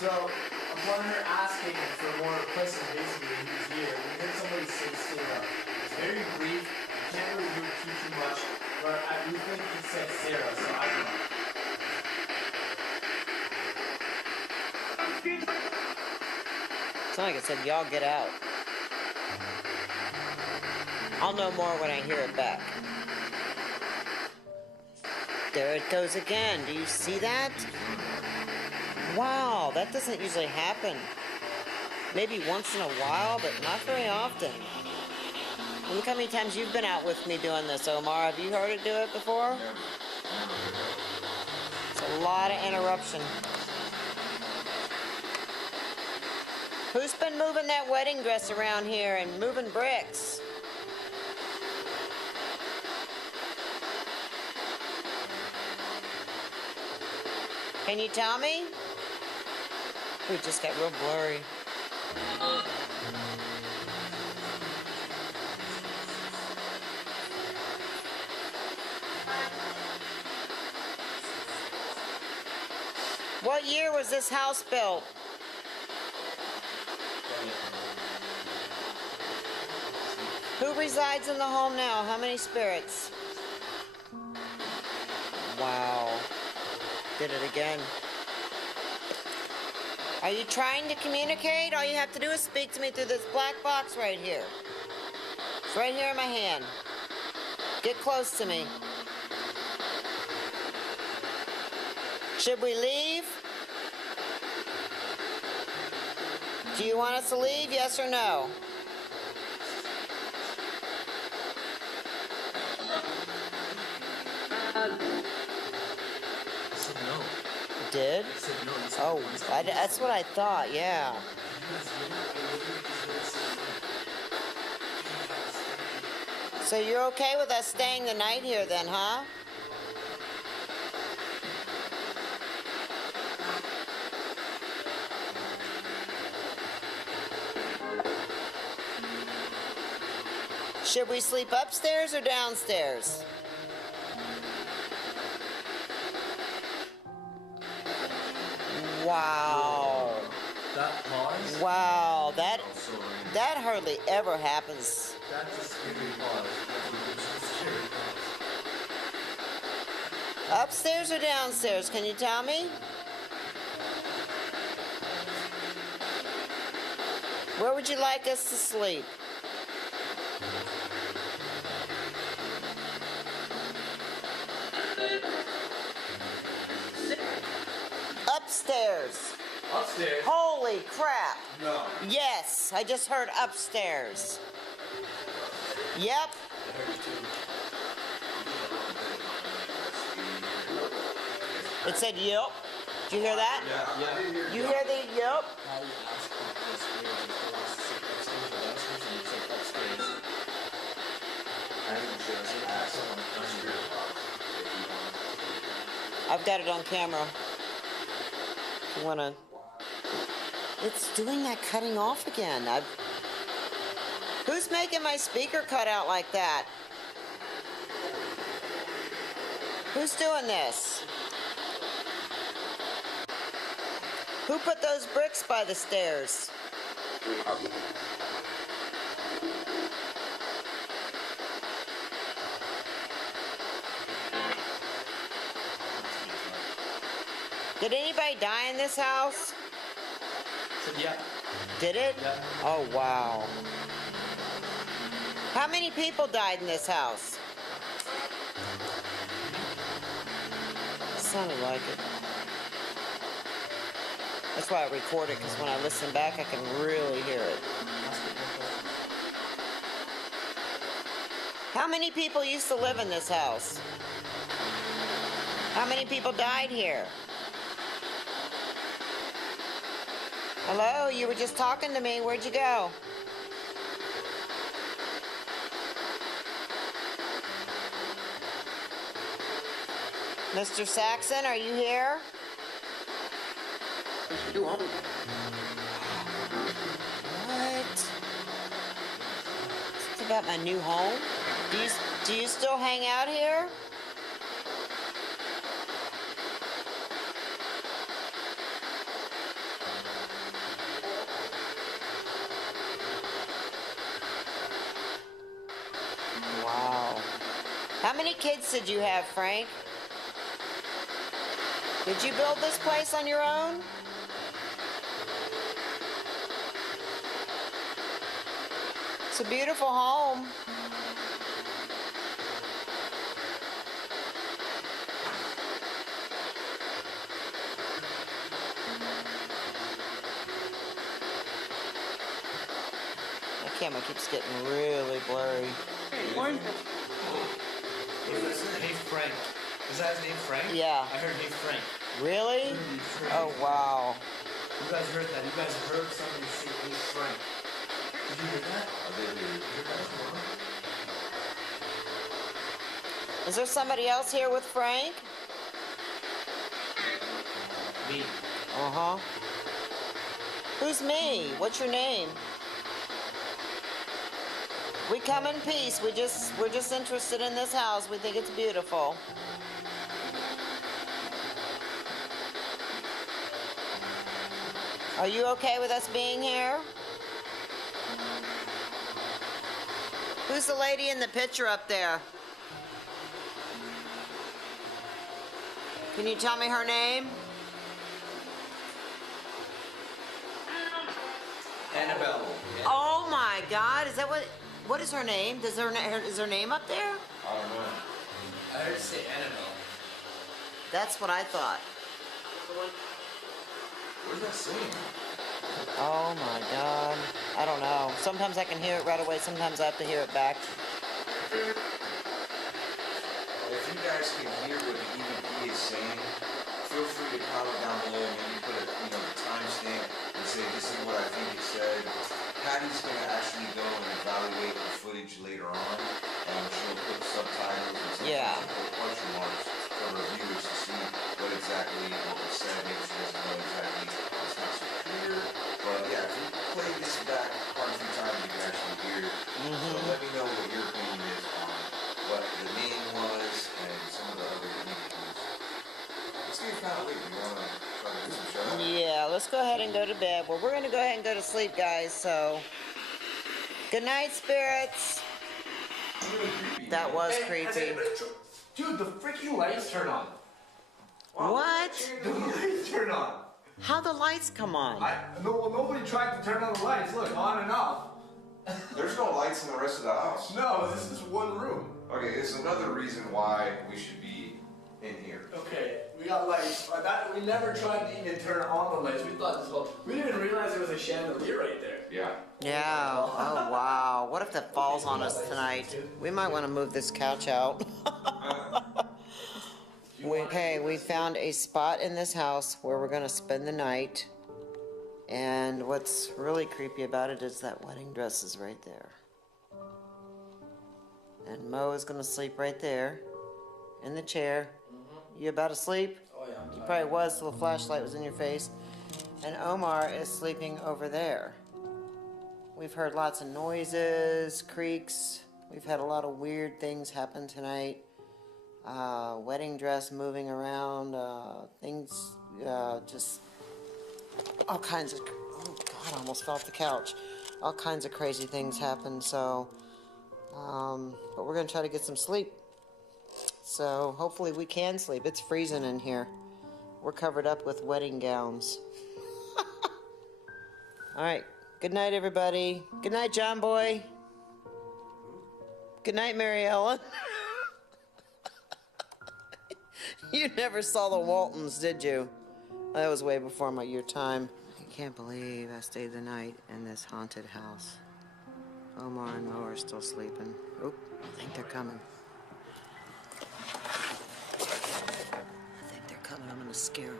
So, upon her asking for more requests, basically, he was here. We heard somebody say Sarah. It's very brief. You can't really do too much, but we think he said Sarah, so I don't know. It's not like it said, y'all get out. I'll know more when I hear it back. There it goes again. Do you see that? Wow, that doesn't usually happen. Maybe once in a while, but not very often. Look how many times you've been out with me doing this, Omar. Have you heard it do it before? It's a lot of interruption. Who's been moving that wedding dress around here and moving bricks? Can you tell me? Ooh, it just got real blurry. What year was this house built? Who resides in the home now? How many spirits? Wow. Did it again. Are you trying to communicate? All you have to do is speak to me through this black box right here. It's right here in my hand. Get close to me. Should we leave? Do you want us to leave, yes or no? Did? Oh, that's what I thought, yeah. So you're okay with us staying the night here then, huh? Should we sleep upstairs or downstairs? Wow. That pause. Wow. That hardly ever happens. That's a scary pause. That's a scary pause. Upstairs or downstairs? Can you tell me? Where would you like us to sleep? Upstairs. Upstairs? Holy crap. No. Yes, I just heard upstairs. Yep. It said yep. Did you hear that? Yeah. You hear the yep? How do you ask people upstairs if they want to sit upstairs or downstairs and you say upstairs? I didn't just ask someone upstairs if you want. I've got it on camera. If you wanna. It's doing that cutting off again. Who's making my speaker cut out like that? Who's doing this? Who put those bricks by the stairs? Did anybody die in this house? Yeah. Did it? Yeah. Oh, wow. How many people died in this house? Sounded like it. That's why I record it, because when I listen back, I can really hear it. How many people used to live in this house? How many people died here? Hello, you were just talking to me. Where'd you go? Mr. Saxon, are you here? What? It's about my new home? Do you still hang out here? Wow. How many kids did you have, Frank? Did you build this place on your own? It's a beautiful home. My camera keeps getting really blurry. Hey, Frank. Is that his name, Frank? Yeah. I heard hey, Frank. Really? Oh, wow. You guys heard that? You guys heard somebody say hey, Frank. Did you hear that? I did hear it. Is there somebody else here with Frank? Me. Uh-huh. Who's me? What's your name? We come in peace. We're just interested in this house. We think it's beautiful. Are you okay with us being here? Who's the lady in the picture up there? Can you tell me her name? Annabelle. Oh my God! Is that what is her name? Is her name up there? I don't know. I heard it say Annabelle. That's what I thought. What does that say? Oh my God! I don't know. Sometimes I can hear it right away. Sometimes I have to hear it back. If you guys can hear what the EVP is saying, feel free to comment down below. Maybe put a timestamp and say this is what I think it said. Patty's going to actually go and evaluate the footage later on. She'll put subtitles and put question marks for her viewers to see what exactly was said. Maybe she doesn't know exactly. It's not so clear. But yeah, if you play this back quite a few times, you can actually hear it. So let me know what your opinion is on what the name was and some of the other unique things. It's getting kind of late. You want to try to get some show? Yeah. go ahead and go to bed. Well, we're going to go ahead and go to sleep, guys, so good night, spirits. That was creepy. Dude, the freaking lights turn on. What? The lights turn on. How the lights come on? Well, nobody tried to turn on the lights. Look, on and off. There's no lights in the rest of the house. No, this is one room. Okay, it's another reason why we should be in here. Okay, we got lights. We never tried to even turn on the lights. We thought this whole. We didn't even realize there was a chandelier right there. Yeah. Yeah. Oh, wow. What if that falls on us tonight? We might want to move this couch out. We found a spot in this house where we're going to spend the night. And what's really creepy about it is that wedding dress is right there. And Mo is going to sleep right there in the chair. You about to sleep? Oh, yeah. You probably was till the flashlight was in your face. And Omar is sleeping over there. We've heard lots of noises, creaks. We've had a lot of weird things happen tonight. Wedding dress moving around, things, just all kinds of, oh God, I almost fell off the couch. All kinds of crazy things happen, so, but we're going to try to get some sleep. So hopefully we can sleep. It's freezing in here. We're covered up with wedding gowns. All right. Good night, everybody. Good night, John Boy. Good night, Mary Ellen. You never saw the Waltons, did you? That was way before your time. I can't believe I stayed the night in this haunted house. Omar and Mo are still sleeping. Oop, I think they're coming. I think they're coming. I'm gonna scare them.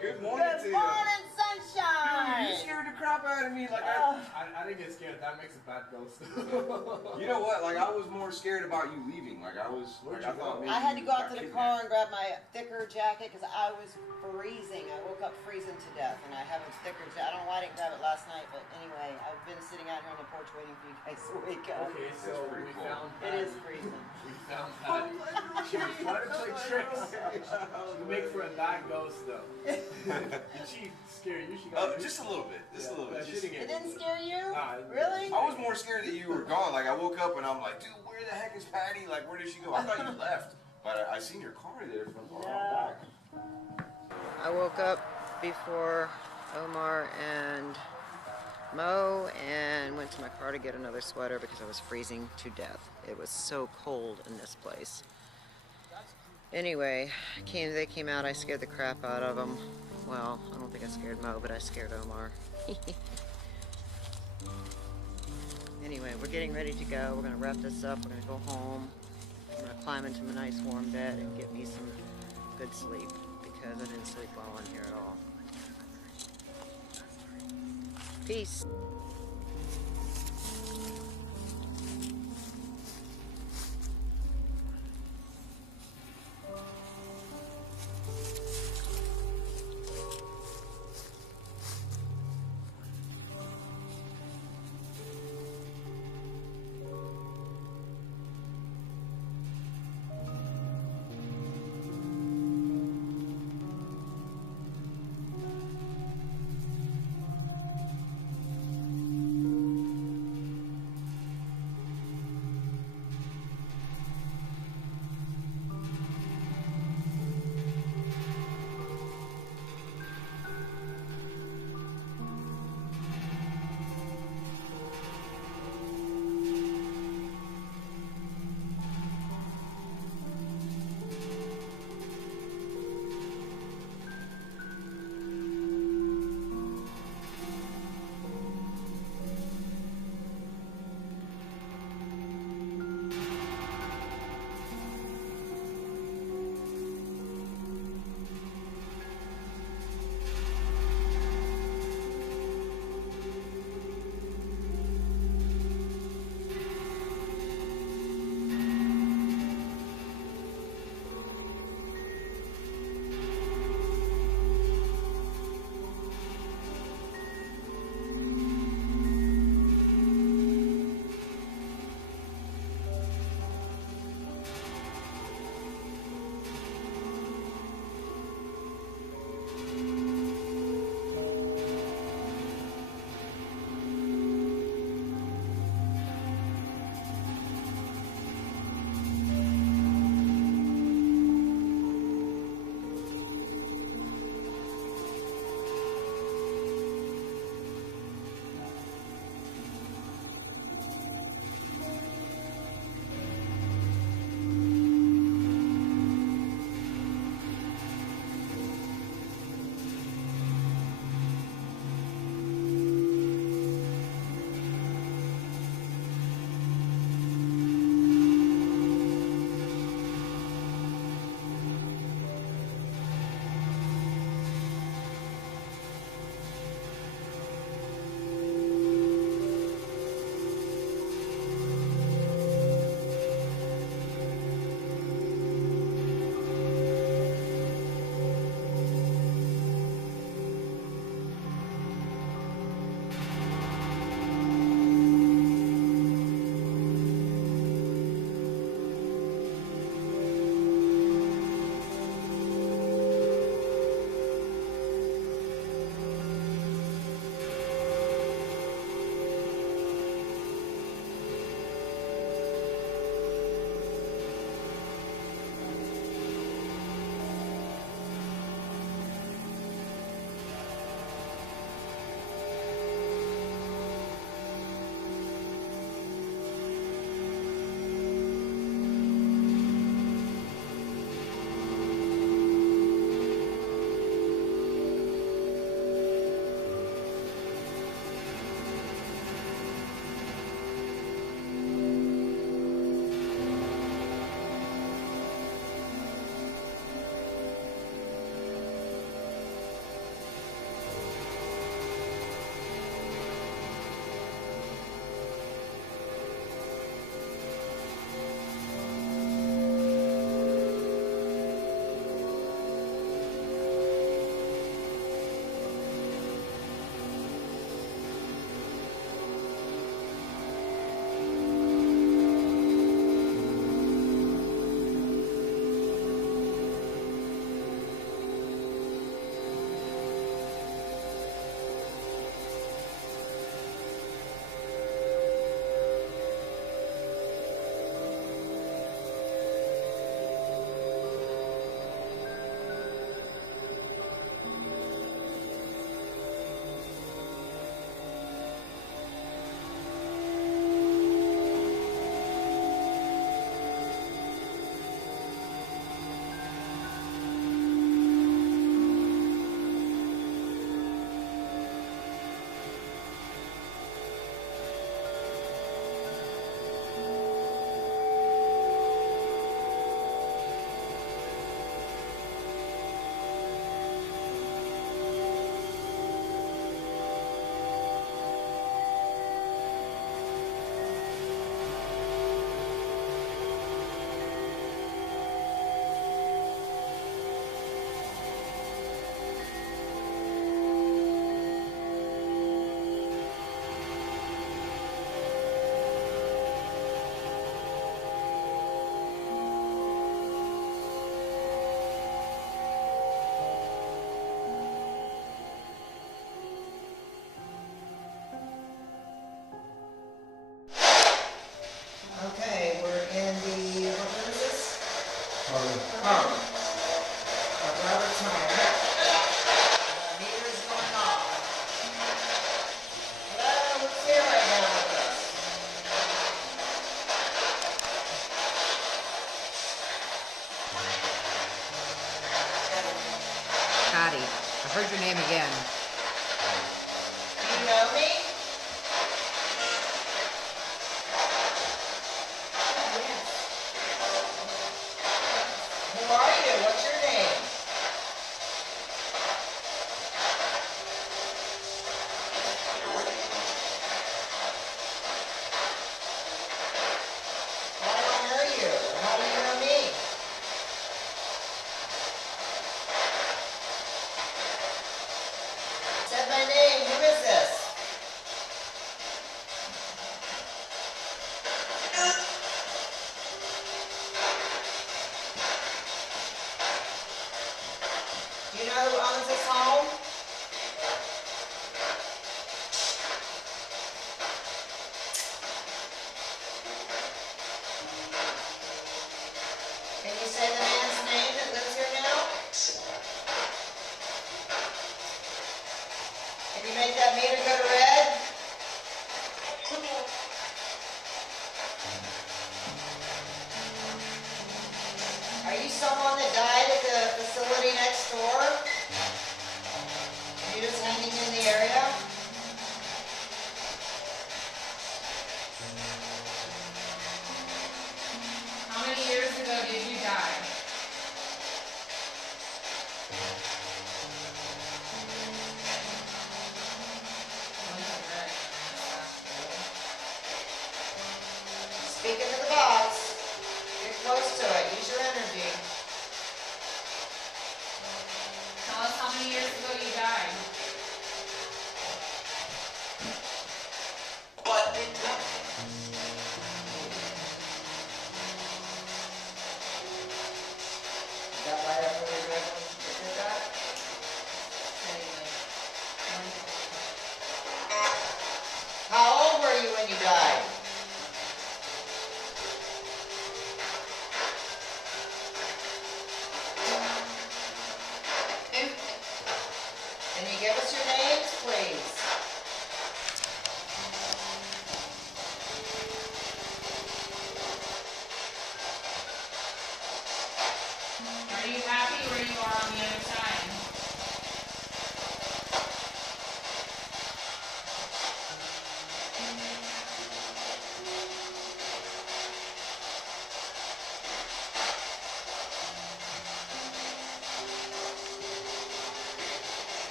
Good morning to you. Good morning, sunshine. Dude, you scared the crap out of me. Like I didn't get scared. That makes a bad ghost. You know what? Like I was more scared about you leaving. Like I was. Like, I thought maybe I had to you go out got to the kidnapped. car and grab my thicker jacket because I was freezing. I woke up freezing to death, and I have a thicker jacket. I don't know why I didn't grab it last night, but anyway, I've been sitting out here on the porch waiting for you guys to wake up. Okay, so we found It is freezing. We found that. She was trying to play tricks. She make for a bad ghost, though. Did she scare you? She got Just a little bit. Just a little bit. It didn't scare you? Nah, Really? I was more scared that you were gone. Like I woke up and I'm like, dude, where the heck is Patty? Like where did she go? I thought you left, but I seen your car there from a while back. I woke up before Omar and Mo and went to my car to get another sweater because I was freezing to death. It was so cold in this place. Anyway, they came out, I scared the crap out of them. Well, I don't think I scared Mo, but I scared Omar. Anyway, we're getting ready to go. We're gonna wrap this up, we're gonna go home. I'm gonna climb into my nice warm bed and get me some good sleep because I didn't sleep well in here at all. Peace. heard your name again. Do you know me? Who are you? What's your name? How do I know you? How do you know me? Said my name. Who is this? Do you know who owns this home? Can you say the man's name that lives here now? Can you make that meter go to red? Are you someone that died at the facility next door? Are you just hanging in the area? How many years ago did you die? Speak into the box. Get close to it. Use your energy. Tell us how many years ago you died. Is that why I really read that? How old were you when you died? Can you give us your names, please? Are you happy where you are on the other side?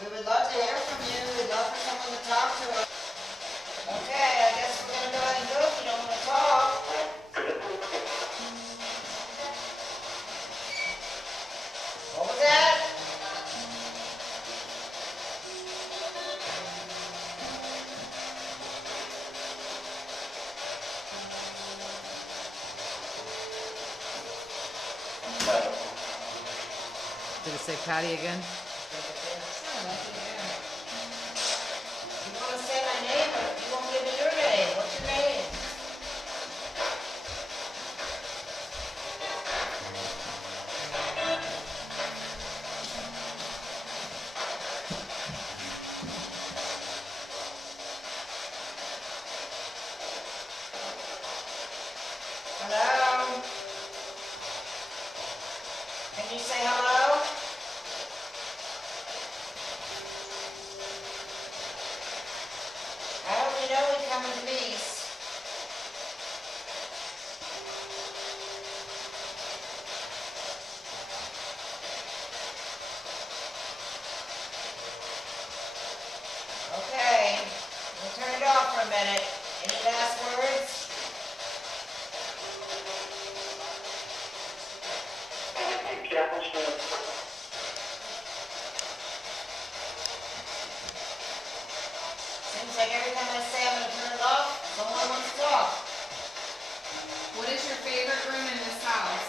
We would love to hear from you. We'd love for someone to talk to us. Okay, I guess we're going to go ahead and go if you don't want to talk. What was that? Did it say Patty again? You want to say my name, or you won't give me your name? What's your name? Hello? Can you say hello? I hope you know we come in peace. Okay, we'll turn it off for a minute. Any last words? Seems like every time I say I'm going to turn it off, someone wants to talk. What is your favorite room in this house?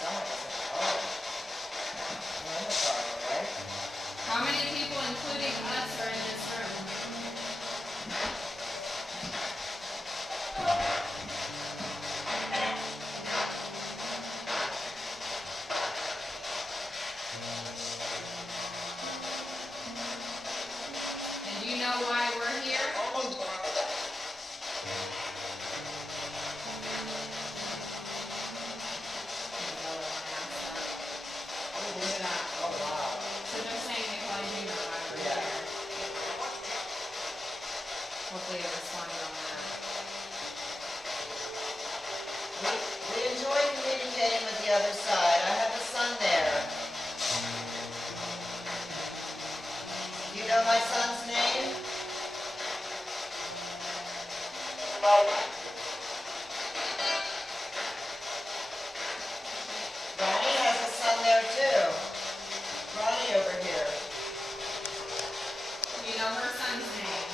Someone doesn't know. We're in the parlor, right? How many people, including us, are in this room? Hopefully I responded on that. We enjoy communicating with the other side. I have a son there. You know my son's name? Ronnie has a son there too. Ronnie over here. You know her son's name.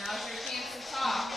Now's your chance to talk.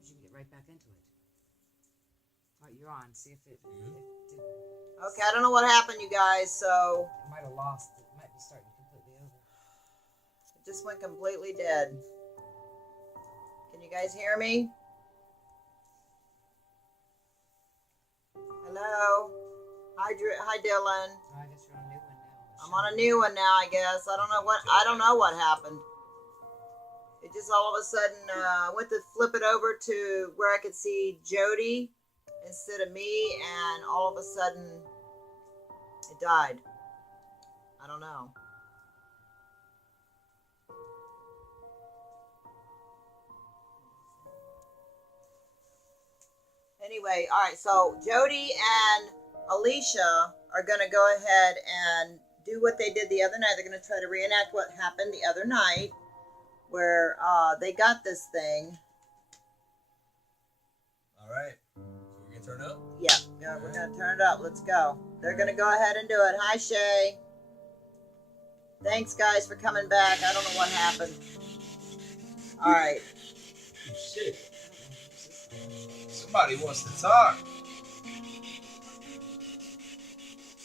sometimes you can get right back into it. Alright, you're on. See if it did. Okay, I don't know what happened, you guys, so... It might have lost. It might be starting completely over. It just went completely dead. Can you guys hear me? Hello? Hi, Dylan. I guess you're on a new one now. I'm on a new one now, I guess. I don't know what happened. It just all of a sudden went to flip it over to where I could see Jody instead of me, and all of a sudden it died. I don't know. Anyway, all right, so Jody and Alicia are going to go ahead and do what they did the other night. They're going to try to reenact what happened the other night, where they got this thing. All right. So we're going to turn it up? Yeah, we're going to turn it up. Let's go. They're going to go ahead and do it. Hi, Shay. Thanks, guys, for coming back. I don't know what happened. All right. Shit. Somebody wants to talk.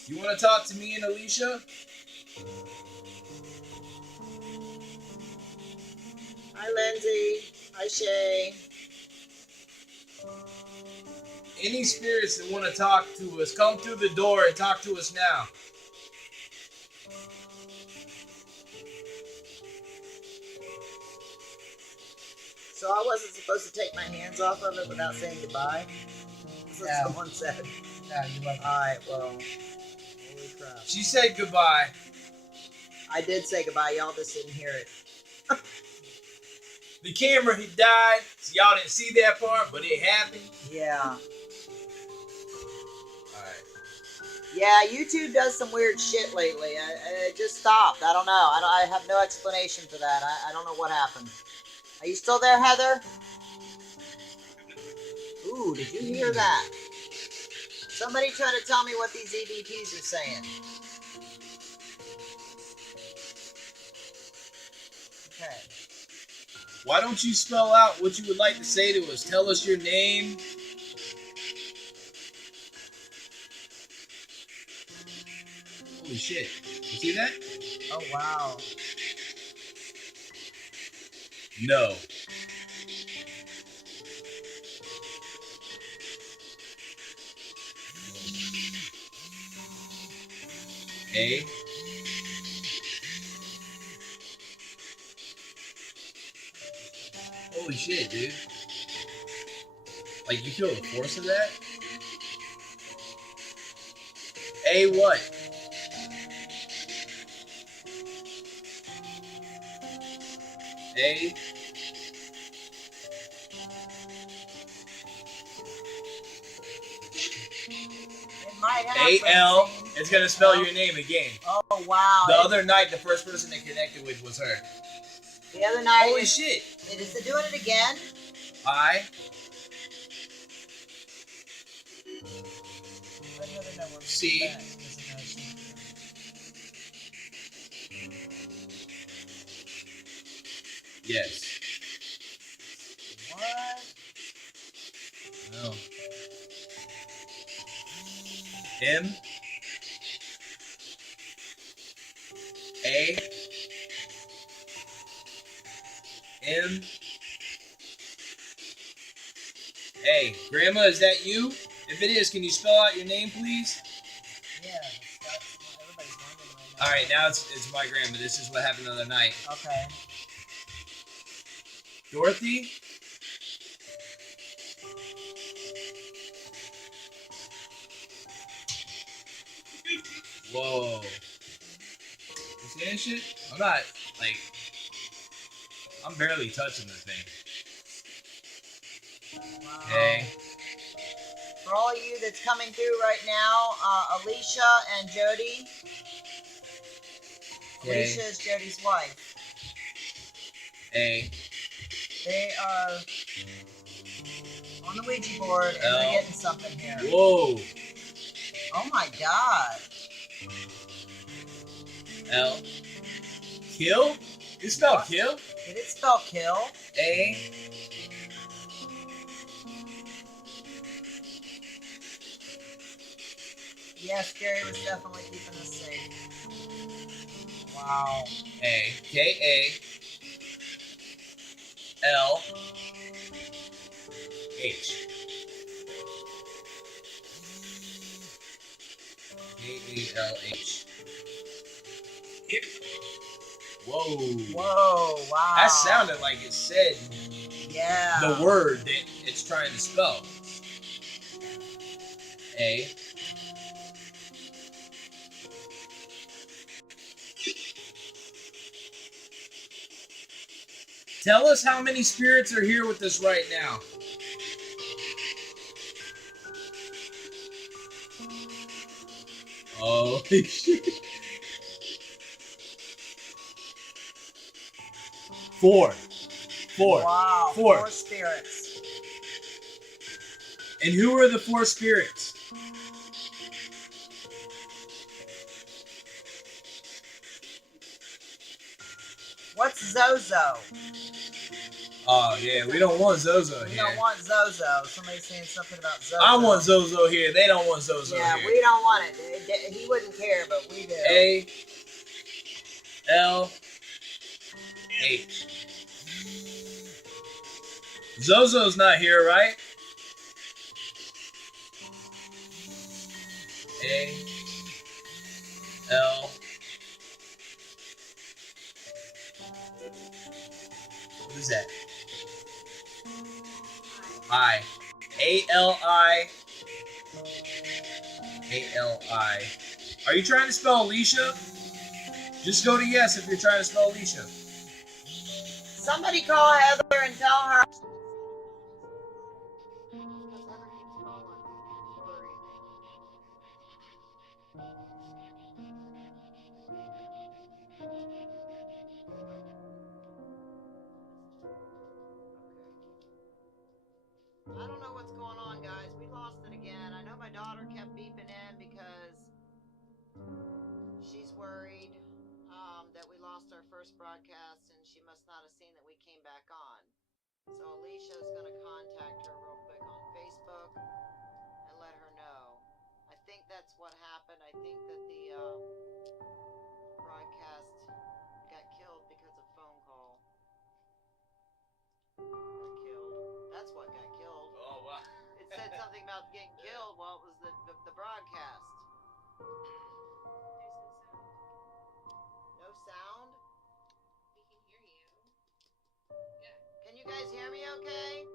You want to talk to me and Alicia? Hi, Lindsay. Hi, Shay. Any spirits that want to talk to us, come through the door and talk to us now. So I wasn't supposed to take my hands off of it without saying goodbye? That's what someone said. No, you wasn't. Alright, well, holy crap. She said goodbye. I did say goodbye, y'all just didn't hear it. The camera had died, so y'all didn't see that part, but it happened. Yeah. Alright. Yeah, YouTube does some weird shit lately. It just stopped. I don't know. I have no explanation for that. I don't know what happened. Are you still there, Heather? Ooh, did you hear that? Somebody try to tell me what these EVPs are saying. Okay. Why don't you spell out what you would like to say to us? Tell us your name. Holy shit. You see that? Oh, wow. No. A. Holy shit, dude. Like, you feel the force of that? A what? A. A-L. It's gonna spell your name again. Oh, wow. The other night, the first person it connected with was her. The other night. Holy shit. Is it doing it again? I. C. Yes. What? No. M. A. M. A. Grandma, is that you? If it is, can you spell out your name, please? Yeah, that's what everybody's wondering right now. Alright, now it's my grandma. This is what happened the other night. Okay. Dorothy? Whoa. You see that shit? I'm not, like, I'm barely touching the thing. Wow. Okay. For all of you that's coming through right now, Alicia and Jody. Okay. Alicia is Jody's wife. A. They are on the Ouija board and L. they're getting something here. Whoa. Oh my god. L. Kill? You spell kill? Did it spell kill? A. Yes, Gary was definitely keeping us safe. Wow. KALH. KALH. Whoa. Whoa, wow. That sounded like it said the word that it's trying to spell. A. Tell us how many spirits are here with us right now. Oh, shit. 4. Wow, 4 spirits. And who are the 4 spirits? What's Zozo? Oh, yeah, we don't want Zozo We here. don't want Zozo. Somebody's saying something about Zozo. I want Zozo here. They don't want Zozo yeah, here. we don't want it. He wouldn't care, but we do. ALH. Zozo's not here, right? AL. What is that? I. ALI. ALI. Are you trying to spell Alicia? Just go to yes if you're trying to spell Alicia. Somebody call Heather and tell her. I don't know what's going on, guys. We lost it again. I know my daughter kept beeping in because she's worried that we lost our first broadcast, and she must not have seen that we came back on. So Alicia is going to contact her real quick on Facebook and let her know. I think that's what happened. I think that the broadcast got killed because of phone call. Got killed. That's what got killed. Oh, wow. It said something about getting killed. Well, it was the broadcast. No sound? We can hear you. Yeah. Can you guys hear me okay?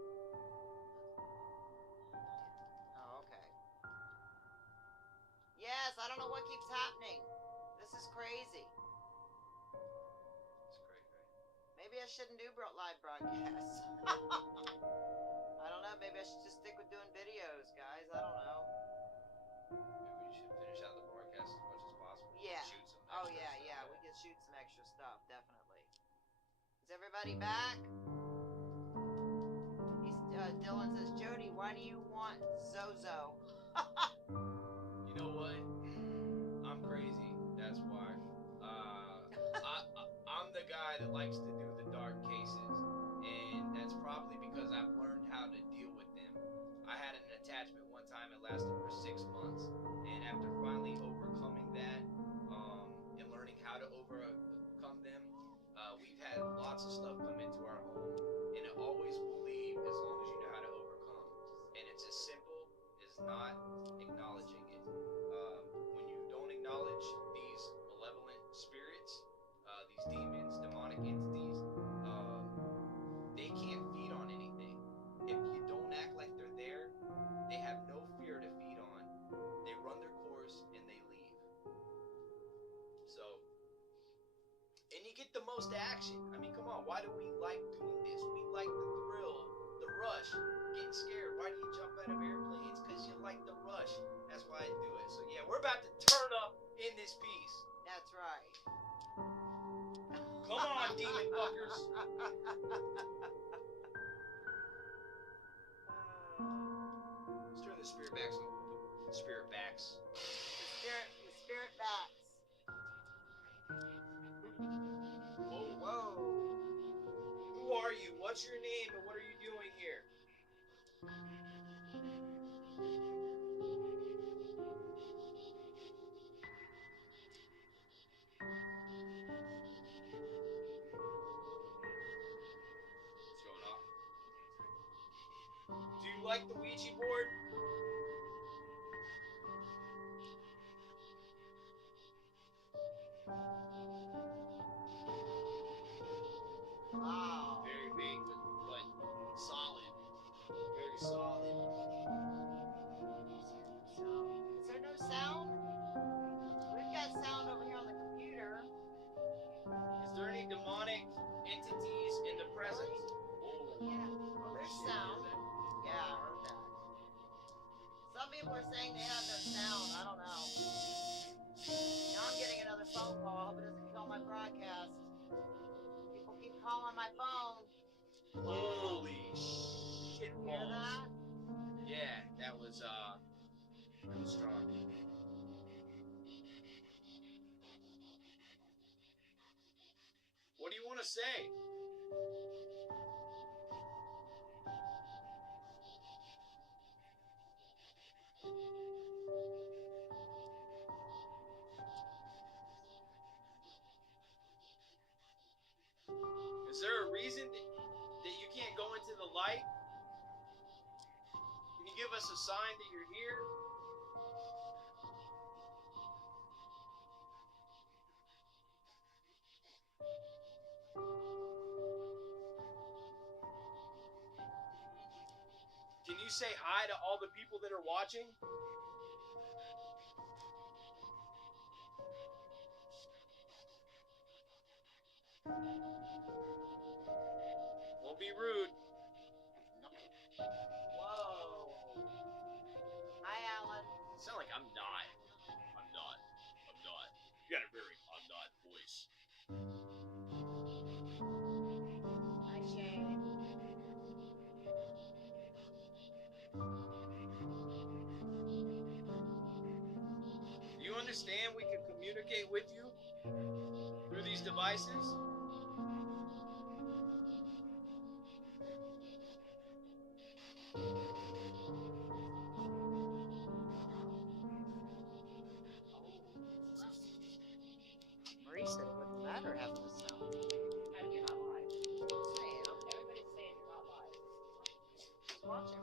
Oh, okay. Yes, I don't know what keeps happening. This is crazy. It's crazy. Maybe I shouldn't do live broadcasts. I don't know. Maybe I should just stick with doing videos, guys. I don't know. Maybe we should finish out the broadcast as much as possible. Yeah. Shoot some Oh, extra yeah, stuff. yeah. We can shoot some extra stuff, definitely. Is everybody back? Dylan says, Jody, why do you want Zozo? You know what? I'm crazy. That's why. I'm the guy that likes to do the dark cases, and that's probably because I've learned how to deal with them. I had an attachment one time. It lasted for 6 months, and after finally overcoming that, and learning how to overcome them, we've had lots of stuff come into our home, and it always will leave as long as you know how to overcome. And it's as simple as not acknowledging it. When you don't acknowledge these malevolent spirits, these demons, demonic entities, they can't feed on anything. If you don't act like they're there, they have no fear to feed on. They run their course and they leave. So, and you get the most action. I mean, come on, why do we like doing this? We like the thrill, the rush, getting scared. Why do you jump out of airplanes? Because you like the rush. That's why I do it. So yeah, we're about to turn up in this piece. That's right. Come on, demon fuckers. Let's turn the spirit backs on. Spirit backs. The spirit backs. Whoa. Whoa. Who are you? What's your name and what are you doing here? you like the Ouija board? Wow. Very big, but solid. Very solid. Is there no sound? We've got sound over here on the computer. Is there any demonic entities in the presence? Yeah. Well, there's sound. Yeah, I heard that. Some people are saying they have no sound. I don't know. Now I'm getting another phone call. I hope it doesn't kill my broadcast. People keep calling my phone. Holy shit balls. Hear that? Yeah, that was strong. What do you want to say? Is there a reason that you can't go into the light? Can you give us a sign that you're here? Can you say hi to all the people that are watching? Won't be rude. Whoa. Hi, Alan. Sound like I'm not. You got a very I'm not voice. Hi, Shane. Do you understand we can communicate with you through these devices? Marie said it wouldn't matter having the sound. You're not live. I'm saying, Everybody's saying you're not live. who's watching